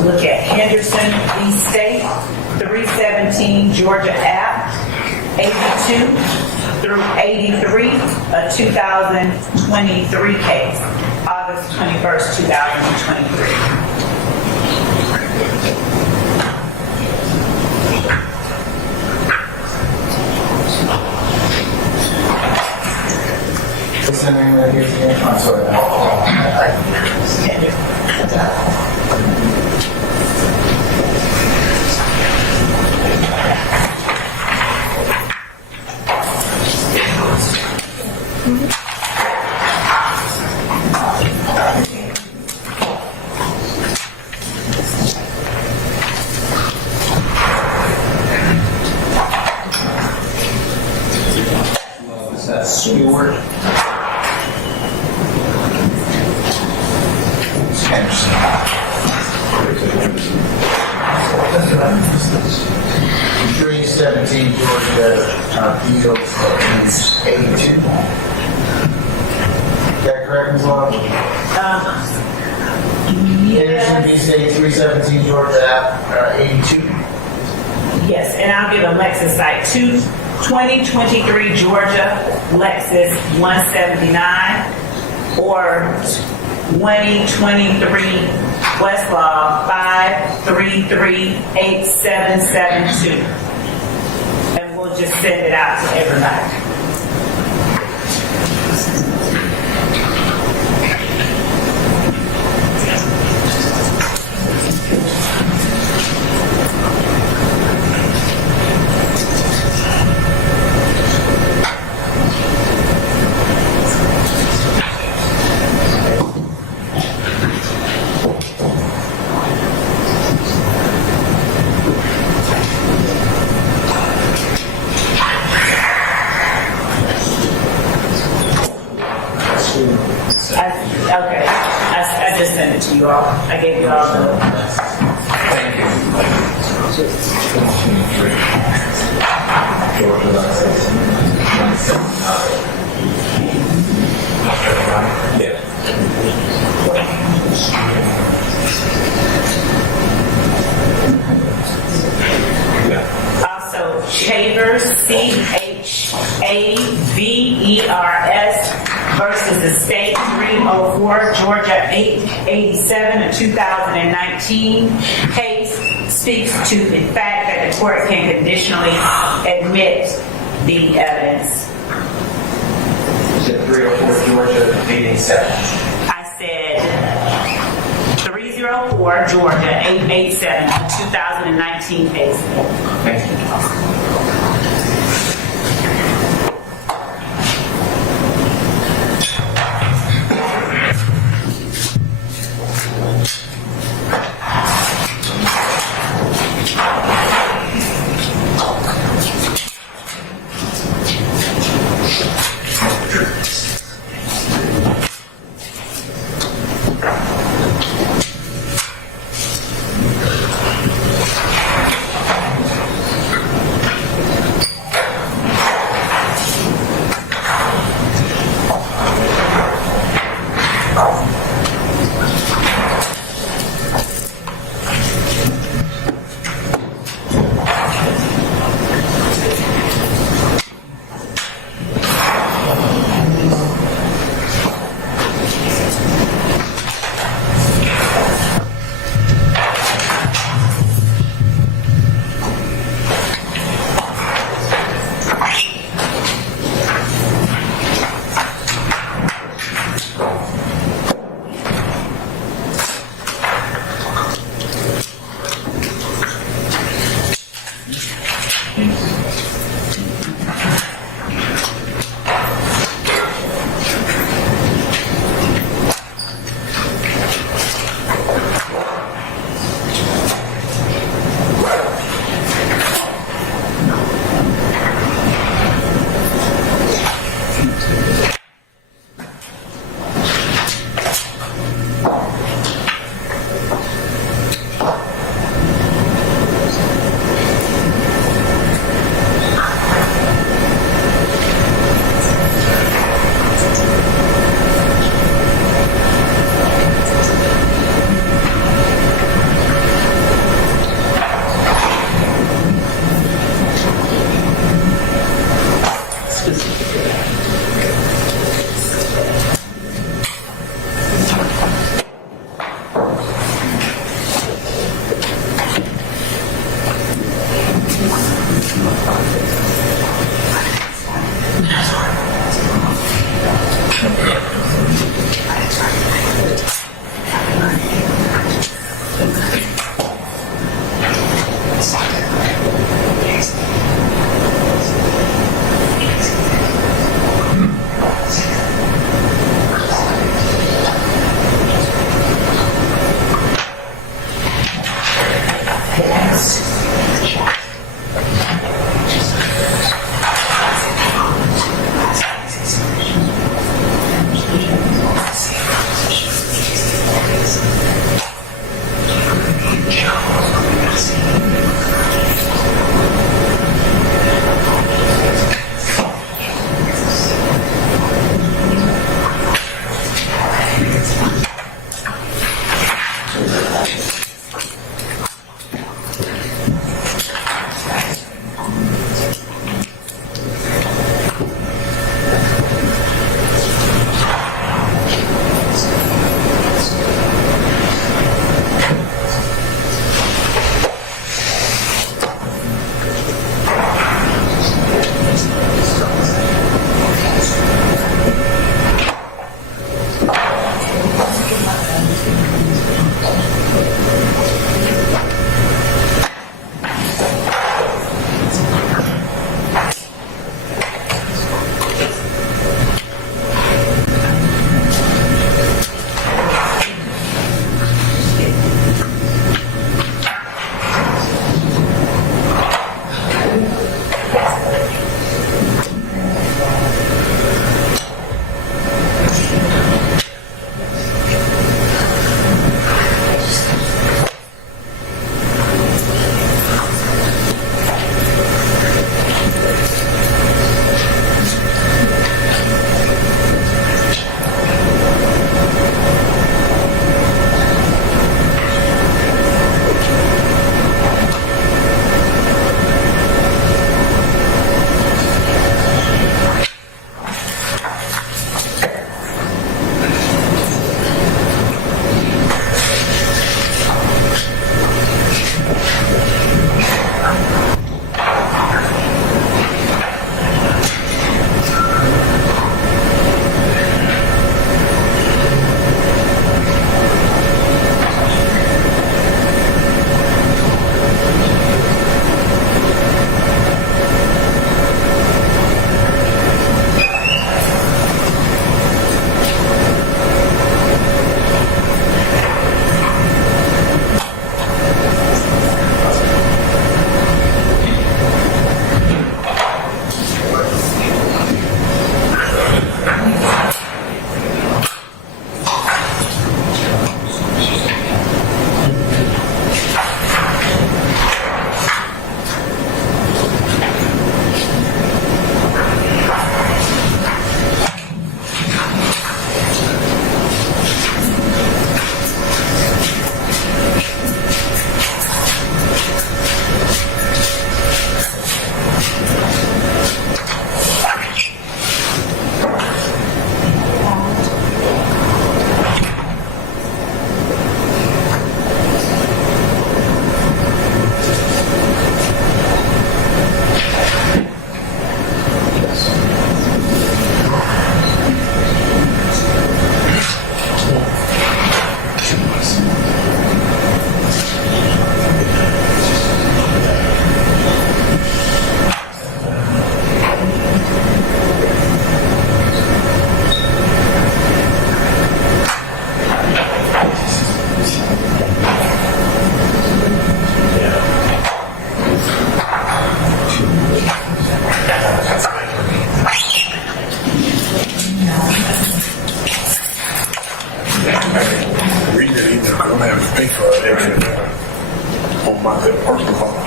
to look at Henderson v. State, 317 Georgia App, 82 through 83, a 2023 case, August 21st, 2023. What's the name of it again? I'm sorry. Stewart. Henderson. 317 Georgia Appeals, 82. Is that correct, Ms. Long? Henderson v. State, 317 Georgia App, 82. Yes, and I'll give a Lexus site 2023 Georgia Lexus 179 or 2023 Westlaw 5338772. And we'll just send it out to everybody. Okay, I just sent it to you all. I gave you all the. Thank you. Also, Chavers, CHAVERS versus the State 304 Georgia 887, a 2019 case, speaks to the fact that the court can conditionally admit the evidence. Is it 304 Georgia 887? I said 304 Georgia 887, a 2019 case. Thank you. my personal phone.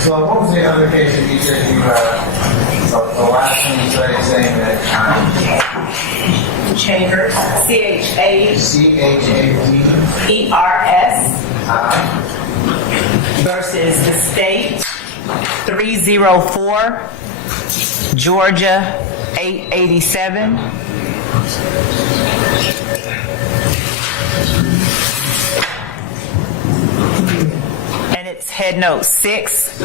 So what was the other case that you said you, the last one you started saying that, Chambers, CHAPERS versus the state, 304, Georgia, 887. And it's head note 6.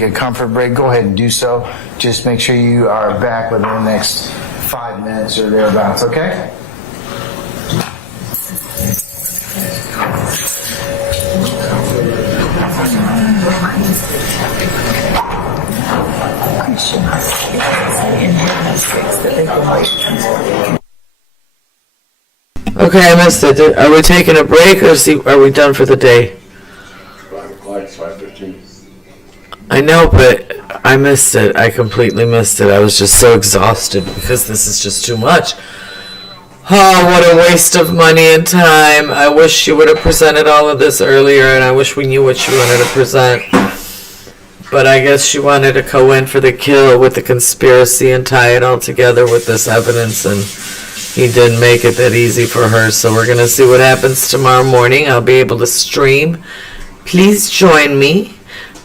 take a comfort break, go ahead and do so. Just make sure you are back within the next 5 minutes or thereabouts, okay? Okay, I missed it. Are we taking a break or are we done for the day? 5 o'clock, 5:15. I know, but I missed it. I completely missed it. I was just so exhausted because this is just too much. Oh, what a waste of money and time. I wish you would have presented all of this earlier, and I wish we knew what she wanted to present. But I guess she wanted to go in for the kill with the conspiracy and tie it all together with this evidence, and he didn't make it that easy for her. So we're going to see what happens tomorrow morning. I'll be able to stream. Please join me.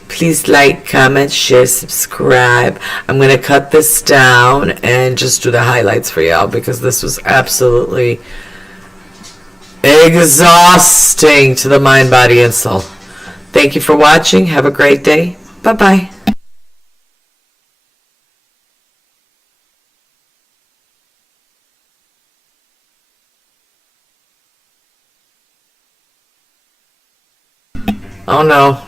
Please like, comment, share, subscribe. I'm going to cut this down and just do the highlights for y'all because this was absolutely exhausting to the mind, body, and soul. Thank you for watching. Have a great day. Bye-bye. Oh no.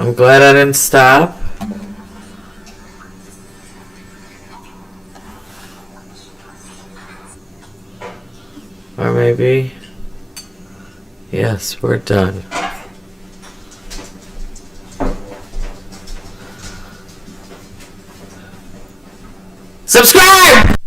I'm glad I didn't stop. Or maybe. Yes, we're done. Subscribe!